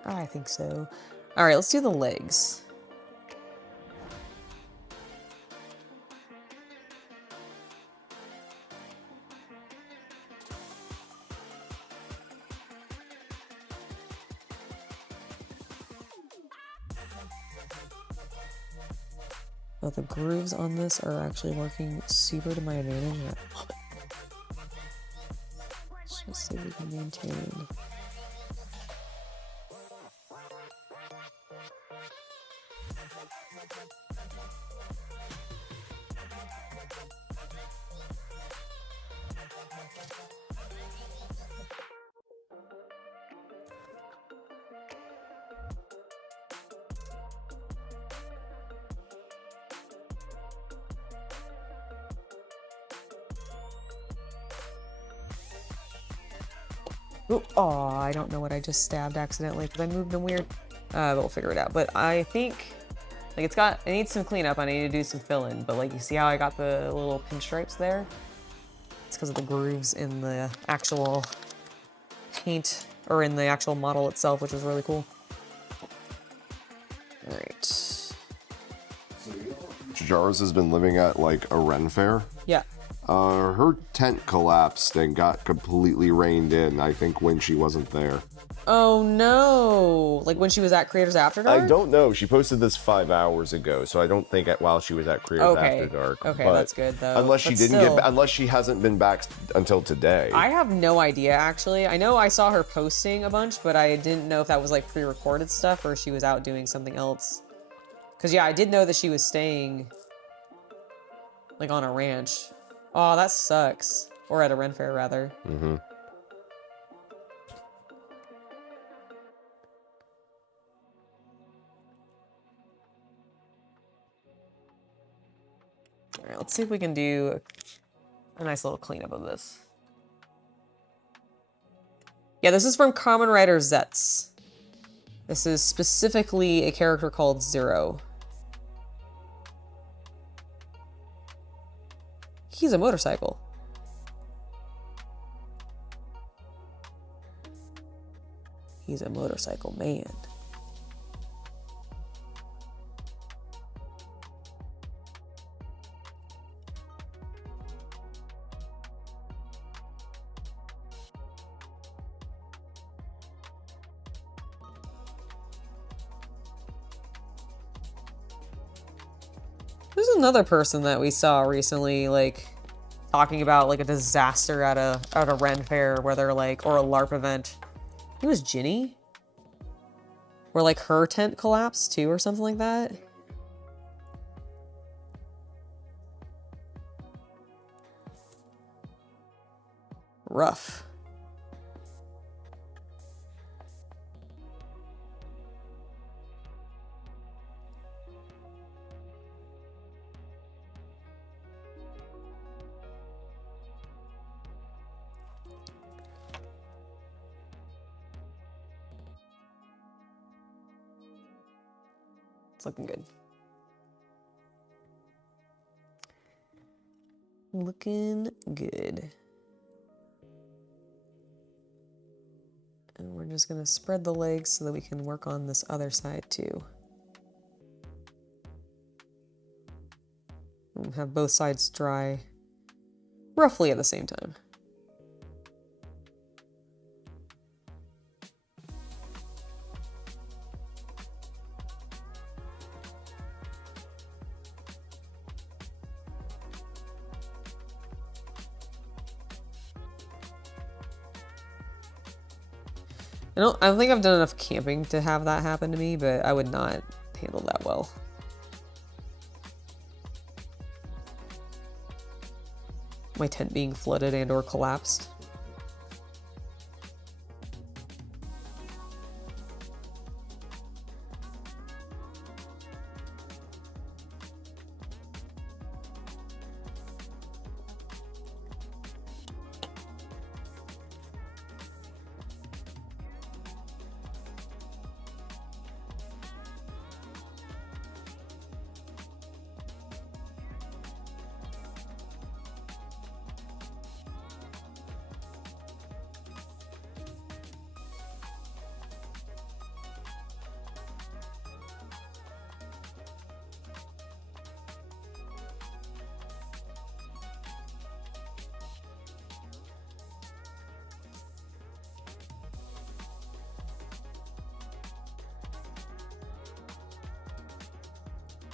I think so. All right, let's do the legs. Oh, the grooves on this are actually working super to my advantage. Let's just see if we can maintain. Ooh, oh, I don't know what I just stabbed accidentally because I moved them weird. But we'll figure it out. But I think, like, it needs some cleanup. I need to do some fill-in. But, like, you see how I got the little pinstripes there? It's because of the grooves in the actual paint, or in the actual model itself, which is really cool. All right. So Jars has been living at, like, a Ren fair. Yeah. Her tent collapsed and got completely rained in, I think, when she wasn't there. Oh no! Like when she was at Creators After Dark? I don't know. She posted this 5 hours ago, so I don't think while she was at Creators After Dark. Okay, but that's good though. Unless she unless she hasn't been back until today. I have no idea actually. I know I saw her posting a bunch, but I didn't know if that was like pre-recorded stuff or she was out doing something else. Cause yeah, I did know that she was staying like on a ranch. Oh, that sucks. Or at a Ren fair rather. Mm-hmm. All right, let's see if we can do a nice little cleanup of this. Yeah, this is from Kamen Rider Zets. This is specifically a character called Zero. He's a motorcycle. He's a motorcycle man. There's another person that we saw recently, like, talking about, like, a disaster at a Ren fair where they're, like, or a LARP event. It was Ginny? Where, like, her tent collapsed, too, or something like that? Rough. It's looking good. Looking good. And we're just gonna spread the legs so that we can work on this other side too. And have both sides dry roughly at the same time. I don't think I've done enough camping to have that happen to me, but I would not handle that well. My tent being flooded and or collapsed.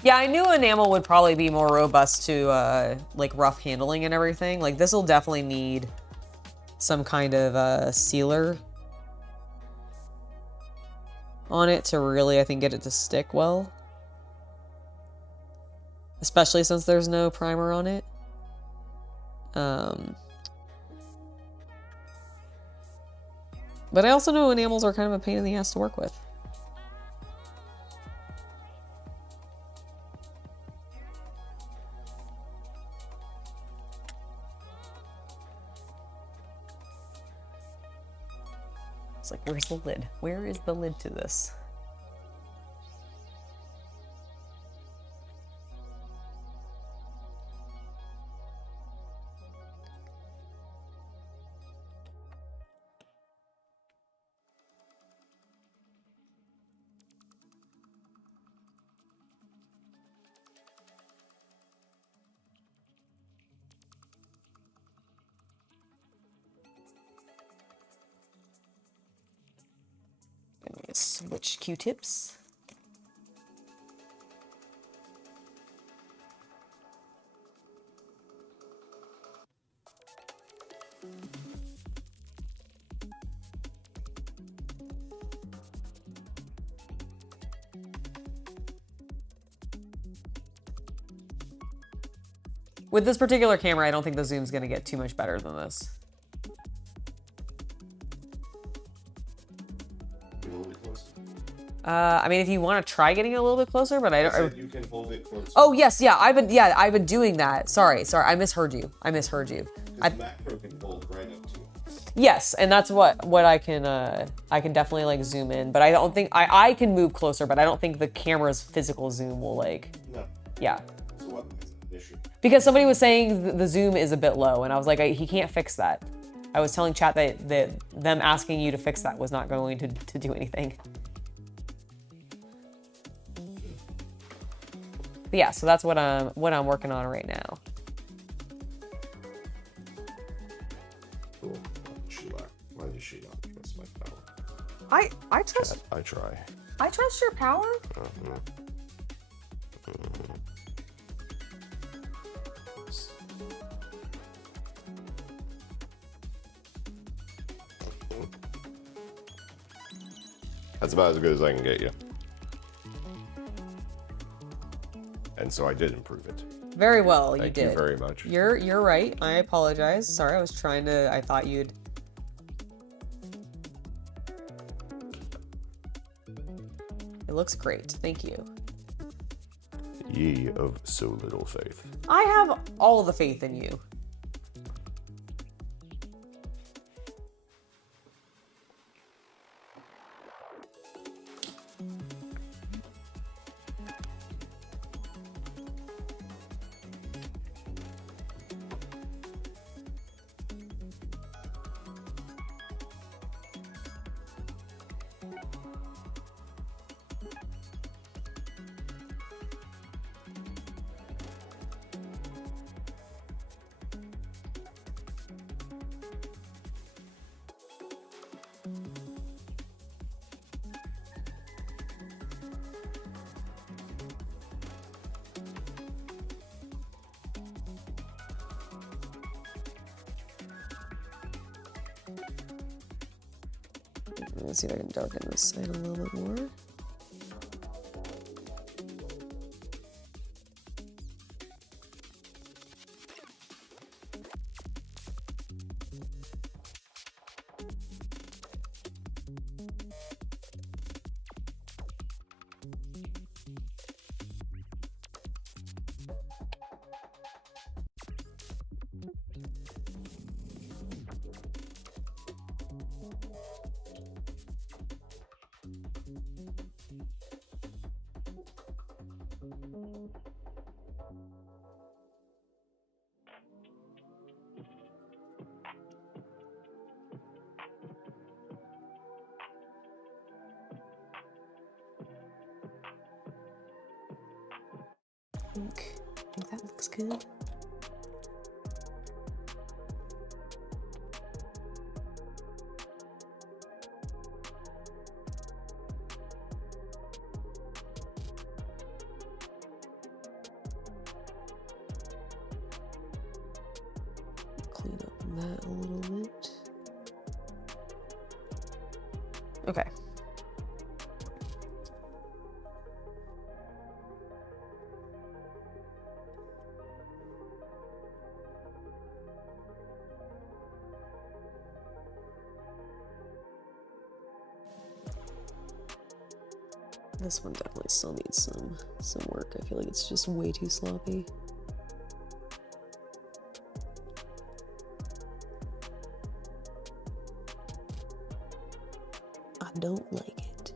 Yeah, I knew enamel would probably be more robust to like rough handling and everything. Like this will definitely need some kind of sealer on it to really, I think, get it to stick well. Especially since there's no primer on it. But I also know enamels are kind of a pain in the ass to work with. It's like, where's the lid? Where is the lid to this? Switch Q-tips. With this particular camera, I don't think the zoom's gonna get too much better than this. I mean, if you want to try getting it a little bit closer, but I don't. Said you can hold it closer. Oh yes, yeah, I've been doing that. Sorry, I misheard you. Because macro can hold right up to it. Yes, and that's what I can definitely like zoom in, but I don't think I can move closer, but I don't think the camera's physical zoom will like. No. Yeah. So what is the issue? Because somebody was saying the zoom is a bit low, and I was like, he can't fix that. I was telling chat that them asking you to fix that was not going to do anything. But yeah, so that's what I'm working on right now. Cool. Why did she not trust my power? I trust. Chat, I try. I trust your power. That's about as good as I can get you. And so I did improve it. Very well, you Thank did. you very much. You're right. I apologize. Sorry, I thought you'd... It looks great. Thank you. Ye of so little faith. I have all the faith in you. Let's see if I can darken this side a little bit more. I think that looks good. Clean up that a little bit. Okay. This one definitely still needs some work. I feel like it's just way too sloppy. I don't like it.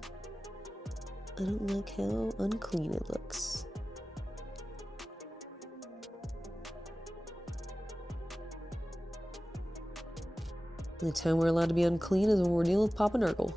I don't like how unclean it looks. The only time we're allowed to be unclean is when we're dealing with Papa Nurgle.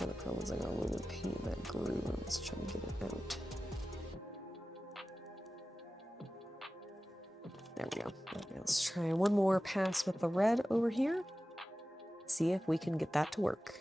The problem is I got a little bit of paint in that groove and I'm just trying to get it out. There we go. Okay, let's try one more pass with the red over here. See if we can get that to work.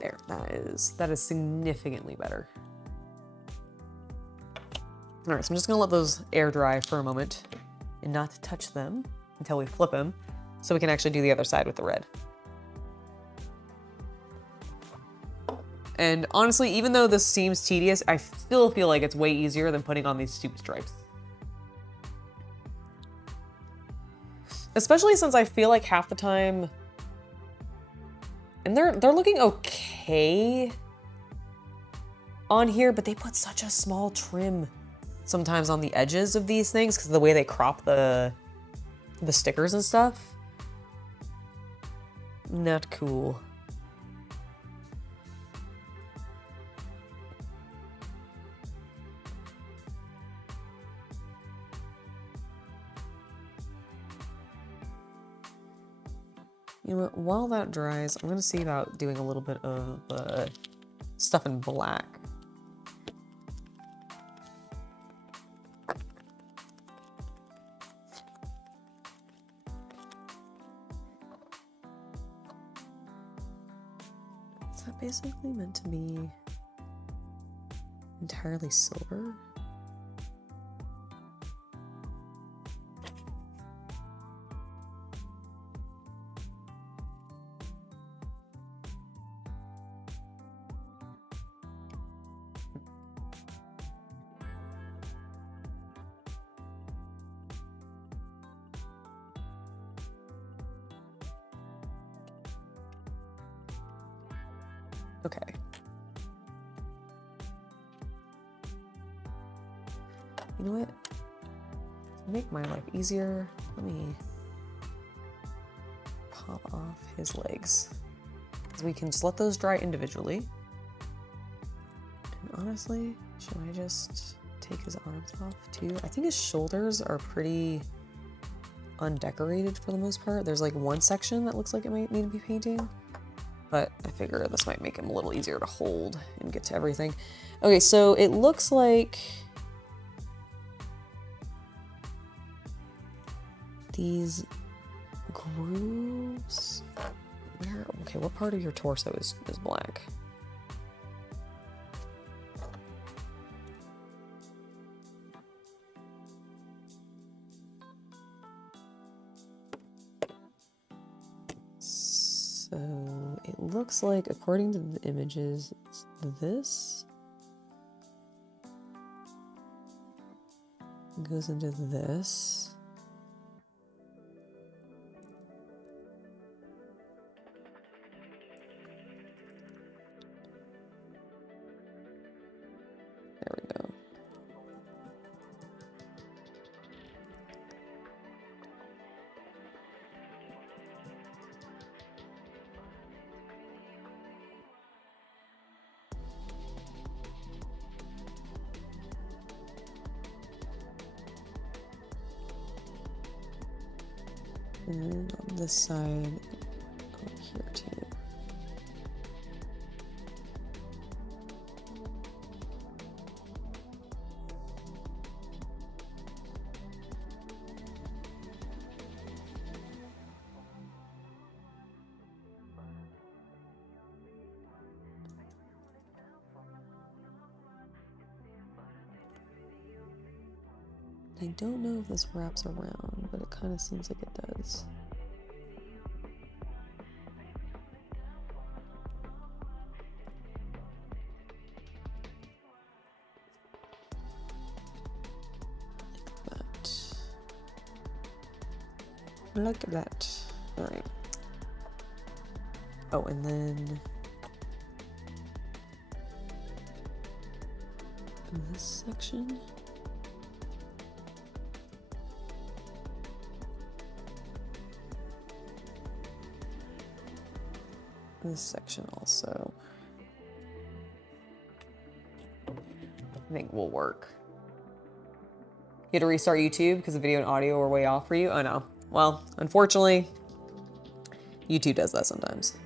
There, that is significantly better. All right, so I'm just gonna let those air dry for a moment and not touch them until we flip them so we can actually do the other side with the red. And honestly, even though this seems tedious, I still feel like it's way easier than putting on these stupid stripes. Especially since I feel like half the time, and they're looking okay. on here, but they put such a small trim sometimes on the edges of these things because of the way they crop the stickers and stuff. Not cool. You know what, while that dries, I'm gonna see about doing a little bit of stuff in black. Is that basically meant to be entirely silver? Okay. You know what? To make my life easier, let me pop off his legs. So we can just let those dry individually. And honestly, should I just take his arms off too? I think his shoulders are pretty undecorated for the most part. There's like one section that looks like it might need to be painting. But I figure this might make him a little easier to hold and get to everything. Okay, so it looks like these grooves. Where? Okay, what part of your torso is black? So it looks like, according to the images, it's this goes into this. There we go. And then on this side, over here too. I don't know if this wraps around, but it kind of seems like it does. Like that. All right. Oh, and then in this section. This section also, I think will work. You had to restart YouTube because the video and audio were way off for you? Oh no. Well, unfortunately, YouTube does that sometimes.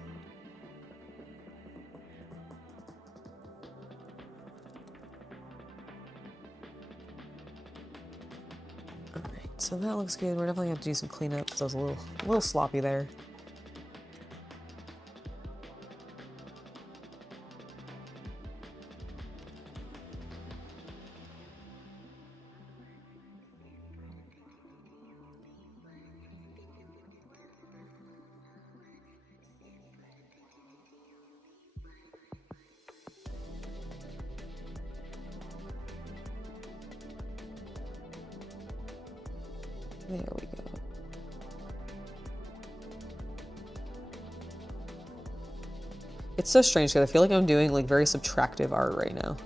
All right, so that looks good. We're definitely gonna have to do some cleanup because I was a little sloppy there. There we go. It's so strange because I feel like I'm doing like very subtractive art right now.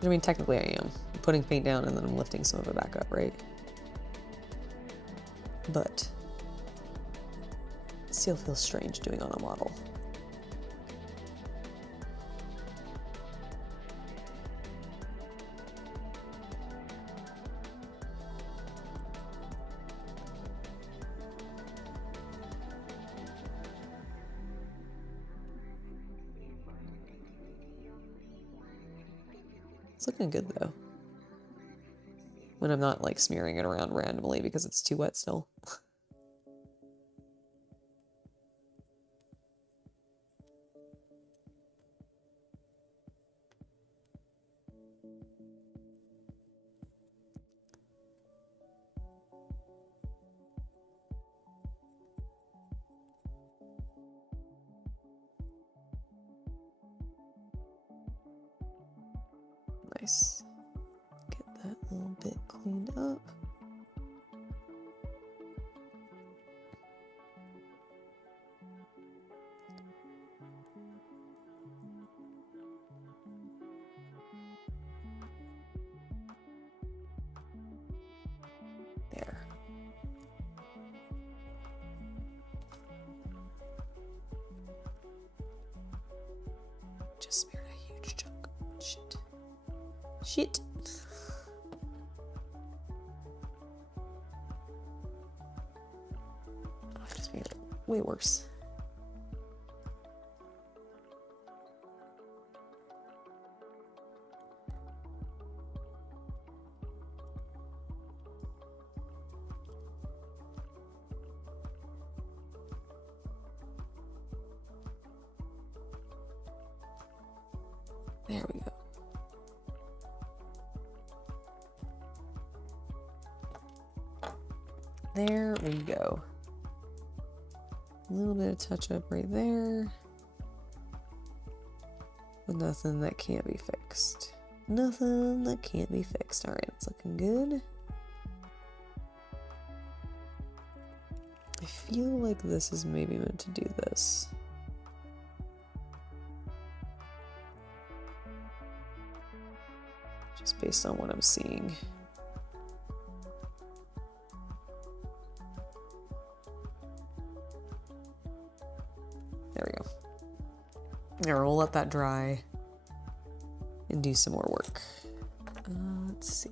I mean, technically I am. I'm putting paint down and then I'm lifting some of it back up, right? But it still feels strange doing on a model. It's looking good though. When I'm not like smearing it around randomly because it's too wet still. Nice. Get that little bit cleaned up. There. Just smeared a huge chunk. Shit. Shit. Oh, I just made it way worse. There we go. There we go. A little bit of touch up right there. But nothing that can't be fixed. Nothing that can't be fixed. All right, it's looking good. I feel like this is maybe meant to do this. Just based on what I'm seeing. There we go. There, we'll let that dry and do some more work. Let's see.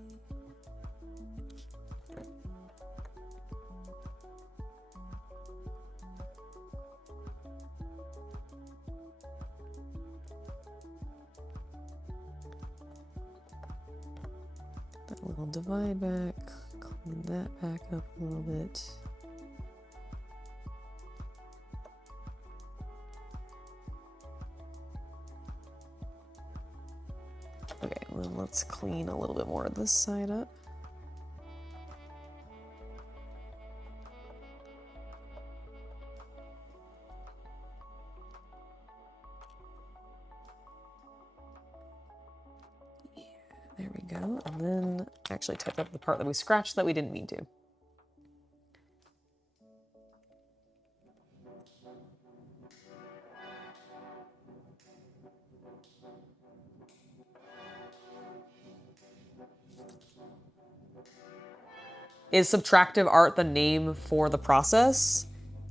That little divide back, clean that back up a little bit. Okay, then let's clean a little bit more of this side up. Yeah, there we go. And then actually touch up the part that we scratched that we didn't mean to. Is subtractive art the name for the process?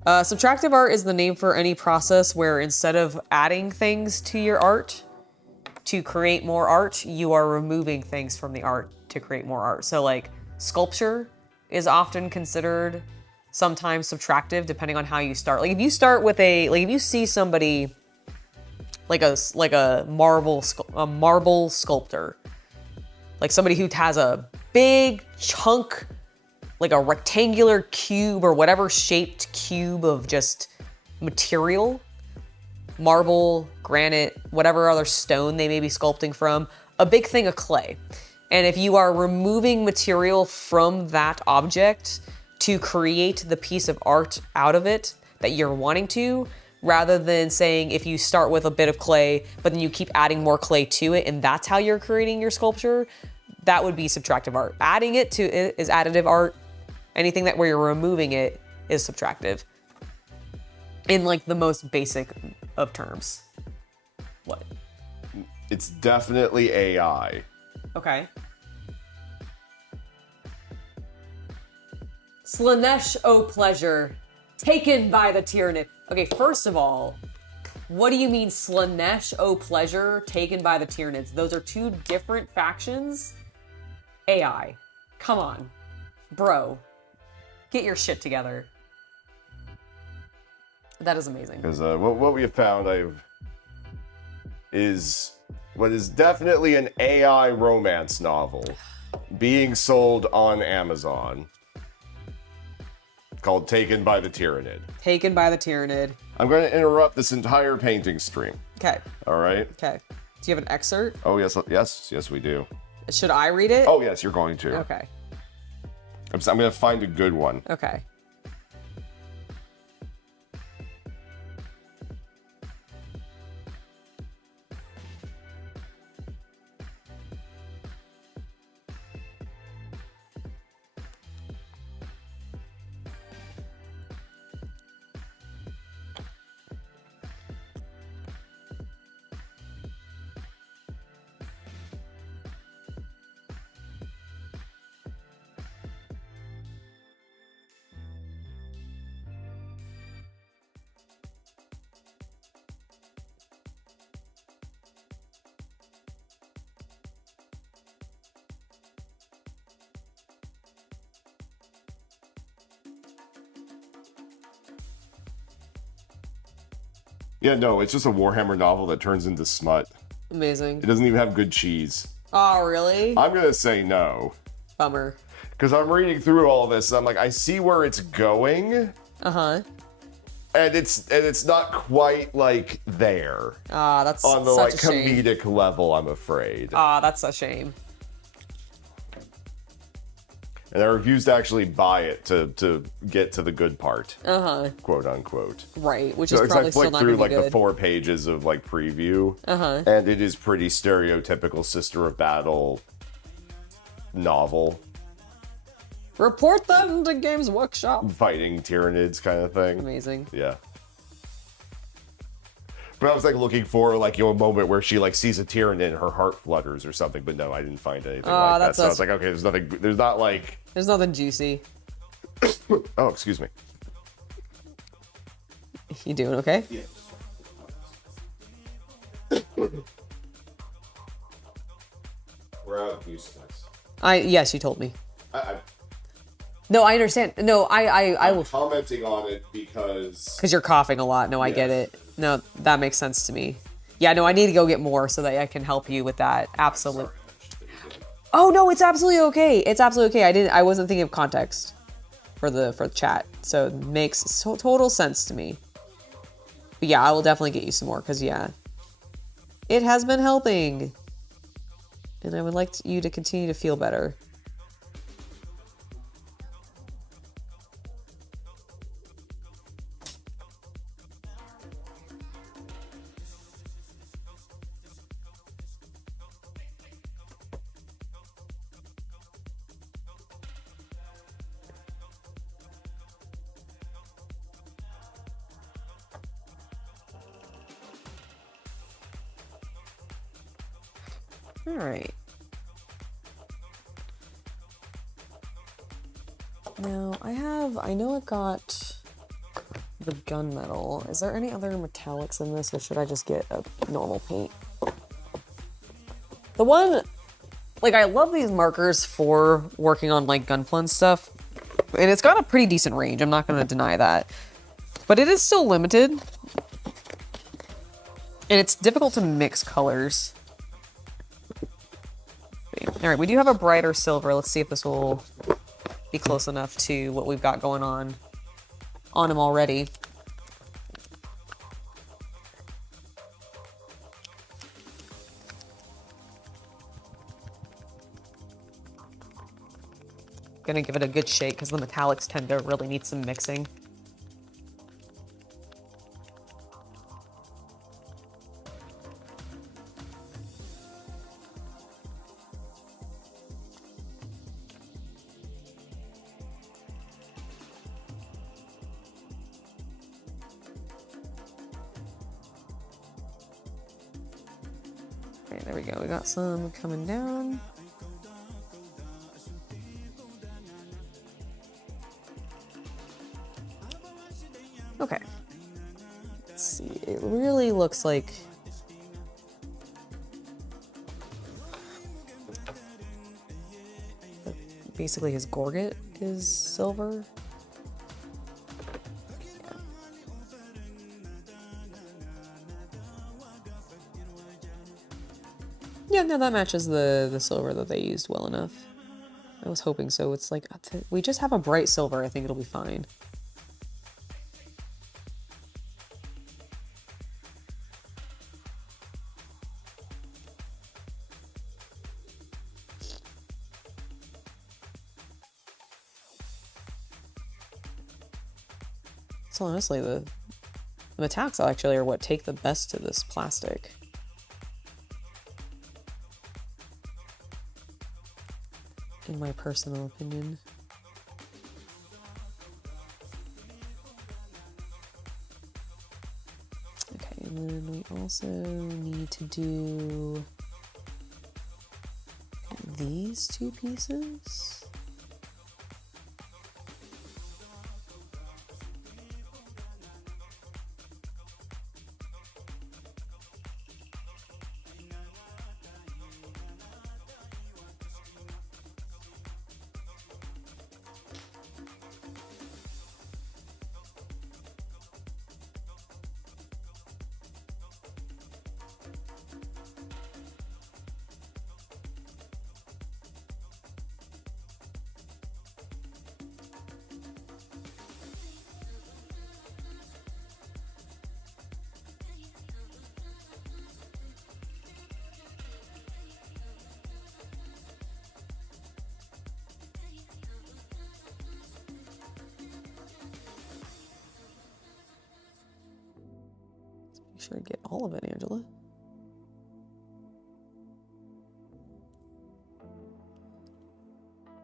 Subtractive art is the name for any process where instead of adding things to your art to create more art, you are removing things from the art to create more art. So like sculpture is often considered sometimes subtractive depending on how you start. Like if you start with if you see somebody like a marble sculptor, like somebody who has a big chunk, like a rectangular cube or whatever shaped cube of just material, marble, granite, whatever other stone they may be sculpting from, a big thing of clay. And if you are removing material from that object to create the piece of art out of it that you're wanting to, rather than saying if you start with a bit of clay, but then you keep adding more clay to it and that's how you're creating your sculpture, that would be subtractive art. Adding it to it is additive art. Anything that where you're removing it is subtractive. In like the most basic of terms. What? It's definitely AI. Okay. Slanesh, O pleasure, taken by the Tyrannid. Okay, first of all, what do you mean Slanesh, O pleasure, taken by the Tyrannids? Those are two different factions? AI. Come on. Bro. Get your shit together. That is amazing. Because what we have found is what is definitely an AI romance novel being sold on Amazon called Taken by the Tyrannid. Taken by the Tyrannid. I'm going to interrupt this entire painting stream. Okay. All right? Okay. Do you have an excerpt? Oh, yes, we do. Should I read it? Oh, yes, you're going to. Okay. I'm going to find a good one. Okay. Yeah, no, it's just a Warhammer novel that turns into smut. Amazing. It doesn't even have good cheese. Oh, really? I'm going to say no. Bummer. Because I'm reading through all this, and I'm like, I see where it's going. Uh-huh. And it's not quite like there. Ah, that's on the such like a shame. comedic level, I'm afraid. Ah, that's a shame. And I refuse to actually buy it to get to the good part. Uh-huh. Quote unquote. Right, which is So probably I still flicked not through gonna be like the good. 4 pages of like preview. Uh-huh. And it is pretty stereotypical Sister of Battle novel. Report them to Games Workshop. Fighting Tyrannids kind of thing. Amazing. Yeah. But I was like looking for like a moment where she like sees a Tyrannid and her heart flutters or something, but no, I didn't find anything like that. So I was like, okay, there's not like... There's nothing juicy. Oh, excuse me. You doing okay? Yeah. We're out of use next. Yes, you told me. I No, I understand. No, I will... commenting on it because Because you're coughing a lot. No, I get it. No, that makes sense to me. Yeah, no, I need to go get more so that I can help you with that. Absolutely. Oh no, it's absolutely okay. It's absolutely okay. I wasn't thinking of context for the chat, so it makes total sense to me. But yeah, I will definitely get you some more because yeah, it has been helping, and I would like you to continue to feel better. All right. Now I know I've got the gunmetal. Is there any other metallics in this, or should I just get a normal paint? The one, like, I love these markers for working on like gunpla and stuff, and it's got a pretty decent range. I'm not going to deny that, but it is still limited, and it's difficult to mix colors. All right, we do have a brighter silver. Let's see if this will be close enough to what we've got going on him already. Gonna give it a good shake because the metallics tend to really need some mixing. Okay, there we go. We got some coming down. Okay. Let's see. It really looks like basically his gorget is silver. Yeah, no, that matches the silver that they used well enough. I was hoping so. It's like, we just have a bright silver. I think it'll be fine. So honestly, the metallics actually are what take the best to this plastic. In my personal opinion. Okay, and then we also need to do these two pieces. Make sure I get all of it, Angela.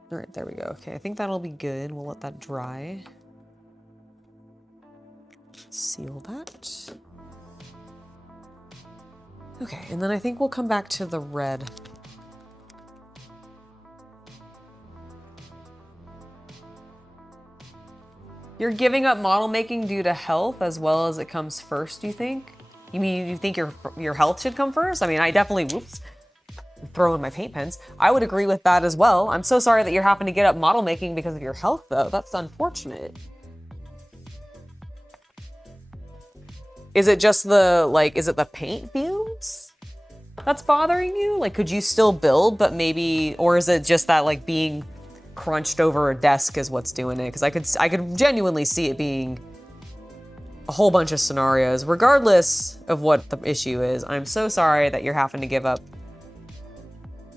All right, there we go. Okay, I think that'll be good. We'll let that dry. Seal that. Okay, and then I think we'll come back to the red. You're giving up model making due to health as well as it comes first, you think? You mean you think your health should come first? I mean, I definitely, whoops, I'm throwing my paint pens. I would agree with that as well. I'm so sorry that you're having to get up model making because of your health though. That's unfortunate. Is it just the, like, is it the paint fumes that's bothering you? Like, could you still build, but maybe, or is it just that, like, being crunched over a desk is what's doing it? Because I could genuinely see it being a whole bunch of scenarios, regardless of what the issue is. I'm so sorry that you're having to give up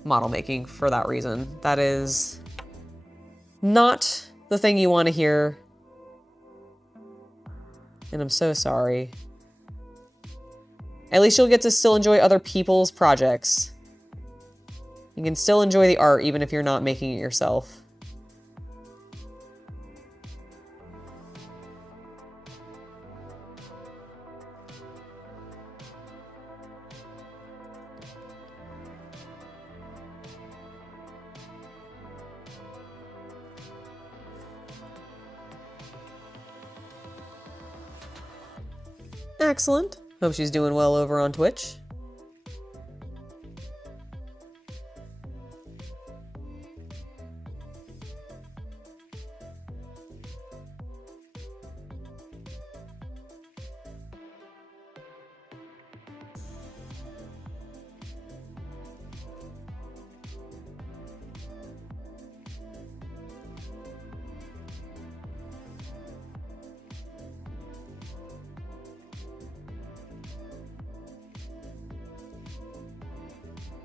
model making for that reason. That is not the thing you want to hear. And I'm so sorry. At least you'll get to still enjoy other people's projects. You can still enjoy the art even if you're not making it yourself. Excellent. Hope she's doing well over on Twitch.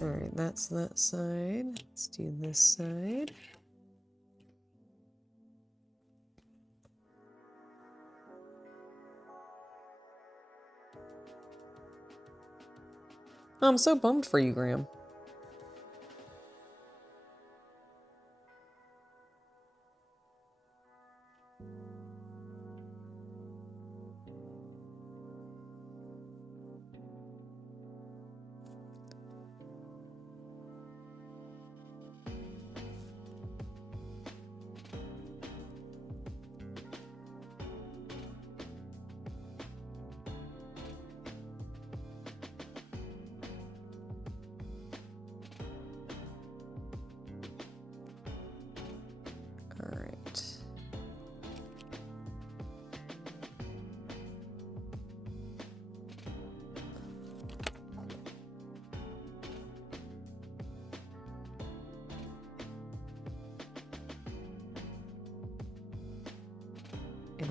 All right, that's that side. Let's do this side. I'm so bummed for you, Graham.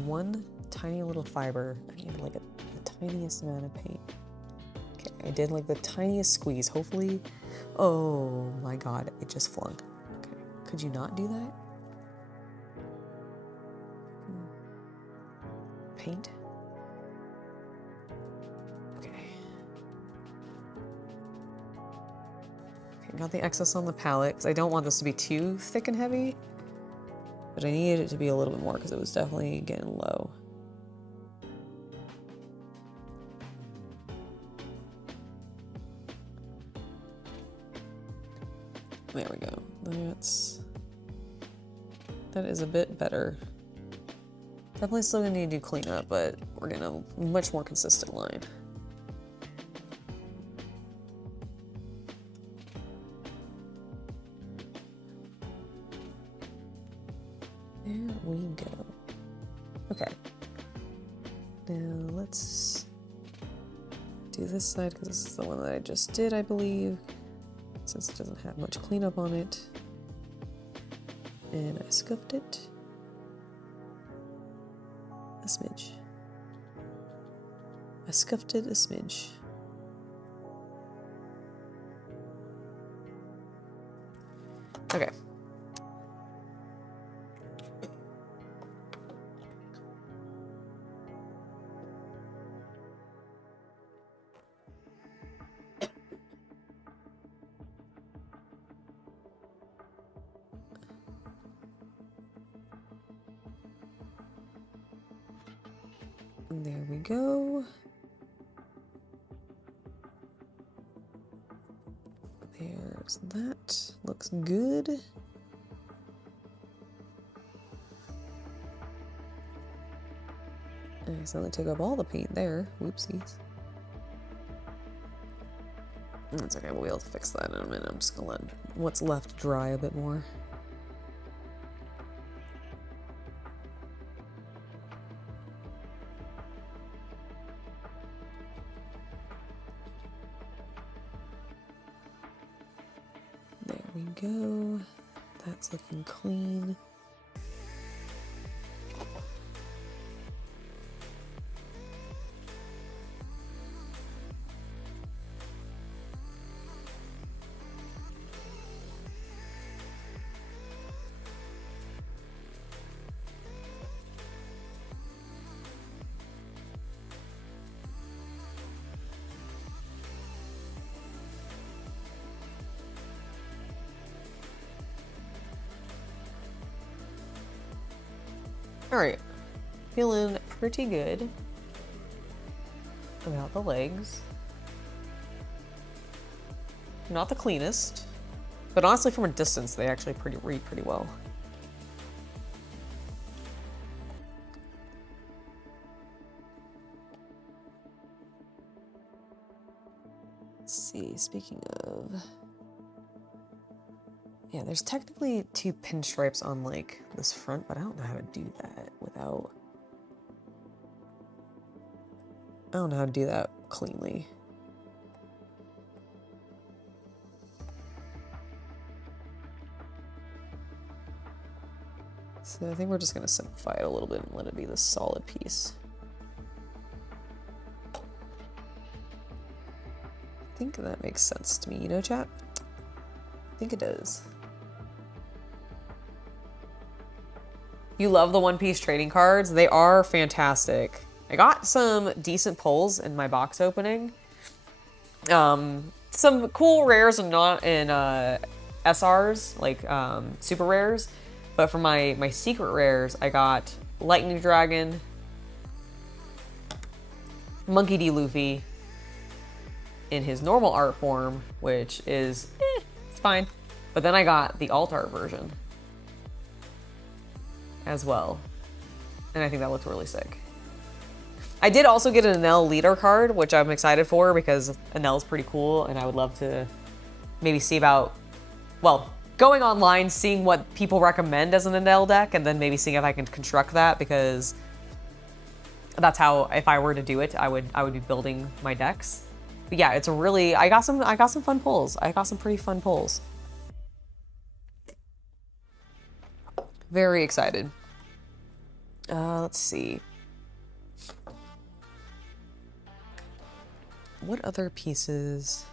one tiny little fiber. I need like the tiniest amount of paint. Okay, I did like the tiniest squeeze. Hopefully, oh my God, it just flung. Okay, could you not do that? Paint. Okay. Okay, got the excess on the palette because I don't want this to be too thick and heavy, but I needed it to be a little bit more because it was definitely getting low. There we go. That is a bit better. Definitely still gonna need to do cleanup, but we're getting a much more consistent line. There we go. Okay. Now let's do this side because this is the one that I just did, I believe. Since it doesn't have much cleanup on it. And I scuffed it a smidge. I scuffed it a smidge. Okay. There we go. There's that. Looks good. I accidentally took up all the paint there. Whoopsies. That's okay, we'll be able to fix that in a minute. I'm just gonna let what's left dry a bit more. Go. That's looking clean. All right, feeling pretty good about the legs. Not the cleanest, but honestly from a distance, they actually read pretty well. Let's see, speaking of, yeah, there's technically 2 pinstripes on like this front, but I don't know how to do that without, I don't know how to do that cleanly. So I think we're just gonna simplify it a little bit and let it be this solid piece. I think that makes sense to me, you know, chat? I think it does. You love the one-piece trading cards. They are fantastic. I got some decent pulls in my box opening. Some cool rares and not in SRs, like super rares. But for my secret rares, I got Lightning Dragon, Monkey D. Luffy in his normal art form, which is, it's fine. But then I got the alt art version as well. And I think that looks really sick. I did also get an Enel leader card, which I'm excited for because Enel's pretty cool and I would love to maybe see about, well, going online, seeing what people recommend as an Enel deck and then maybe seeing if I can construct that, because that's how, if I were to do it, I would be building my decks. But yeah, it's a really, I got some fun pulls. I got some pretty fun pulls. Very excited. Let's see. What other pieces?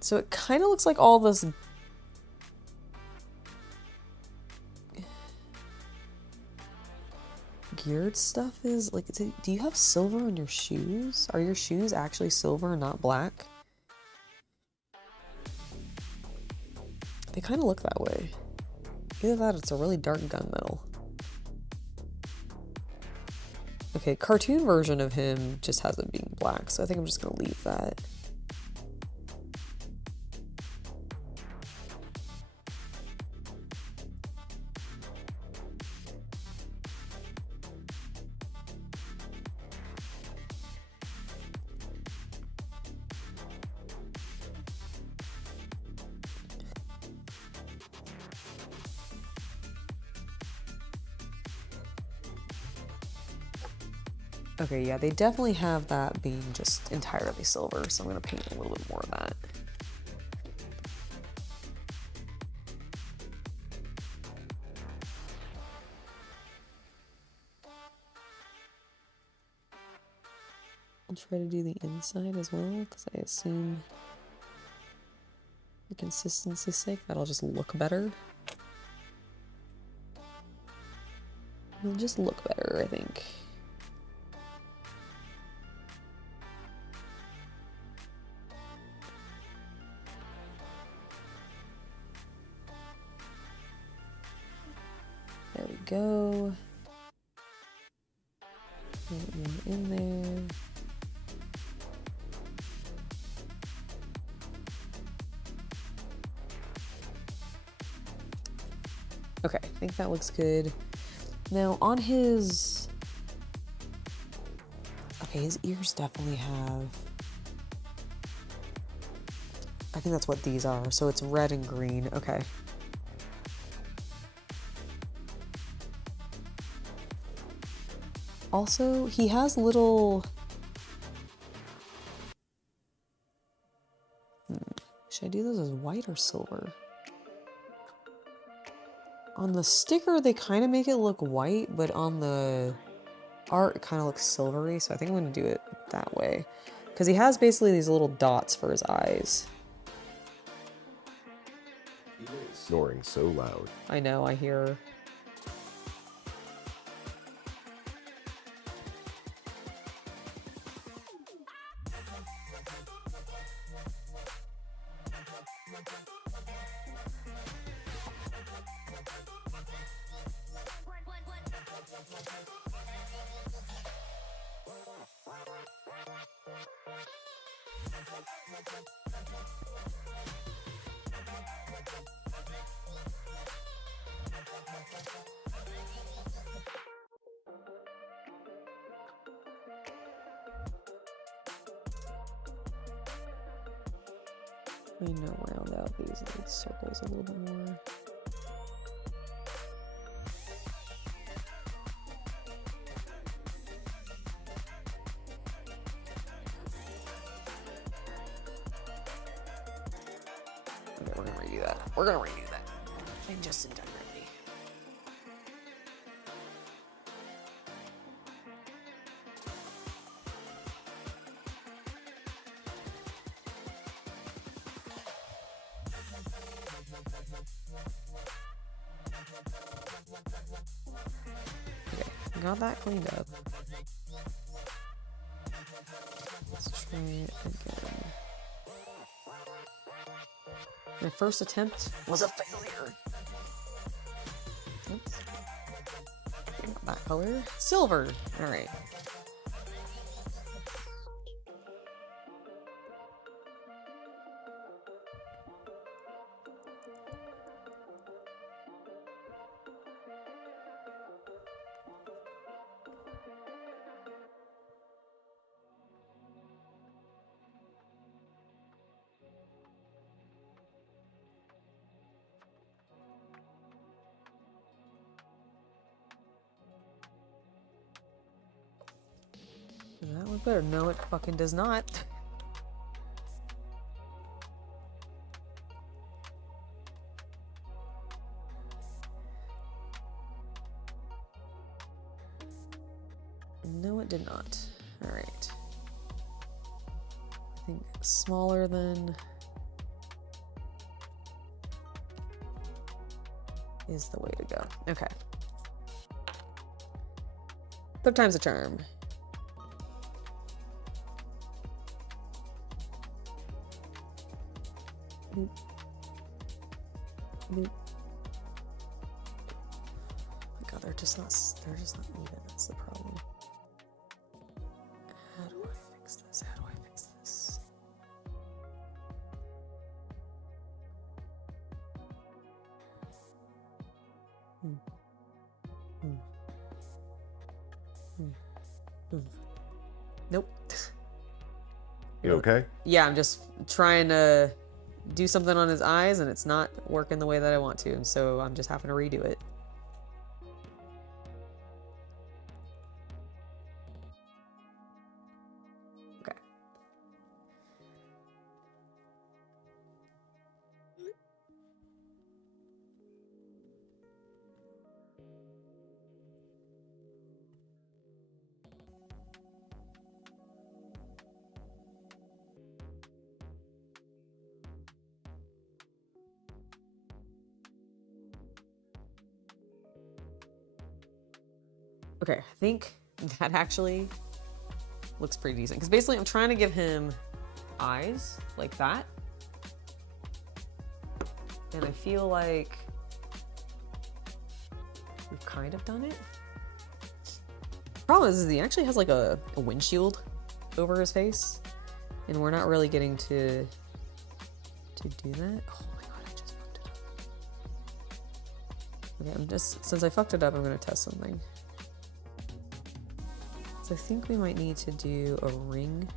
So it kind of looks like all this geared stuff is like, do you have silver on your shoes? Are your shoes actually silver and not black? They kind of look that way. Either that or it's a really dark gunmetal. Okay, cartoon version of him just has it being black, so I think I'm just gonna leave that. Okay, yeah, they definitely have that being just entirely silver, so I'm gonna paint a little bit more of that. I'll try to do the inside as well, because I assume for consistency's sake that'll just look better. It'll just look better, I think. There we go. Put one in there. Okay, I think that looks good. Now on his... Okay, his ears definitely have... I think that's what these are. So it's red and green. Okay. Also, he has little... Should I do those as white or silver? On the sticker, they kind of make it look white, but on the art, it kind of looks silvery, so I think I'm going to do it that way. Because he has basically these little dots for his eyes. Snoring so loud. I know, I hear... I know, round out these little circles a little bit more. Okay, we're gonna redo that. We're gonna redo that. And just in time, really. Okay, got that cleaned up. Let's try it again. My first attempt was a failure. Oops. Not that color. Silver. All right. Does that look better? No, it fucking does not. No, it did not. All right. I think smaller than is the way to go. Okay. Third time's a charm. Boop. Boop. God, they're just not even. That's the problem. How do I fix this? How do I fix this? Nope. You okay? Yeah, I'm just trying to do something on his eyes and it's not working the way that I want to, and so I'm just having to redo it. Okay. Okay, I think that actually looks pretty decent. Because basically I'm trying to give him eyes like that. And I feel like we've kind of done it. Problem is he actually has like a windshield over his face. And we're not really getting to do that. Oh my god, I just fucked it up. Okay, since I fucked it up, I'm gonna test something. So I think we might need to do a ring.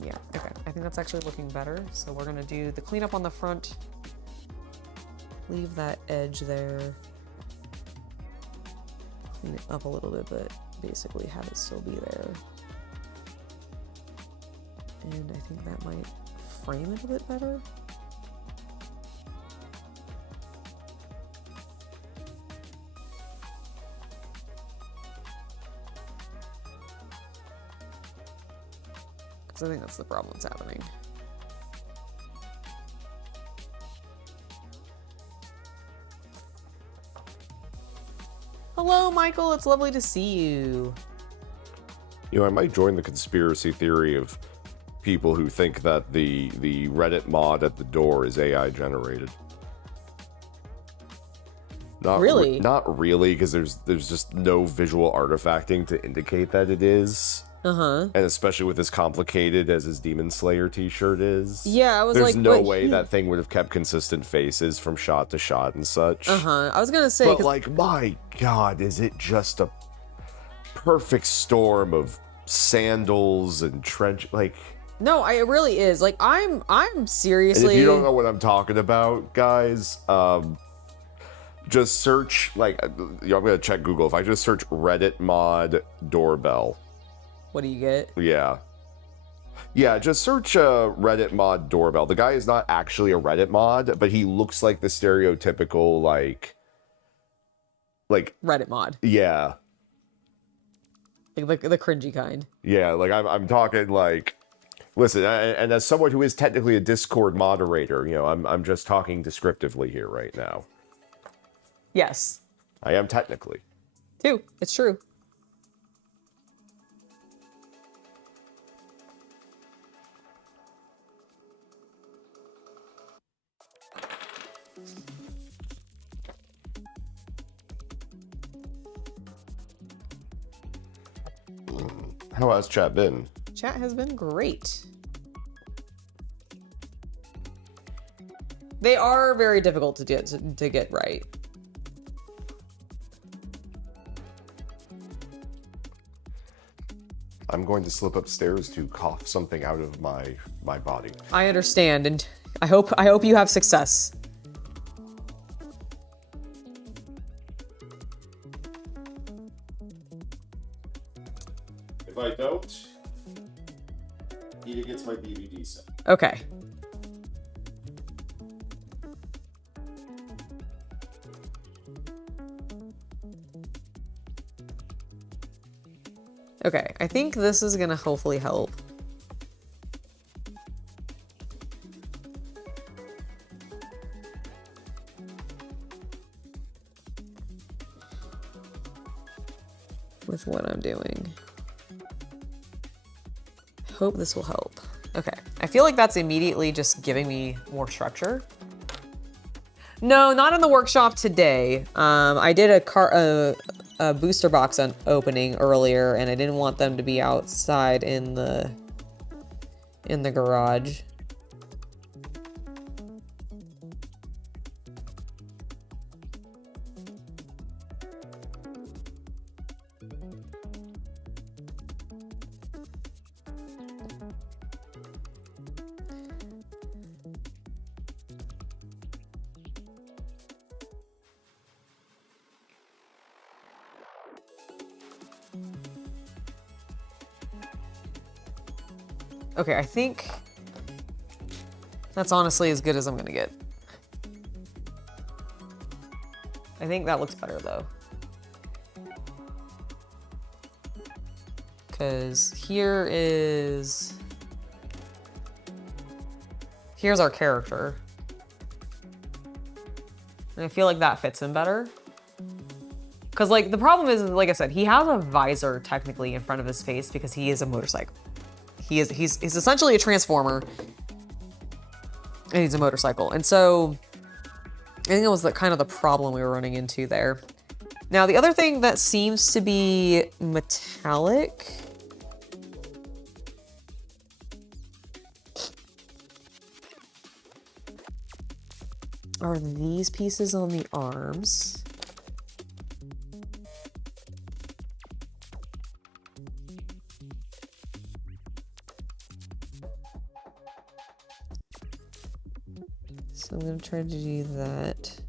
Yeah, okay. I think that's actually looking better. So we're gonna do the cleanup on the front. Leave that edge there. Clean it up a little bit, but basically have it still be there. And I think that might frame it a bit better. I think that's the problem that's happening. Hello, Michael. It's lovely to see you. You know, I might join the conspiracy theory of people who think that the Reddit mod at the door is AI generated. Not really? Not really, because there's just no visual artifacting to indicate that it is. Uh-huh. And especially with as complicated as his Demon Slayer t-shirt is. Yeah, I was like... There's no way that thing would have kept consistent faces from shot to shot and such. Uh-huh. I was gonna say... But, like, my god, is it just a perfect storm of sandals and trench... Like... No, it really is. Like, I'm seriously... And if you don't know what I'm talking about, guys, just search, like... I'm gonna check Google. If I just search Reddit mod doorbell... What do you get? Yeah. Yeah, just search Reddit mod doorbell. The guy is not actually a Reddit mod, but he looks like the stereotypical, like Reddit mod. Yeah. Like the cringy kind. Yeah, like I'm talking like, listen, and as someone who is technically a Discord moderator, you know, I'm just talking descriptively here right now. Yes. I am technically. Too. It's true. How has chat been? Chat has been great. They are very difficult to get right. I'm going to slip upstairs to cough something out of my body. I understand, and I hope you have success. If I don't, Ida gets my DVD set. Okay. Okay, I think this is gonna hopefully help. With what I'm doing. Hope this will help. Okay, I feel like that's immediately just giving me more structure. No, not in the workshop today. I did a booster box opening earlier, and I didn't want them to be outside in the garage. Okay, I think that's honestly as good as I'm gonna get. I think that looks better though. Because here's our character. And I feel like that fits him better. Because like the problem is, like I said, he has a visor technically in front of his face because he is a motorcycle. He's essentially a transformer, and he's a motorcycle. And so I think that was kind of the problem we were running into there. Now the other thing that seems to be metallic are these pieces on the arms. So I'm gonna try to do that.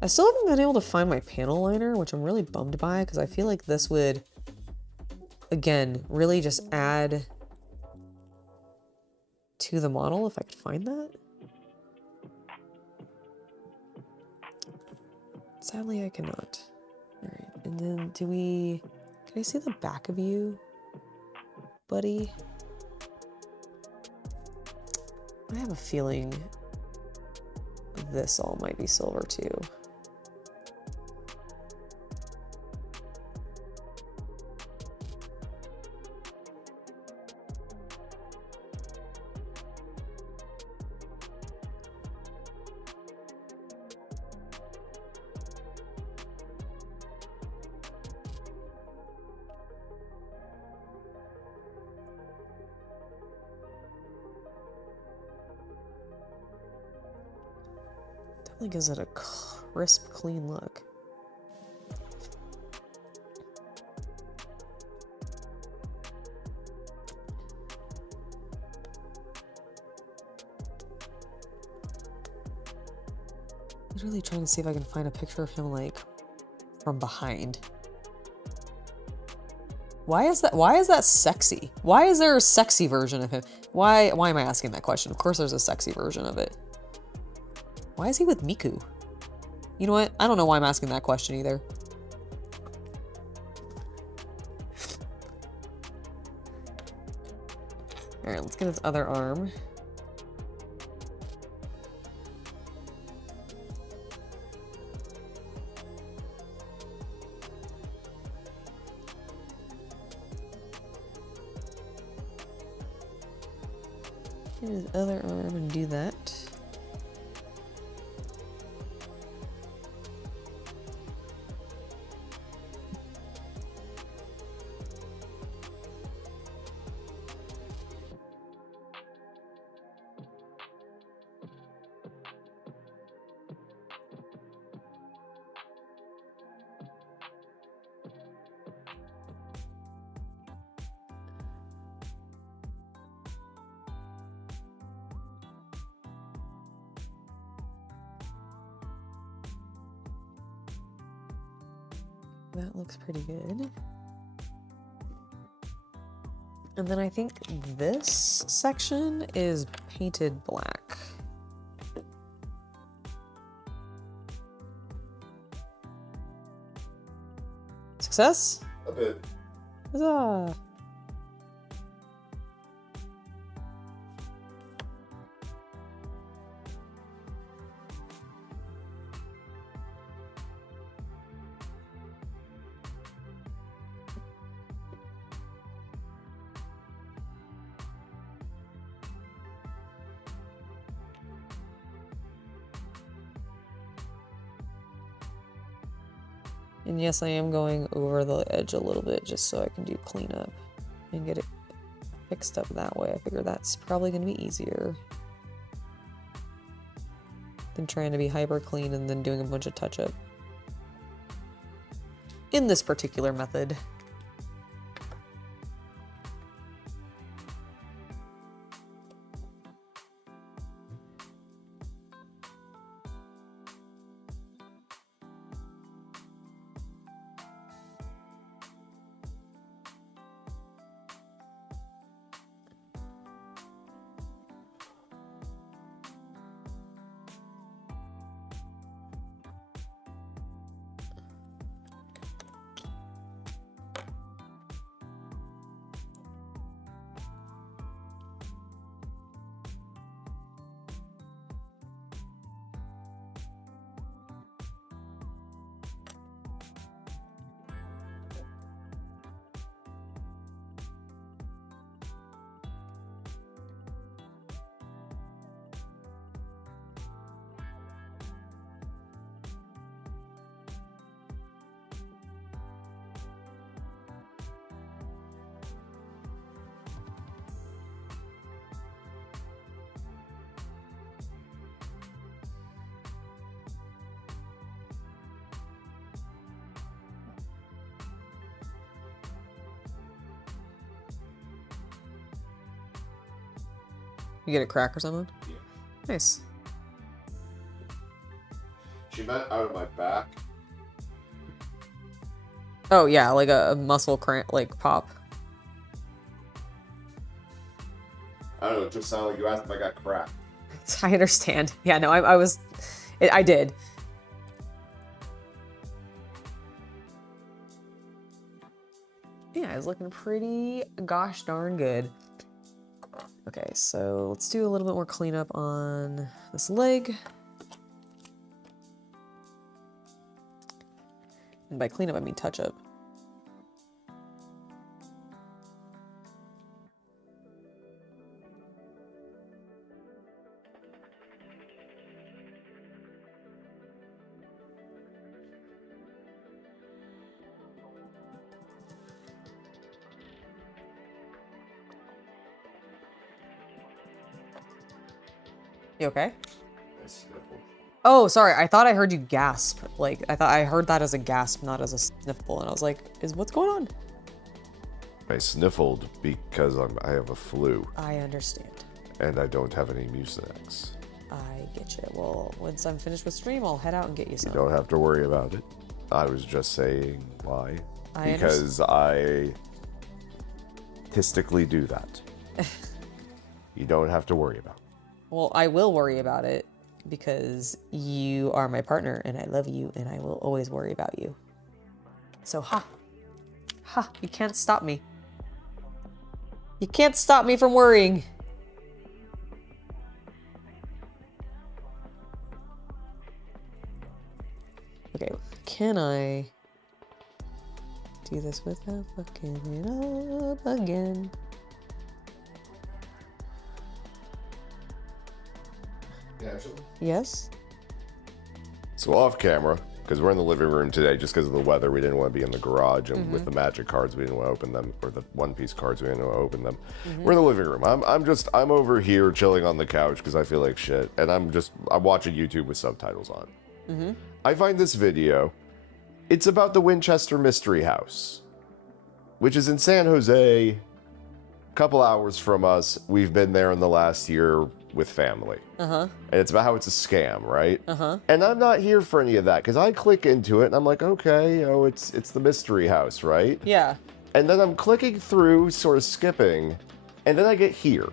I still haven't been able to find my panel liner, which I'm really bummed by because I feel like this would, again, really just add to the model if I could find that. Sadly, I cannot. All right, and then can I see the back of you, buddy? I have a feeling this all might be silver too. Definitely gives it a crisp, clean look. Literally trying to see if I can find a picture of him like from behind. Why is that sexy? Why is there a sexy version of him? Why am I asking that question? Of course there's a sexy version of it. Why is he with Miku? You know what? I don't know why I'm asking that question either. All right, let's get his other arm. Get his other arm and do that. That looks pretty good. And then I think this section is painted black. Success? A bit. Huzzah! And yes, I am going over the edge a little bit just so I can do cleanup and get it fixed up that way. I figure that's probably going to be easier than trying to be hyper clean and then doing a bunch of touch-up in this particular method. You get a crack or something? Yeah. Nice. She meant out of my back. Oh yeah, like a muscle cramp, like pop. I don't know, it just sounded like you asked if I got cracked. I understand. Yeah, no, I did. Yeah, it's looking pretty gosh darn good. Okay, so let's do a little bit more cleanup on this leg. And by cleanup, I mean touch up. You okay? I sniffled. Oh, sorry. I thought I heard you gasp. Like, I thought I heard that as a gasp, not as a sniffle. And I was like, what's going on? I sniffled because I have a flu. I understand. And I don't have any Mucinex. I get you. Well, once I'm finished with stream, I'll head out and get you some. You don't have to worry about it. I was just saying why. I Because I statistically do that. You don't have to worry about it. Well, I will worry about it because you are my partner and I love you and I will always worry about you. So, you can't stop me. You can't stop me from worrying. Okay, can I do this without fucking it up again? Actually. Yes? So off camera, because we're in the living room today just because of the weather, we didn't want to be in the garage, and with the magic cards, we didn't want to open them, or the One Piece cards, we didn't want to open them. We're in the living room. I'm over here chilling on the couch because I feel like shit, and I'm watching YouTube with subtitles on. I find this video. It's about the Winchester Mystery House, which is in San Jose, a couple hours from us. We've been there in the last year with family. And it's about how it's a scam, right? And I'm not here for any of that, because I click into it and I'm like, okay, it's the mystery house, right? Yeah. And then I'm clicking through, sort of skipping, and then I get here.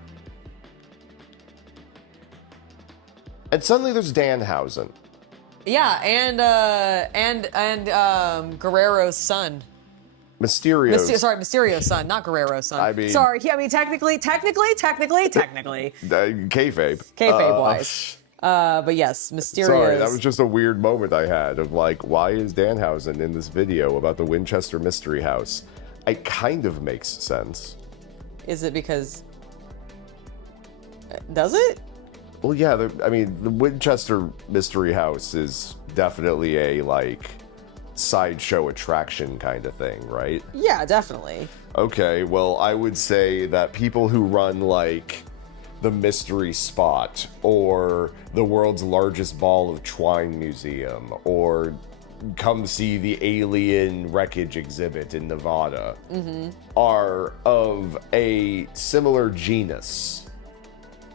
And suddenly there's Danhausen. Yeah, and Guerrero's son. Mysterio's. Sorry, Mysterio's son, not Guerrero's son. I mean- sorry. I mean, technically. Kayfabe. Kayfabe-wise. But yes, Mysterio's. Sorry, that was just a weird moment I had of like, why is Danhausen in this video about the Winchester Mystery House? It kind of makes sense. Is it because... Does it? Well, yeah, I mean, the Winchester Mystery House is definitely a, like, sideshow attraction kind of thing, right? Yeah, definitely. Okay, well, I would say that people who run, like, the Mystery Spot, or the world's largest ball of twine museum, or come see the alien wreckage exhibit in Nevada, are of a similar genus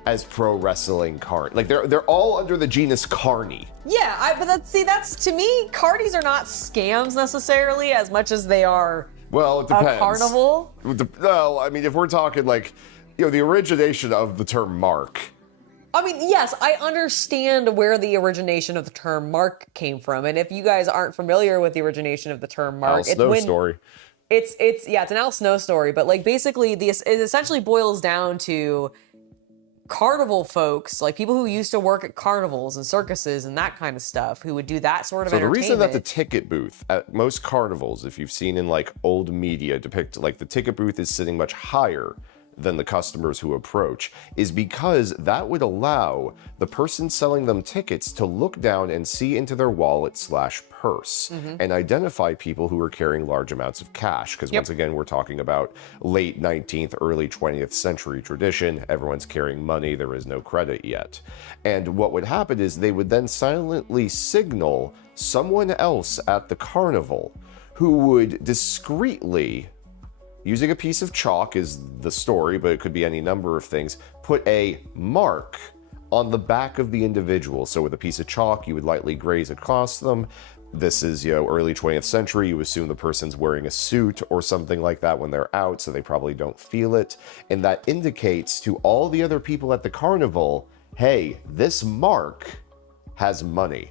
as pro wrestling card. Like they're all under the genus carny. Yeah, but that's to me, carnies are not scams necessarily as much as they are Well, it depends. a carnival. No, I mean, if we're talking like, the origination of the term mark. I mean, yes, I understand where the origination of the term mark came from. And if you guys aren't familiar with the origination of the term mark, Al Snow story. It's an Al Snow story, but like basically it essentially boils down to carnival folks, like people who used to work at carnivals and circuses and that kind of stuff, who would do that sort of entertainment. So the reason that the ticket booth at most carnivals, if you've seen in like old media depict, like the ticket booth is sitting much higher than the customers who approach, is because that would allow the person selling them tickets to look down and see into their wallet/purse and identify people who are carrying large amounts of cash. Because once again, we're talking about late 19th, early 20th century tradition. Everyone's carrying money. There is no credit yet. And what would happen is they would then silently signal someone else at the carnival who would discreetly, using a piece of chalk is the story, but it could be any number of things, put a mark on the back of the individual. So with a piece of chalk, you would lightly graze across them. This is, early 20th century. You assume the person's wearing a suit or something like that when they're out, so they probably don't feel it. And that indicates to all the other people at the carnival, hey, this mark has money.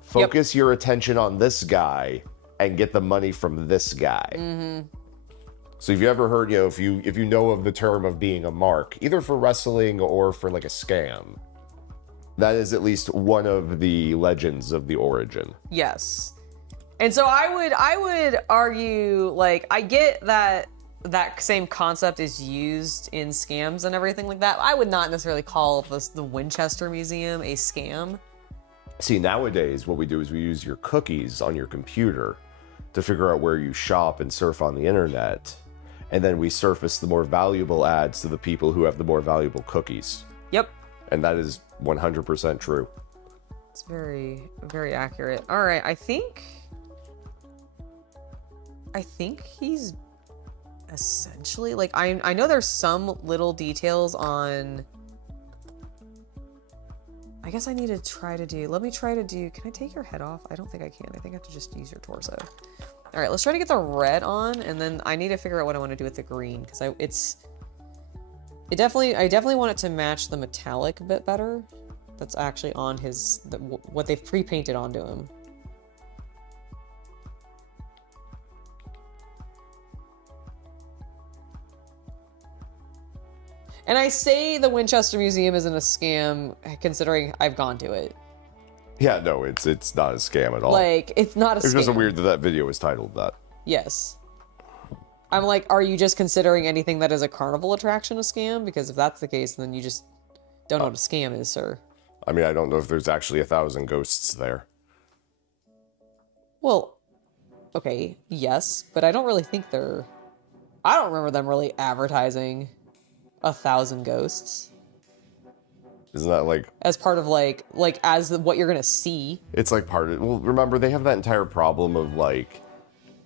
Focus your attention on this guy and get the money from this guy. So if you ever heard, if you know of the term of being a mark, either for wrestling or for like a scam, that is at least one of the legends of the origin. Yes. And so I would argue, like, I get that same concept is used in scams and everything like that. I would not necessarily call the Winchester Museum a scam. See, nowadays what we do is we use your cookies on your computer to figure out where you shop and surf on the internet. And then we surface the more valuable ads to the people who have the more valuable cookies. Yep. And that is 100% true. It's very, very accurate. All right, I think he's essentially, like, I know there's some little details on... I guess I need to try to do... Let me try to do... Can I take your head off? I don't think I can. I think I have to just use your torso. All right, let's try to get the red on, and then I need to figure out what I want to do with the green, because I definitely want it to match the metallic a bit better. That's actually on what they've pre-painted onto him. And I say the Winchester Museum isn't a scam, considering I've gone to it. Yeah, no, it's not a scam at all. Like, it's not a scam. It's just weird that video was titled that. Yes. I'm like, are you just considering anything that is a carnival attraction a scam? Because if that's the case, then you just don't know what a scam is, sir. I mean, I don't know if there's actually 1,000 ghosts there. Well, okay, yes, but I don't really think I don't remember them really advertising 1,000 ghosts. Isn't that like... As part of like as what you're gonna see. It's like part of... Well, remember, they have that entire problem of like...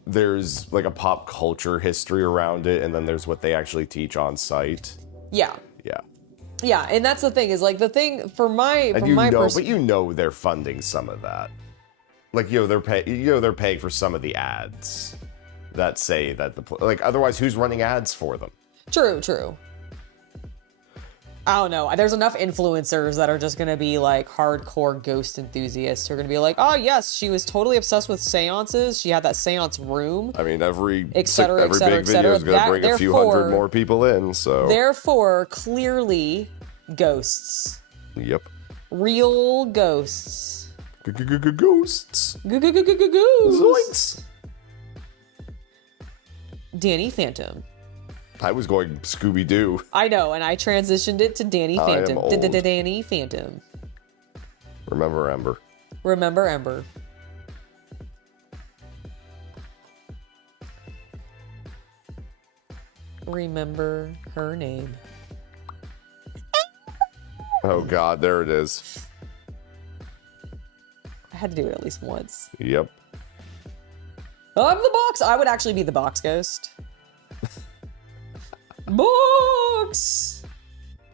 There's like a pop culture history around it, and then there's what they actually teach on site. Yeah. Yeah. Yeah, and that's the thing, is like the thing for my... But you know they're funding some of that. Like, they're paying for some of the ads that say that like, otherwise who's running ads for them? True. I don't know. There's enough influencers that are just gonna be like hardcore ghost enthusiasts who are gonna be like, oh yes, she was totally obsessed with seances. She had that seance room. I mean, every big et cetera, video is going to bring a few hundred more people in, so. Therefore, clearly, ghosts. Yep. Real ghosts. Ghosts. Ghosts. Danny Phantom. I was going Scooby-Doo. I know, and I transitioned it to Danny Phantom. I am old. Danny Phantom. Remember Ember. Remember Ember. Remember her name. Oh God, there it is. I had to do it at least once. Yep. I'm the box. I would actually be the box ghost. Box.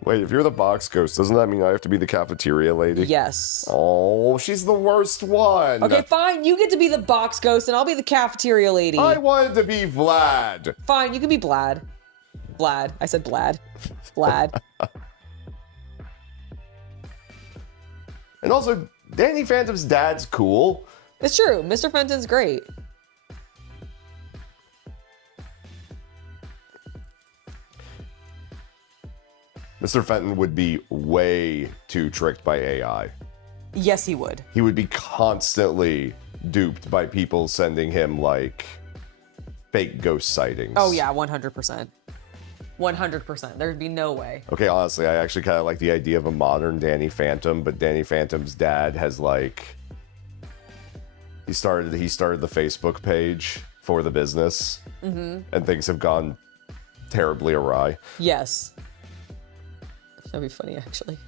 Wait, if you're the box ghost, doesn't that mean I have to be the cafeteria lady? Yes. Oh, she's the worst one. Okay, fine. You get to be the box ghost, and I'll be the cafeteria lady. I wanted to be Vlad. Fine, you can be Vlad. Vlad. I said Vlad. Vlad. And also, Danny Phantom's dad's cool. It's true. Mr. Fenton's great. Mr. Fenton would be way too tricked by AI. Yes, he would. He would be constantly duped by people sending him, like, fake ghost sightings. Oh, yeah, 100%. 100%. There'd be no way. Okay, honestly, I actually kind of like the idea of a modern Danny Phantom, but Danny Phantom's dad has, like... He started the Facebook page for the business, and things have gone terribly awry. Yes. That'd be funny, actually.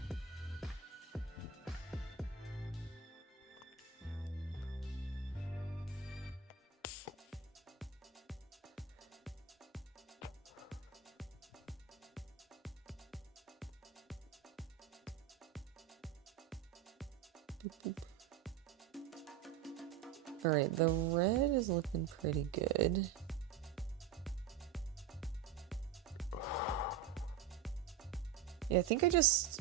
All right, the red is looking pretty good. Yeah, I think I'm just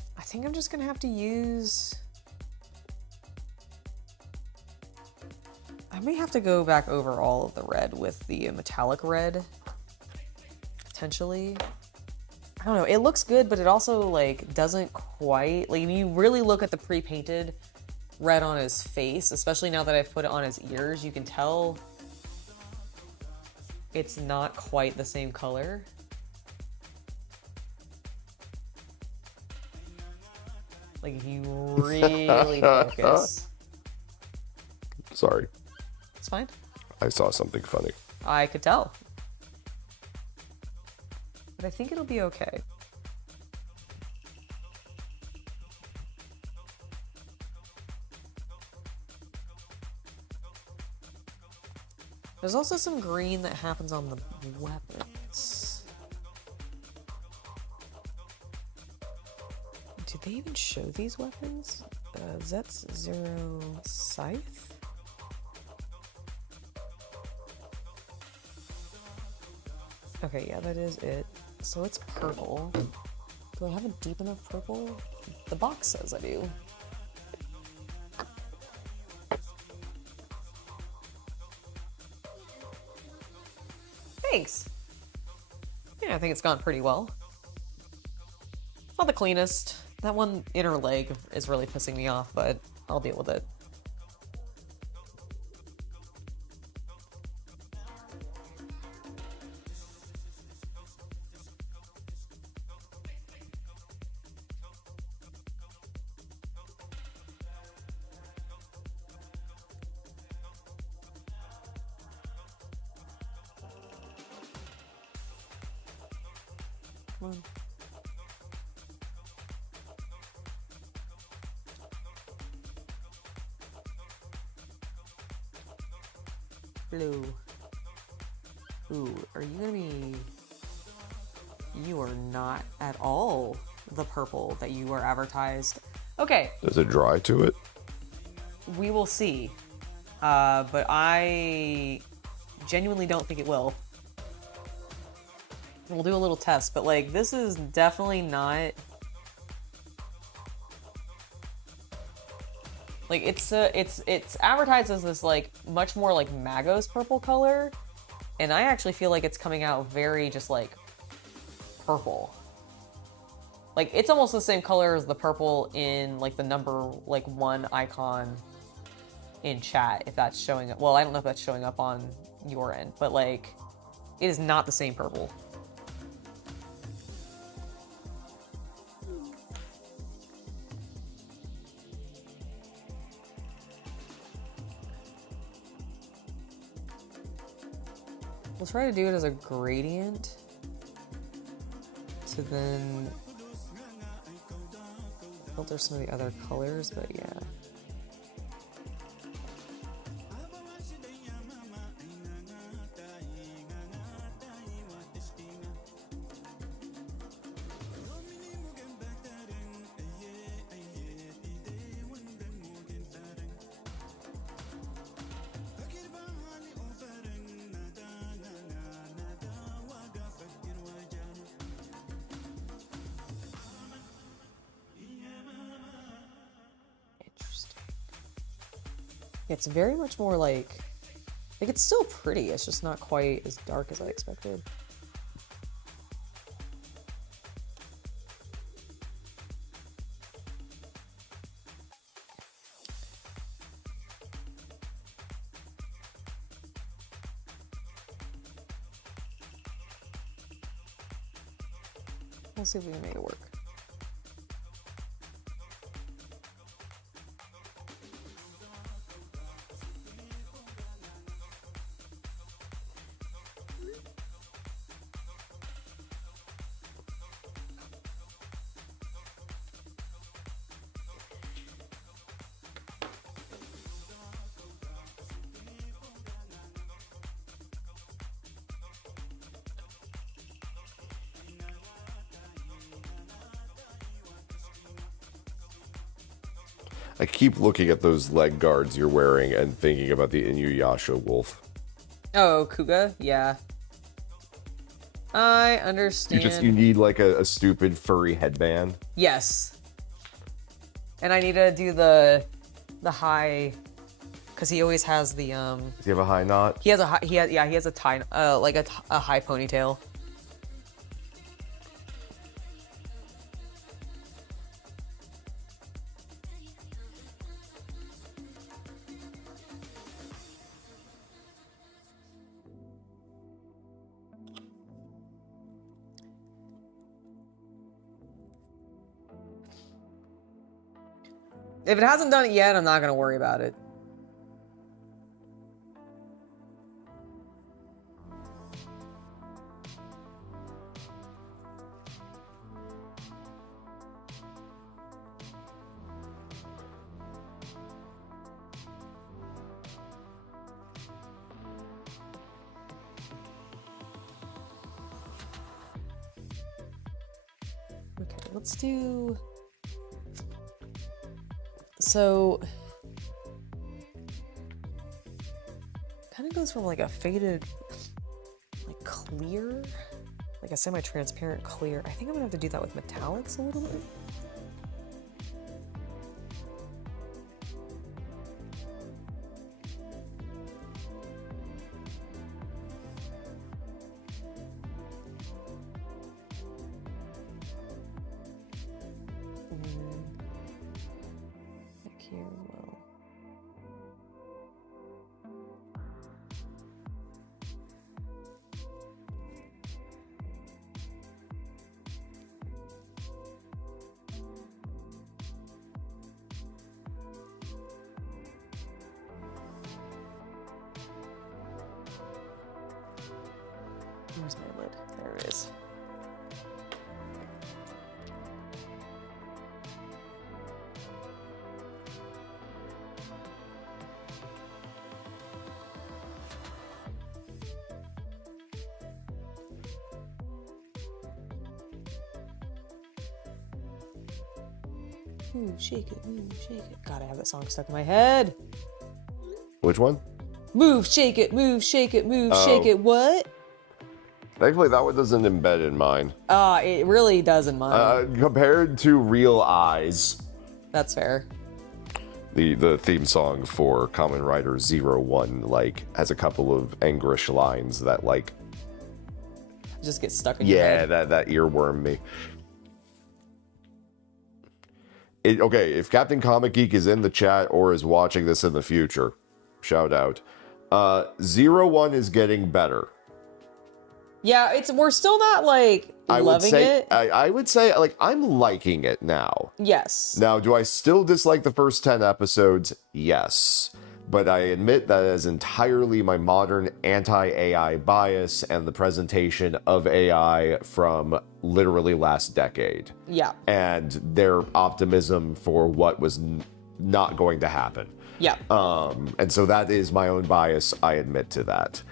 gonna have to use... I may have to go back over all of the red with the metallic red, potentially. I don't know, it looks good, but it also, like, doesn't quite... Like, if you really look at the pre-painted red on his face, especially now that I've put it on his ears, you can tell it's not quite the same color. Like, if you really focus. Sorry. It's fine. I saw something funny. I could tell. But I think it'll be okay. There's also some green that happens on the weapons. Do they even show these weapons? Zet's Zero Scythe? Okay, yeah, that is it. So it's purple. Do I have a deep enough purple? The box says I do. Thanks. Yeah, I think it's gone pretty well. It's not the cleanest. That one inner leg is really pissing me off, but I'll deal with it. Come on. Blue. Ooh, are you gonna be... You are not at all the purple that you were advertised. Okay. Does it dry to it? We will see. But I genuinely don't think it will. We'll do a little test, but like, this is definitely not Like it's advertised as this like much more like Magos purple color, and I actually feel like it's coming out very just like purple. Like it's almost the same color as the purple in like the number like 1 icon in chat, if that's showing up. Well, I don't know if that's showing up on your end, but like it is not the same purple. We'll try to do it as a gradient to then filter some of the other colors, but yeah. It's very much more like it's still pretty, it's just not quite as dark as I expected. We'll see if we can make it work. I keep looking at those leg guards you're wearing and thinking about the Inuyasha wolf. Oh, Kuga? Yeah. I understand. You need like a stupid furry headband. Yes. And I need to do the high, because he always has the Does he have a high knot? He has a he has a tie like a high ponytail. If it hasn't done it yet, I'm not going to worry about it. Okay, let's do... So, kind of goes from like a faded, like clear, like a semi-transparent clear. I think I'm gonna have to do that with metallics a little bit. Where's my lid? There it is. Move, shake it, move, shake it. God, I have that song stuck in my head. Which one? Move, shake it, move, shake it, move, shake it. What? Thankfully, that one doesn't embed in mine. It really does in mine. Compared to Real Eyes. That's fair. The theme song for Kamen Rider 01, like, has a couple of Angrish lines that, like... Just get stuck in your head. Yeah, that earworm me. Okay, if Captain Comic Geek is in the chat or is watching this in the future, shout out. 01 is getting better. Yeah, we're still not, like, loving it. I would say, like, I'm liking it now. Yes. Now, do I still dislike the first 10 episodes? Yes. But I admit that is entirely my modern anti-AI bias and the presentation of AI from literally last decade. Yeah. And their optimism for what was not going to happen. Yeah. And so that is my own bias. I admit to that.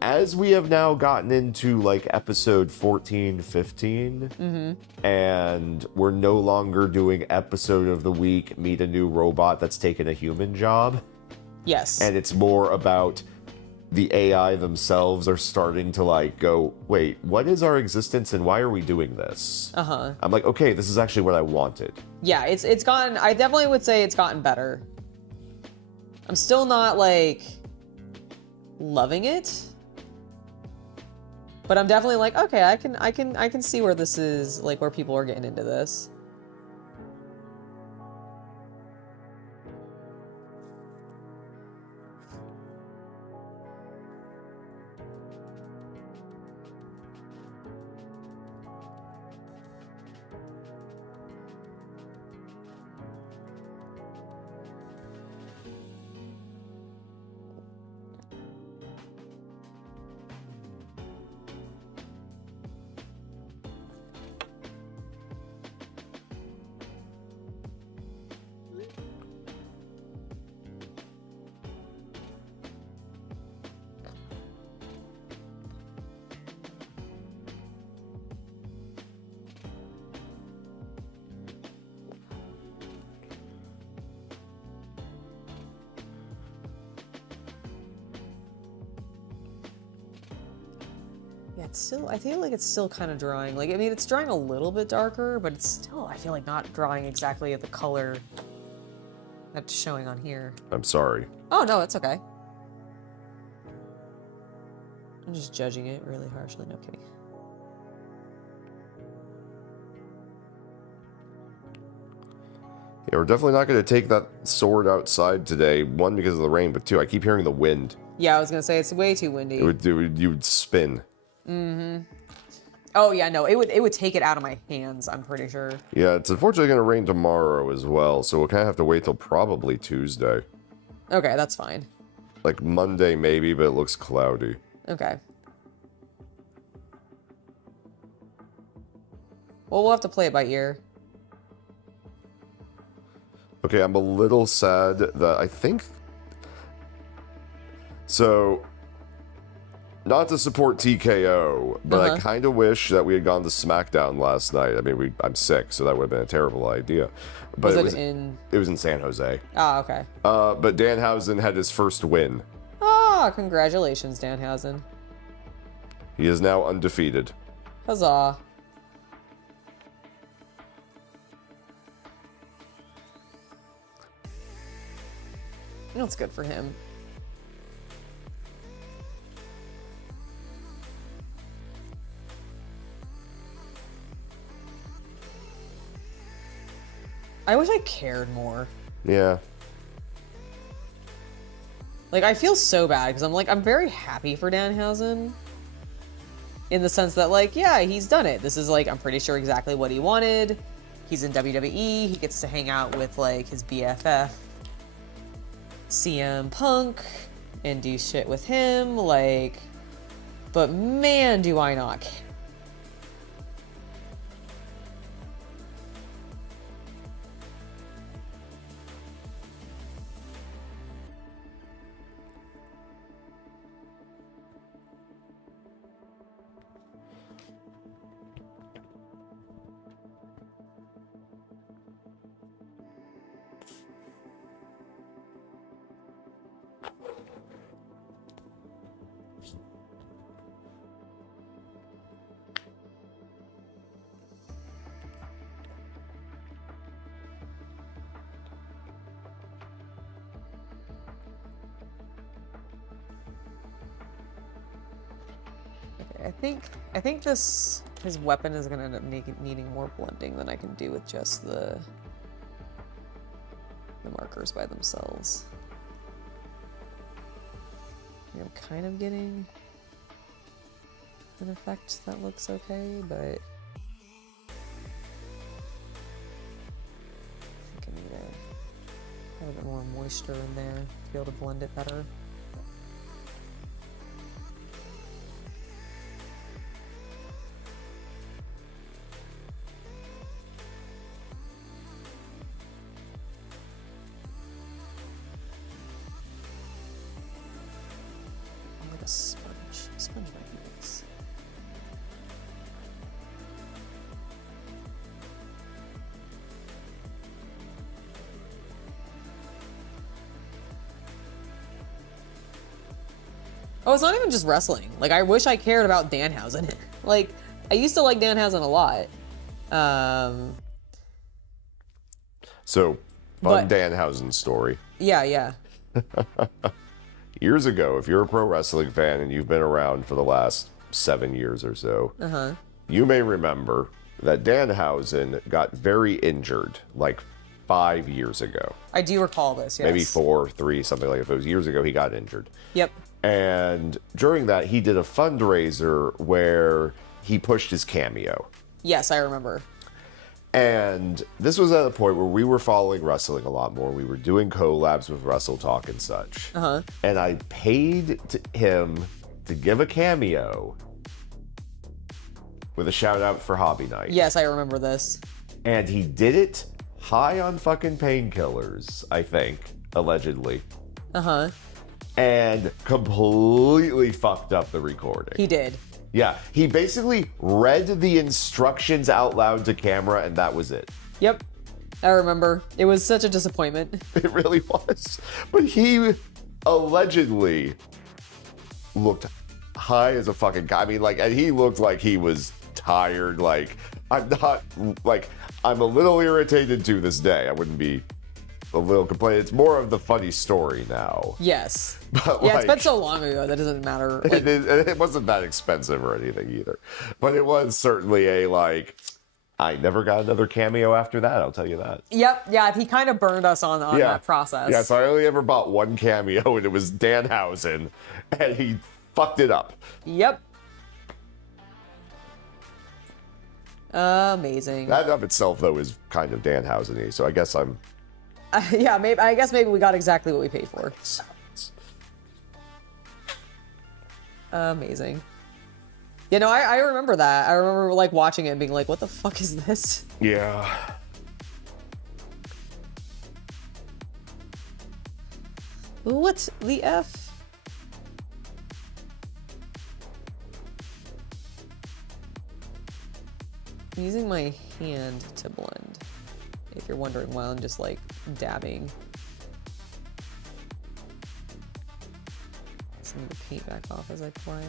As we have now gotten into like episode 14, 15, and we're no longer doing episode of the week, meet a new robot that's taken a human job. Yes. And it's more about the AI themselves are starting to like go, wait, what is our existence and why are we doing this? Uh-huh. I'm like, okay, this is actually what I wanted. Yeah, it's gotten, I definitely would say it's gotten better. I'm still not like loving it. But I'm definitely like, okay, I can see where this is, like where people are getting into this. Yeah, it's still, I feel like it's still kind of drawing. Like, I mean, it's drawing a little bit darker, but it's still, I feel like, not drawing exactly the color that's showing on here. I'm sorry. Oh, no, it's okay. I'm just judging it really harshly. No kidding. Yeah, we're definitely not going to take that sword outside today. One, because of the rain, but two, I keep hearing the wind. Yeah, I was going to say, it's way too windy. You would spin. Mm-hmm. Oh, yeah, no, it would take it out of my hands, I'm pretty sure. Yeah, it's unfortunately going to rain tomorrow as well, so we'll kind of have to wait till probably Tuesday. Okay, that's fine. Like Monday maybe, but it looks cloudy. Okay. Well, we'll have to play it by ear. Okay, I'm a little sad that I think... So, not to support TKO, but I kind of wish that we had gone to SmackDown last night. I mean, I'm sick, so that would have been a terrible idea. But it was in San Jose. Ah, okay. But Danhausen had his first win. Ah, congratulations, Danhausen. He is now undefeated. Huzzah. That's good for him. I wish I cared more. Yeah. Like, I feel so bad because I'm very happy for Danhausen. In the sense that, like, yeah, he's done it. This is, like, I'm pretty sure exactly what he wanted. He's in WWE. He gets to hang out with, like, his BFF, CM Punk, and do shit with him. Like, but man, do I not care. I think his weapon is gonna end up needing more blending than I can do with just the markers by themselves. I'm kind of getting an effect that looks okay, but I think I need a little bit more moisture in there to be able to blend it better. Sponge might be nice. Oh, it's not even just wrestling. Like, I wish I cared about Danhausen. Like, I used to like Danhausen a lot. So, fun Danhausen story. Yeah, yeah. Years ago, if you're a pro wrestling fan and you've been around for the last 7 years or so, you may remember that Danhausen got very injured like 5 years ago. I do recall this, yes. Maybe 4, 3, something like that. If it was years ago, he got injured. Yep. And during that, he did a fundraiser where he pushed his cameo. Yes, I remember. And this was at a point where we were following wrestling a lot more. We were doing collabs with Wrestle Talk and such. And I paid him to give a cameo with a shout out for Hobby Night. Yes, I remember this. And he did it high on fucking painkillers, I think, allegedly. And completely fucked up the recording. He did. Yeah, he basically read the instructions out loud to camera, and that was it. Yep, I remember. It was such a disappointment. It really was. But he allegedly looked high as a fucking guy. I mean, like, and he looked like he was tired. Like, I'm a little irritated to this day. I wouldn't be a little complaining. It's more of the funny story now. Yes. But yeah, it's been so long ago that doesn't matter. Like, it wasn't that expensive or anything either. But it was certainly a, like, I never got another cameo after that, I'll tell you that. Yep, yeah, he kind of burned us on that process. Yeah, so I only ever bought one cameo, and it was Danhausen, and he fucked it up. Yep. Amazing. That of itself, though, is kind of Danhausen-y, so I guess I'm... yeah, maybe. I guess maybe we got exactly what we paid for. Amazing. You know, I remember that. I remember, like, watching it and being like, what the fuck is this? Yeah. What the F? I'm using my hand to blend, if you're wondering why I'm just, like, dabbing some of the paint back off as I apply it.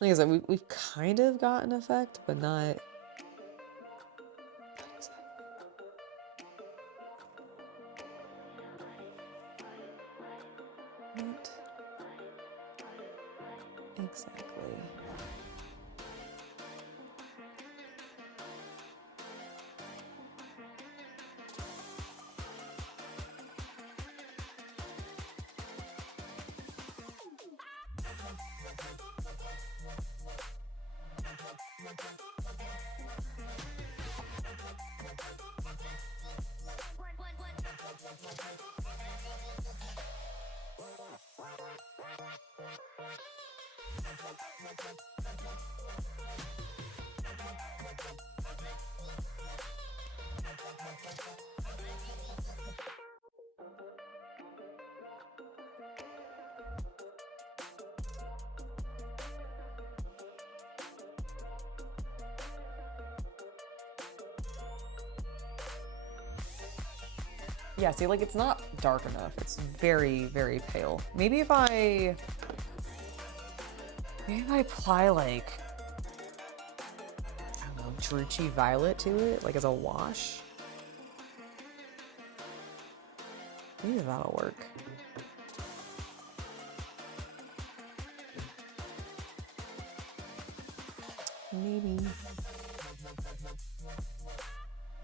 Like I said, we've kind of got an effect, but not exactly. Yeah, see, like, it's not dark enough. It's very, very pale. Maybe if I apply, like, I don't know, Druchii Violet to it, like, as a wash. Maybe that'll work.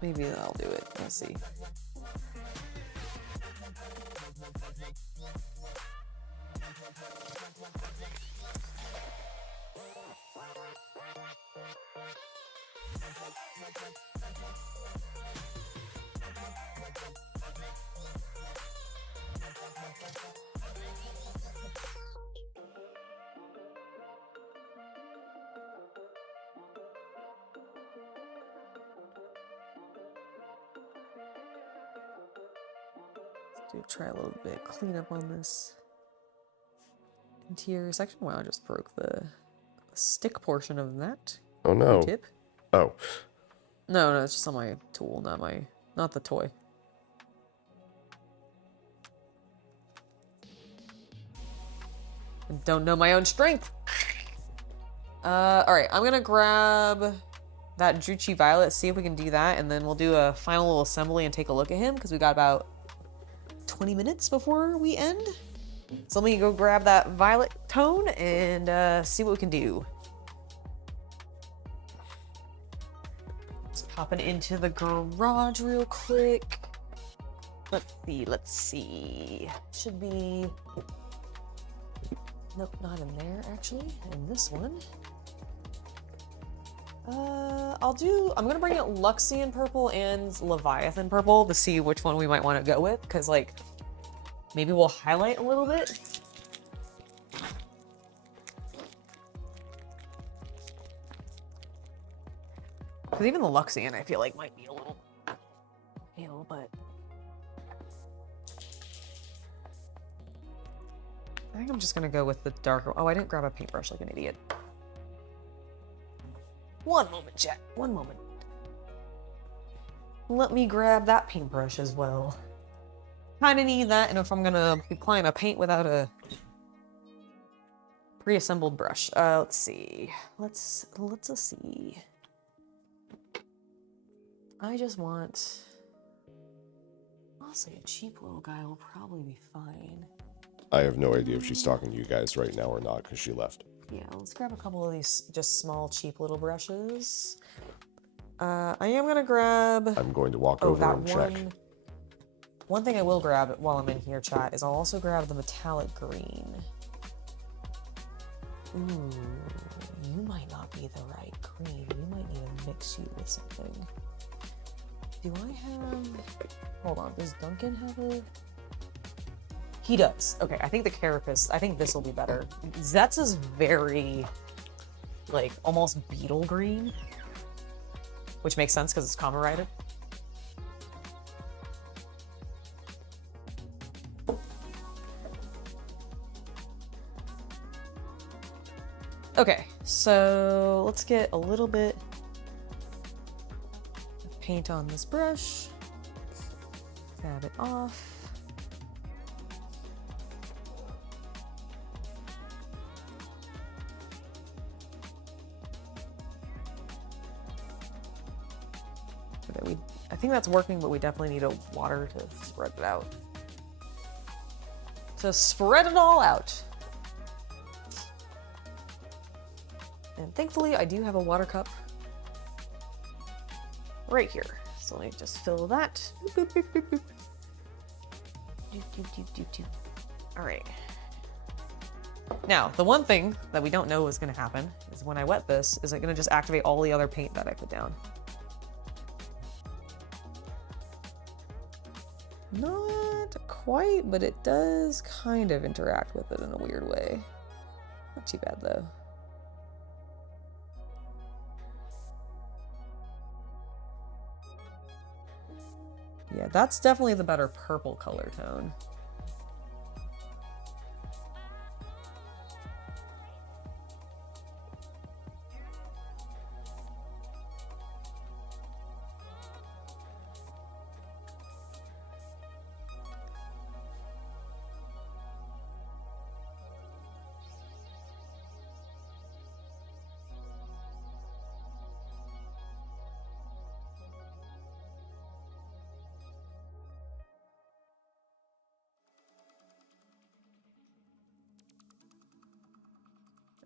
Maybe that'll do it. We'll see. Try a little bit clean up on this interior section. Wow, I just broke the stick portion of that. Oh no. Tip. Oh. No, it's just on my tool, not the toy. I don't know my own strength. Alright, I'm gonna grab that Druchii Violet, see if we can do that, and then we'll do a final little assembly and take a look at him, because we got about 20 minutes before we end. So let me go grab that violet tone and see what we can do. Just popping into the garage real quick. Let's see. Should be... Nope, not in there, actually. In this one. I'm gonna bring out Luxian purple and Leviathan purple to see which one we might want to go with, because, like, maybe we'll highlight a little bit. Because even the Luxian, I feel like, might be a little pale, but... I think I'm just gonna go with the darker... Oh, I didn't grab a paintbrush like an idiot. One moment, chat. One moment. Let me grab that paintbrush as well. Kinda need that, and if I'm gonna be applying a paint without a pre-assembled brush. Let's see. Let's see. I just want... Honestly, a cheap little guy will probably be fine. I have no idea if she's talking to you guys right now or not, because she left. Yeah, let's grab a couple of these just small, cheap little brushes. I am gonna grab... I'm going to walk over and check. One thing I will grab while I'm in here, chat, is I'll also grab the metallic green. Ooh, you might not be the right green. We might need to mix you with something. Do I have... Hold on, does Duncan have a... He does. Okay, I think the Carapace, I think this will be better. Zet's is very, like, almost beetle green. Which makes sense because it's comma-righted. Okay, so let's get a little bit of paint on this brush. Dab it off. I think that's working, but we definitely need a water to spread it out. To spread it all out. And thankfully, I do have a water cup right here. So let me just fill that. Boop, boop, boop, boop. Doop, doop, doop, doop, doop. All right. Now, the one thing that we don't know is going to happen is when I wet this, is it going to just activate all the other paint that I put down? Not quite, but it does kind of interact with it in a weird way. Not too bad, though. Yeah, that's definitely the better purple color tone.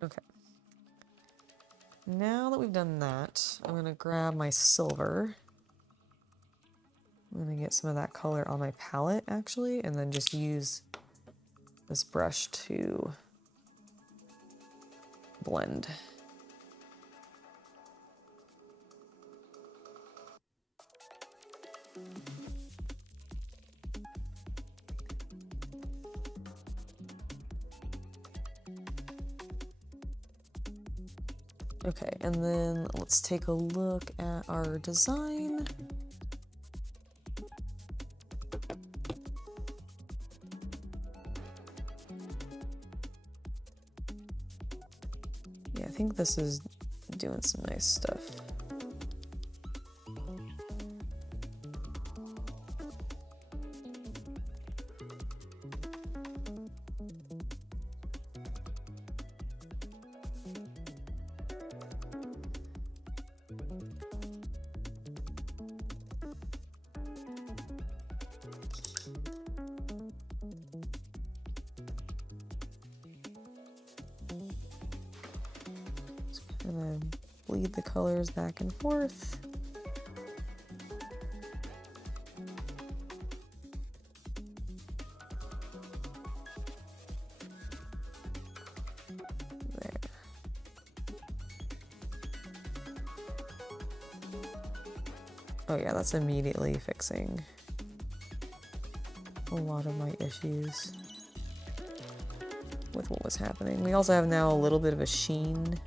Okay. Now that we've done that, I'm going to grab my silver. I'm going to get some of that color on my palette, actually, and then just use this brush to blend. Okay, and then let's take a look at our design. Yeah, I think this is doing some nice stuff. Gonna bleed the colors back and forth. There. Oh yeah, that's immediately fixing a lot of my issues with what was happening. We also have now a little bit of a sheen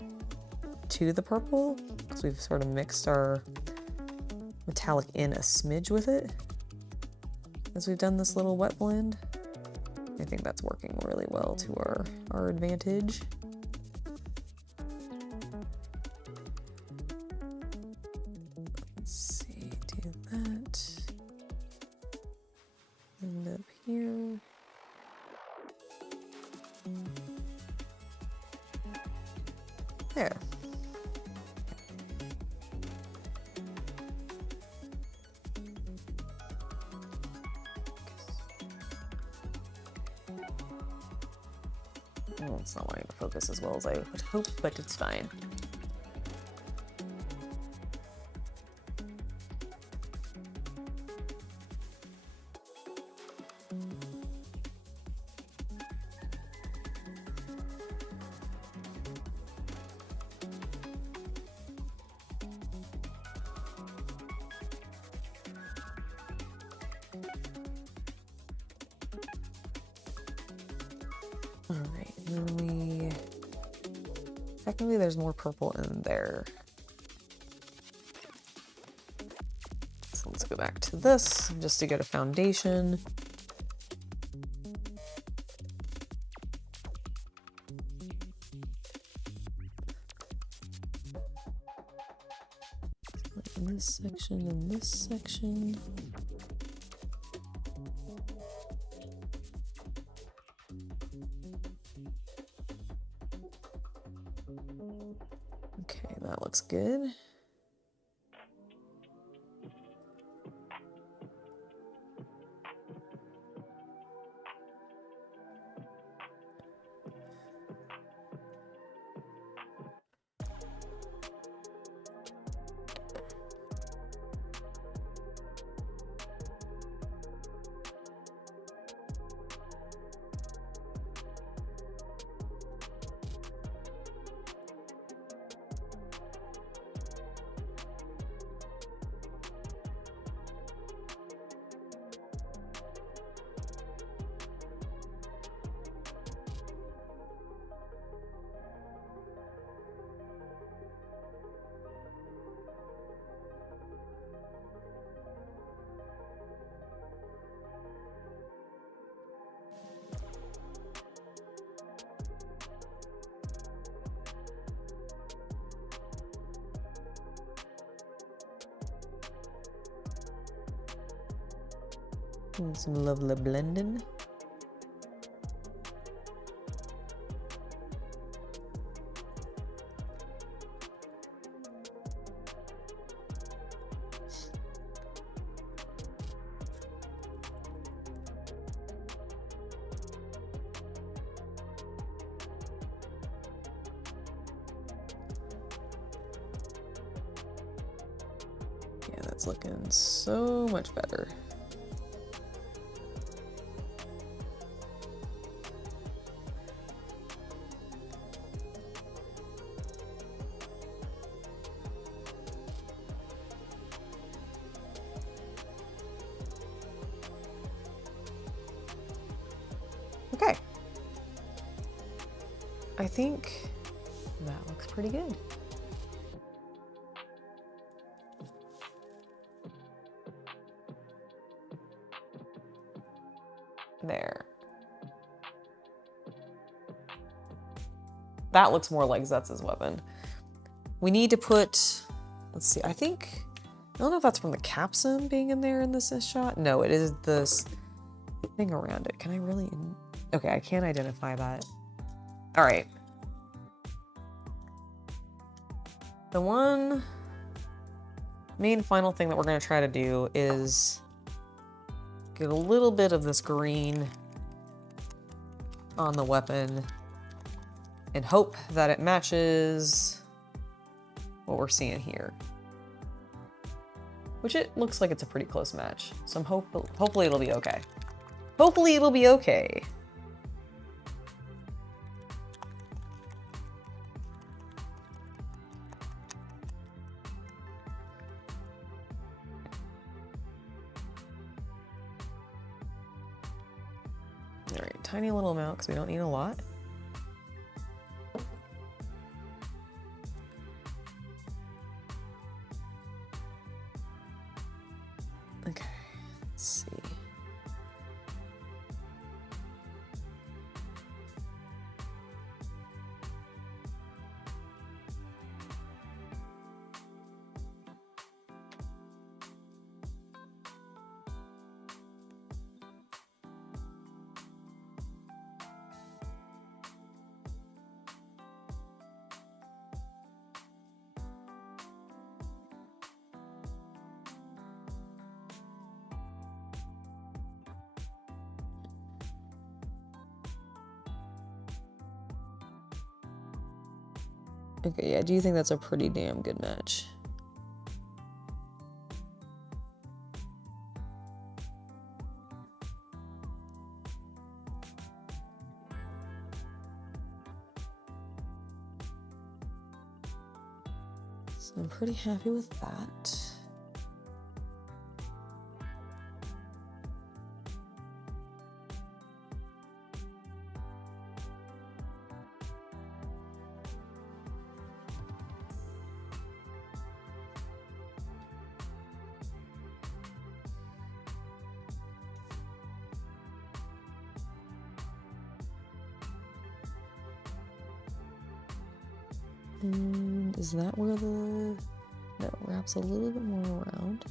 to the purple because we've sort of mixed our metallic in a smidge with it as we've done this little wet blend. I think that's working really well to our advantage. Let's see, do that. End up here. There. Oh, it's not wanting to focus as well as I would hope, but it's fine. Alright, and then technically there's more purple in there. So let's go back to this just to get a foundation. In this section and this section. Okay, that looks good. And some lovely blending. That's looking so much better. Okay. I think that looks pretty good. There. That looks more like Zetz's weapon. We need to put, let's see, I don't know if that's from the capsule being in there in this shot. No, it is this thing around it. Can I really, okay, I can't identify that. All right. The one main final thing that we're gonna try to do is get a little bit of this green on the weapon and hope that it matches what we're seeing here. Which it looks like it's a pretty close match. So hopefully it'll be okay. Hopefully it'll be okay. All right, tiny little amount because we don't need a lot. Okay, let's see. Okay, yeah, I do think that's a pretty damn good match. So I'm pretty happy with that. And is that where the, no, it wraps a little bit more around.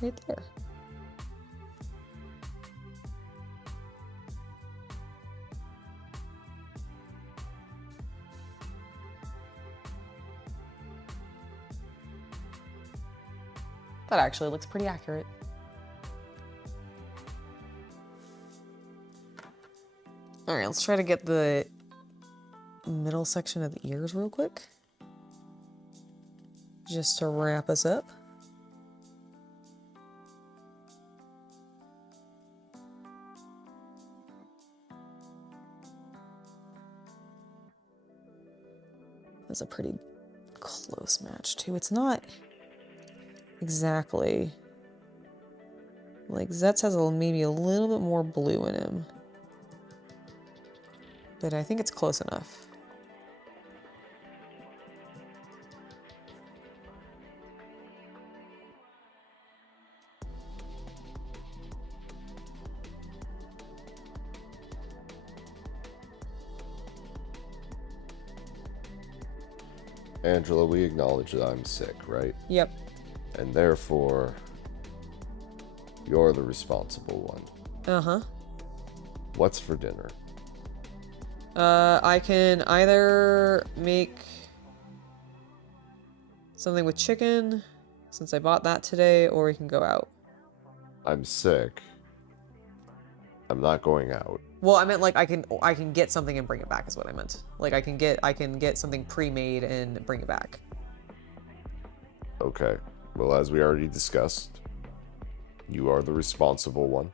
Right there. That actually looks pretty accurate. All right, let's try to get the middle section of the ears real quick. Just to wrap us up. That's a pretty close match too. It's not exactly like Zetz has maybe a little bit more blue in him, but I think it's close enough. Angela, we acknowledge that I'm sick, right? Yep. And therefore, you're the responsible one. Uh-huh. What's for dinner? I can either make something with chicken, since I bought that today, or we can go out. I'm sick. I'm not going out. Well, I meant like I can get something and bring it back is what I meant. Like I can get something pre-made and bring it back. Okay. Well, as we already discussed, you are the responsible one.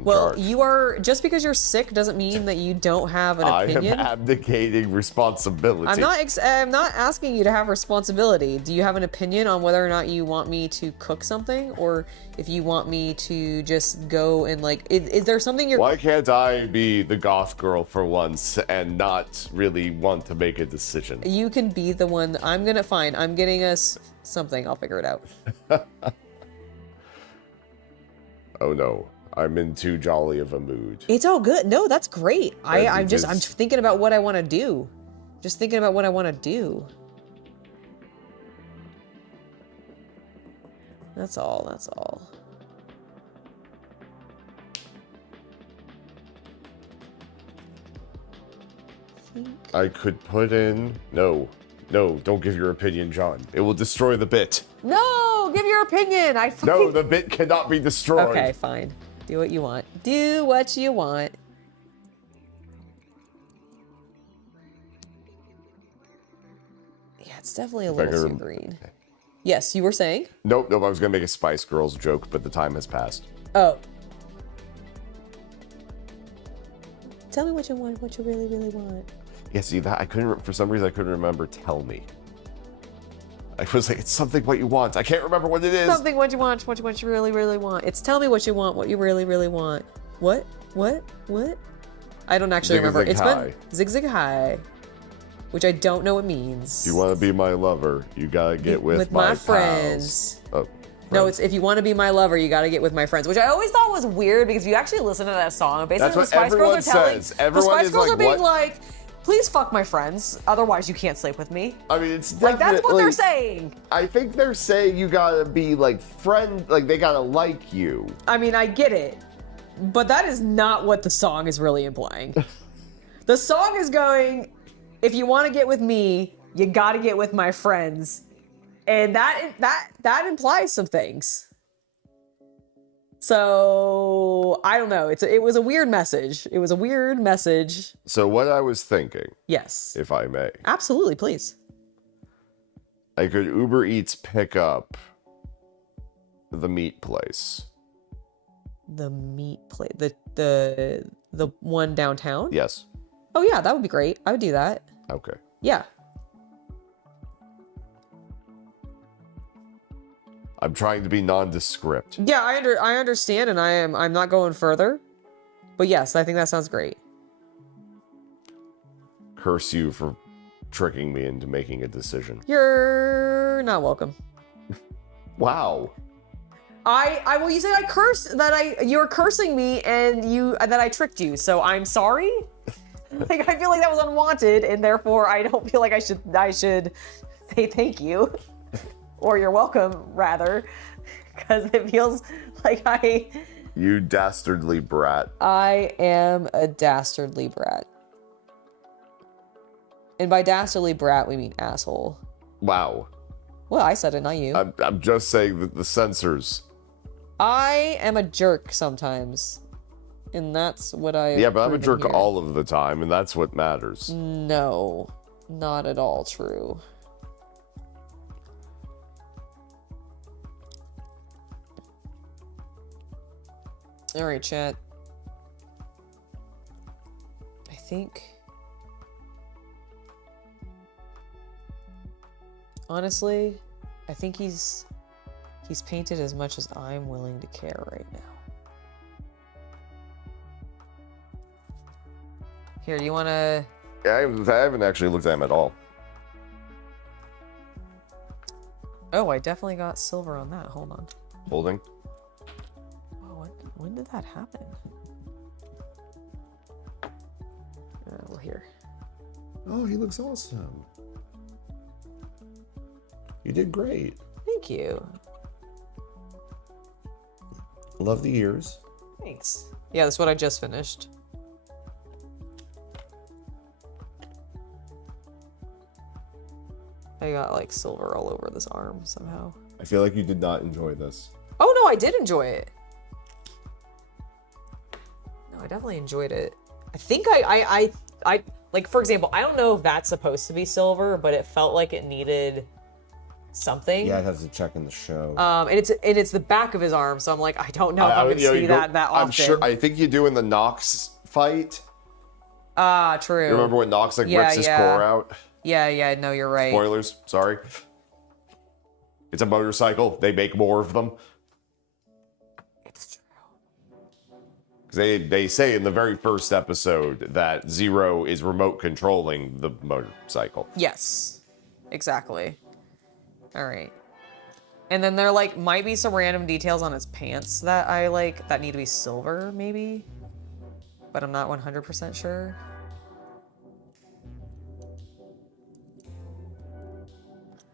Well, charge. you are, just because you're sick doesn't mean that you don't have an opinion. I am abdicating responsibility. I'm not asking you to have responsibility. Do you have an opinion on whether or not you want me to cook something, or if you want me to just go and like, is there something you're... Why can't I be the goth girl for once and not really want to make a decision? You can be the one. I'm getting us something. I'll figure it out. Oh no. I'm in too jolly of a mood. It's all good. No, that's great. I'm thinking about what I want to do. Just thinking about what I want to do. That's all. That's all. I could put in... No, don't give your opinion, John. It will destroy the bit. No, give your opinion. No, the bit cannot be destroyed. Okay, fine. Do what you want. Do what you want. Yeah, it's definitely a little too green. Okay. Yes, you were saying? Nope, I was going to make a Spice Girls joke, but the time has passed. Oh. Tell me what you want, what you really, really want. Yeah, see, for some reason, I couldn't remember tell me. I was like, it's something what you want. I can't remember what it is. Something what you want, what you really, really want. It's tell me what you want, what you really, really want. What? I don't actually remember. It's been Zig Zig High, which I don't know what means. If you want to be my lover, you gotta get with my friends. Oh, no, it's if you want to be my lover, you gotta get with my friends, which I always thought was weird because if you actually listen to that song, basically the Spice Girls are telling, the Spice Girls are being like, please fuck my friends, otherwise you can't sleep with me. I mean, it's like that's what they're saying. I think they're saying you gotta be like like they gotta like you. I mean, I get it, but that is not what the song is really implying. The song is going, if you want to get with me, you gotta get with my friends, and that implies some things. So I don't know. It was a weird message. It was a weird message. So what I was thinking, yes, if I may, absolutely, please. I could Uber Eats pick up the meat place. The meat place, the one downtown. Yes. Oh yeah, that would be great. I would do that. Okay. Yeah. I'm trying to be nondescript. Yeah, I understand, and I'm not going further. But yes, I think that sounds great. Curse you for tricking me into making a decision. You're not welcome. Wow. Well, you said I cursed you're cursing me and that I tricked you, so I'm sorry. Like I feel like that was unwanted, and therefore I don't feel like I should say thank you. Or you're welcome, rather, because it feels like You dastardly brat. I am a dastardly brat. And by dastardly brat, we mean asshole. Wow. Well, I said it, not you. I'm just saying that the censors. I am a jerk sometimes. And that's what I... Yeah, but I'm a jerk all of the time, and that's what matters. No, not at all true. All right, chat. I think... Honestly, I think he's painted as much as I'm willing to care right now. Here, do you want to... Yeah, I haven't actually looked at him at all. Oh, I definitely got silver on that. Hold on. Holding. When did that happen? Well, here. Oh, he looks awesome. You did great. Thank you. Love the ears. Thanks. Yeah, that's what I just finished. I got like silver all over this arm somehow. I feel like you did not enjoy this. Oh no, I did enjoy it. No, I definitely enjoyed it. I think I like, for example, I don't know if that's supposed to be silver, but it felt like it needed something. Yeah, I have to check in the show. And it's the back of his arm, so I'm like, I don't know if I'm gonna see that often. I'm sure. I think you do in the Nox fight. Ah, true. You remember when Nox rips his core out? Yeah. No, you're right. Spoilers. Sorry. It's a motorcycle. They make more of them. It's true. They say in the very first episode that Zero is remote controlling the motorcycle. Yes, exactly. All right. And then there like might be some random details on his pants that I like that need to be silver maybe, but I'm not 100% sure.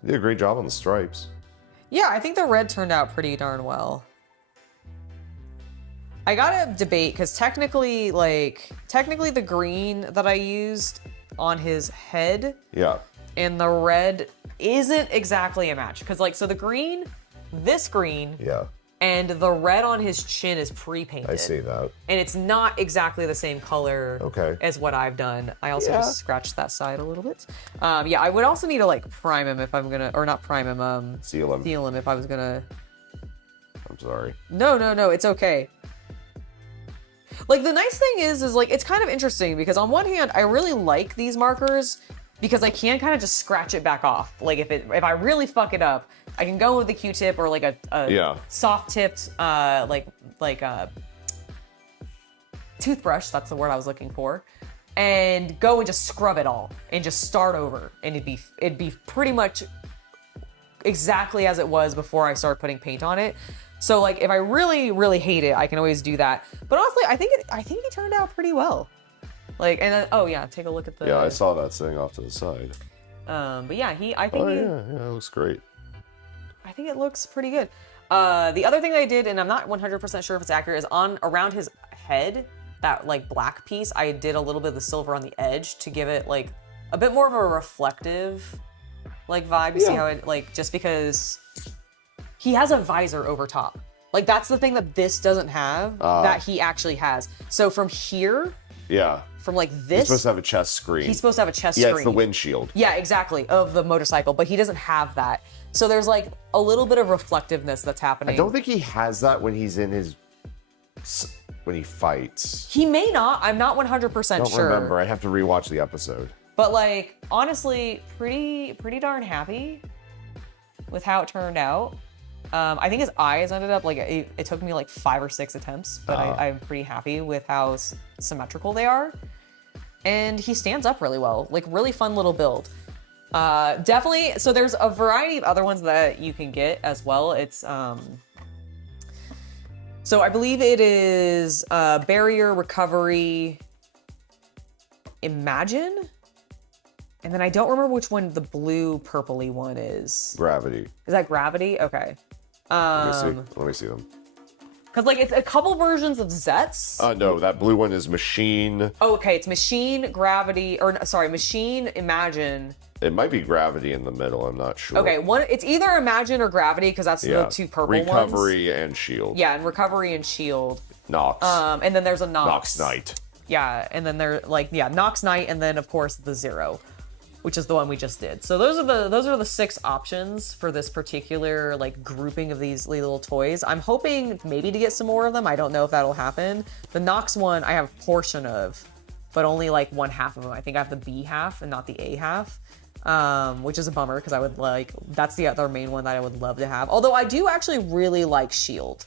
You did a great job on the stripes. Yeah, I think the red turned out pretty darn well. I gotta debate because technically the green that I used on his head, Yeah. and the red isn't exactly a match because so the green, this green, Yeah. and the red on his chin is pre-painted. I see that. And it's not exactly the same color as what I've done. I also just scratched that side a little bit. Yeah, I would also need to prime him if I'm gonna, or not prime him, Seal him. seal him if I was gonna. I'm sorry. No, it's okay. The nice thing is it's kind of interesting because on one hand, I really like these markers because I can kind of just scratch it back off. If I really fuck it up, I can go with a Q-tip or a soft-tipped toothbrush. That's the word I was looking for, and go and just scrub it all and just start over, and it'd be pretty much exactly as it was before I started putting paint on it. So if I really, really hate it, I can always do that. But honestly, I think it turned out pretty well. And then, oh yeah, take a look at the. Yeah, I saw that thing off to the side. But yeah, it looks great. I think it looks pretty good. The other thing I did, and I'm not 100% sure if it's accurate, is around his head, that black piece, I did a little bit of the silver on the edge to give it a bit more of a reflective vibe. You see how it just because he has a visor over top. That's the thing that this doesn't have that he actually has. So from here. Yeah. From this. He's supposed to have a chest screen. He's supposed to have a chest screen. Yeah, it's the windshield. Yeah, exactly, of the motorcycle, but he doesn't have that. So there's a little bit of reflectiveness that's happening. I don't think he has that when he's in his, when he fights. He may not, I'm not 100% I don't sure. remember, I have to rewatch the episode. But honestly, pretty darn happy with how it turned out. I think his eyes ended up, it took me 5 or 6 attempts, but I'm pretty happy with how symmetrical they are. And he stands up really well, really fun little build. Definitely, so there's a variety of other ones that you can get as well. It's, so I believe it is Barrier, Recovery, Imagine? And then I don't remember which one the blue purpley one is. Gravity. Is that Gravity? Okay. Let me see them. Because it's a couple versions of Zets. No, that blue one is Machine. Oh, okay, it's Machine, Gravity, or sorry, Machine, Imagine. It might be Gravity in the middle, I'm not sure. Okay, it's either Imagine or Gravity because that's the 2 purple ones. Recovery and Shield. Yeah, and Recovery and Shield. Nox. And then there's a Nox. Nox Knight. Yeah, and then they're Nox Knight, and then of course the Zero, which is the one we just did. So those are the 6 options for this particular grouping of these little toys. I'm hoping maybe to get some more of them. I don't know if that'll happen. The Nox one I have a portion of, but only one half of them. I think I have the B half and not the A half, which is a bummer because I would that's the other main one that I would love to have. Although I do actually really like Shield.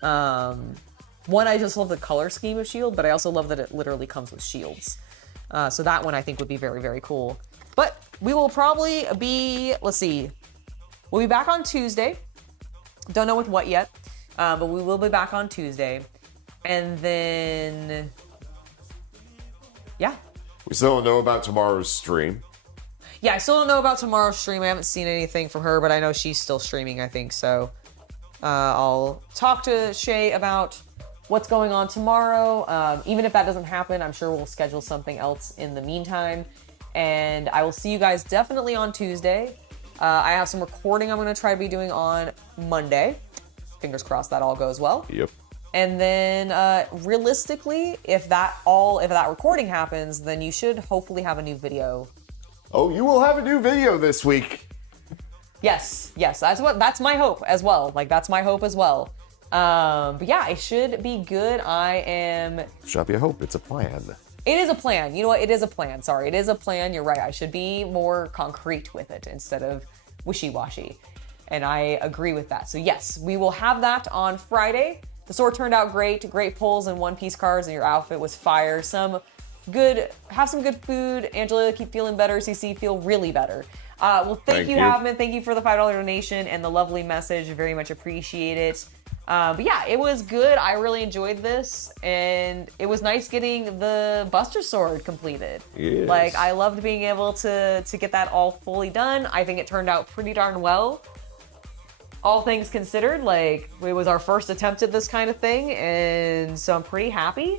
One, I just love the color scheme of Shield, but I also love that it literally comes with shields. So that one I think would be very, very cool. But we will probably be, let's see, we'll be back on Tuesday. Don't know with what yet, but we will be back on Tuesday. And then, yeah. We still don't know about tomorrow's stream. Yeah, I still don't know about tomorrow's stream. I haven't seen anything from her, but I know she's still streaming, I think. So I'll talk to Shay about what's going on tomorrow. Even if that doesn't happen, I'm sure we'll schedule something else in the meantime. And I will see you guys definitely on Tuesday. I have some recording I'm going to try to be doing on Monday. Fingers crossed that all goes well. Yep. And then realistically, if that recording happens, then you should hopefully have a new video. Oh, you will have a new video this week. Yes, that's my hope as well. Like, that's my hope as well. But yeah, it should be good. Should not be a hope, it's a plan. It is a plan. You know what? It is a plan. Sorry, it is a plan. You're right. I should be more concrete with it instead of wishy-washy. And I agree with that. So yes, we will have that on Friday. The sword turned out great. Great pulls and one-piece cards, and your outfit was fire. Have some good food. Angela, keep feeling better. CC, feel really better. Well, thank you, Havman. Thank you for the $5 donation and the lovely message. Very much appreciate it. But yeah, it was good. I really enjoyed this, and it was nice getting the Buster Sword completed. Yes. Like, I loved being able to get that all fully done. I think it turned out pretty darn well. All things considered, like, it was our first attempt at this kind of thing, and so I'm pretty happy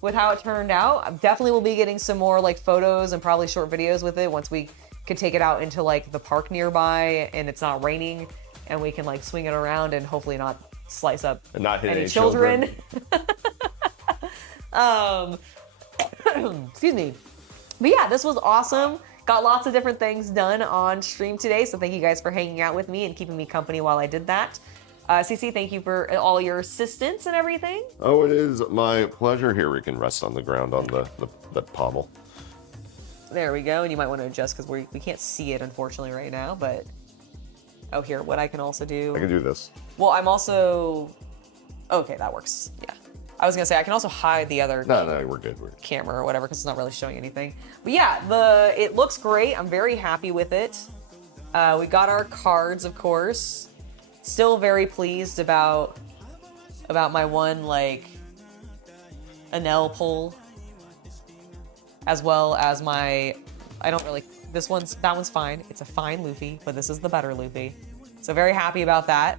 with how it turned out. I definitely will be getting some more, like, photos and probably short videos with it once we can take it out into, like, the park nearby and it's not raining and we can, like, swing it around and hopefully not slice up and not hit any children. Excuse me. But yeah, this was awesome. Got lots of different things done on stream today, so thank you guys for hanging out with me and keeping me company while I did that. CC, thank you for all your assistance and everything. Oh, it is my pleasure. Here we can rest on the ground on the pommel. There we go, and you might want to adjust because we can't see it, unfortunately, right now, but... Oh, here, what I can also do... I can do this. Well, I'm also... Okay, that works, yeah. I was gonna say, I can also hide the other No, we're good. camera or whatever because it's not really showing anything. But yeah, it looks great. I'm very happy with it. We got our cards, of course. Still very pleased about my one, like, Enel pull. As well as my... that one's fine. It's a fine Luffy, but this is the better Luffy. So very happy about that.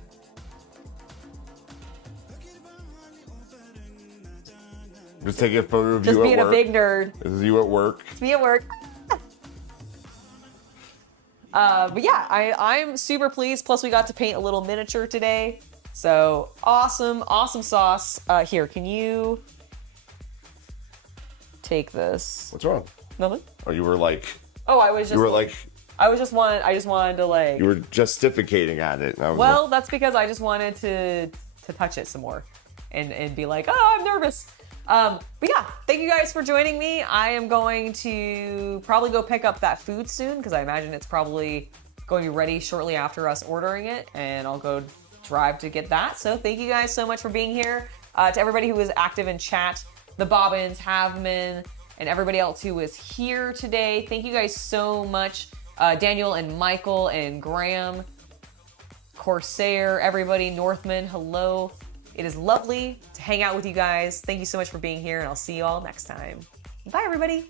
Just taking a photo of Just you at being work. a big nerd. This is you at work. It's me at work. But yeah, I'm super pleased. Plus, we got to paint a little miniature today. So awesome sauce. Here, can you take this? What's wrong? Nothing. Oh, you were like. Oh, I just wanted to, like. You were justificating at it. And I was Well, that's because I just wanted to touch it some more, and be like, oh, I'm nervous. But yeah, thank you guys for joining me. I am going to probably go pick up that food soon because I imagine it's probably going to be ready shortly after us ordering it, and I'll go drive to get that. So thank you guys so much for being here. To everybody who was active in chat, the Bobbins, Havman, and everybody else who was here today. Thank you guys so much. Daniel and Michael and Graham, Corsair, everybody, Northman, hello. It is lovely to hang out with you guys. Thank you so much for being here, and I'll see you all next time. Bye, everybody.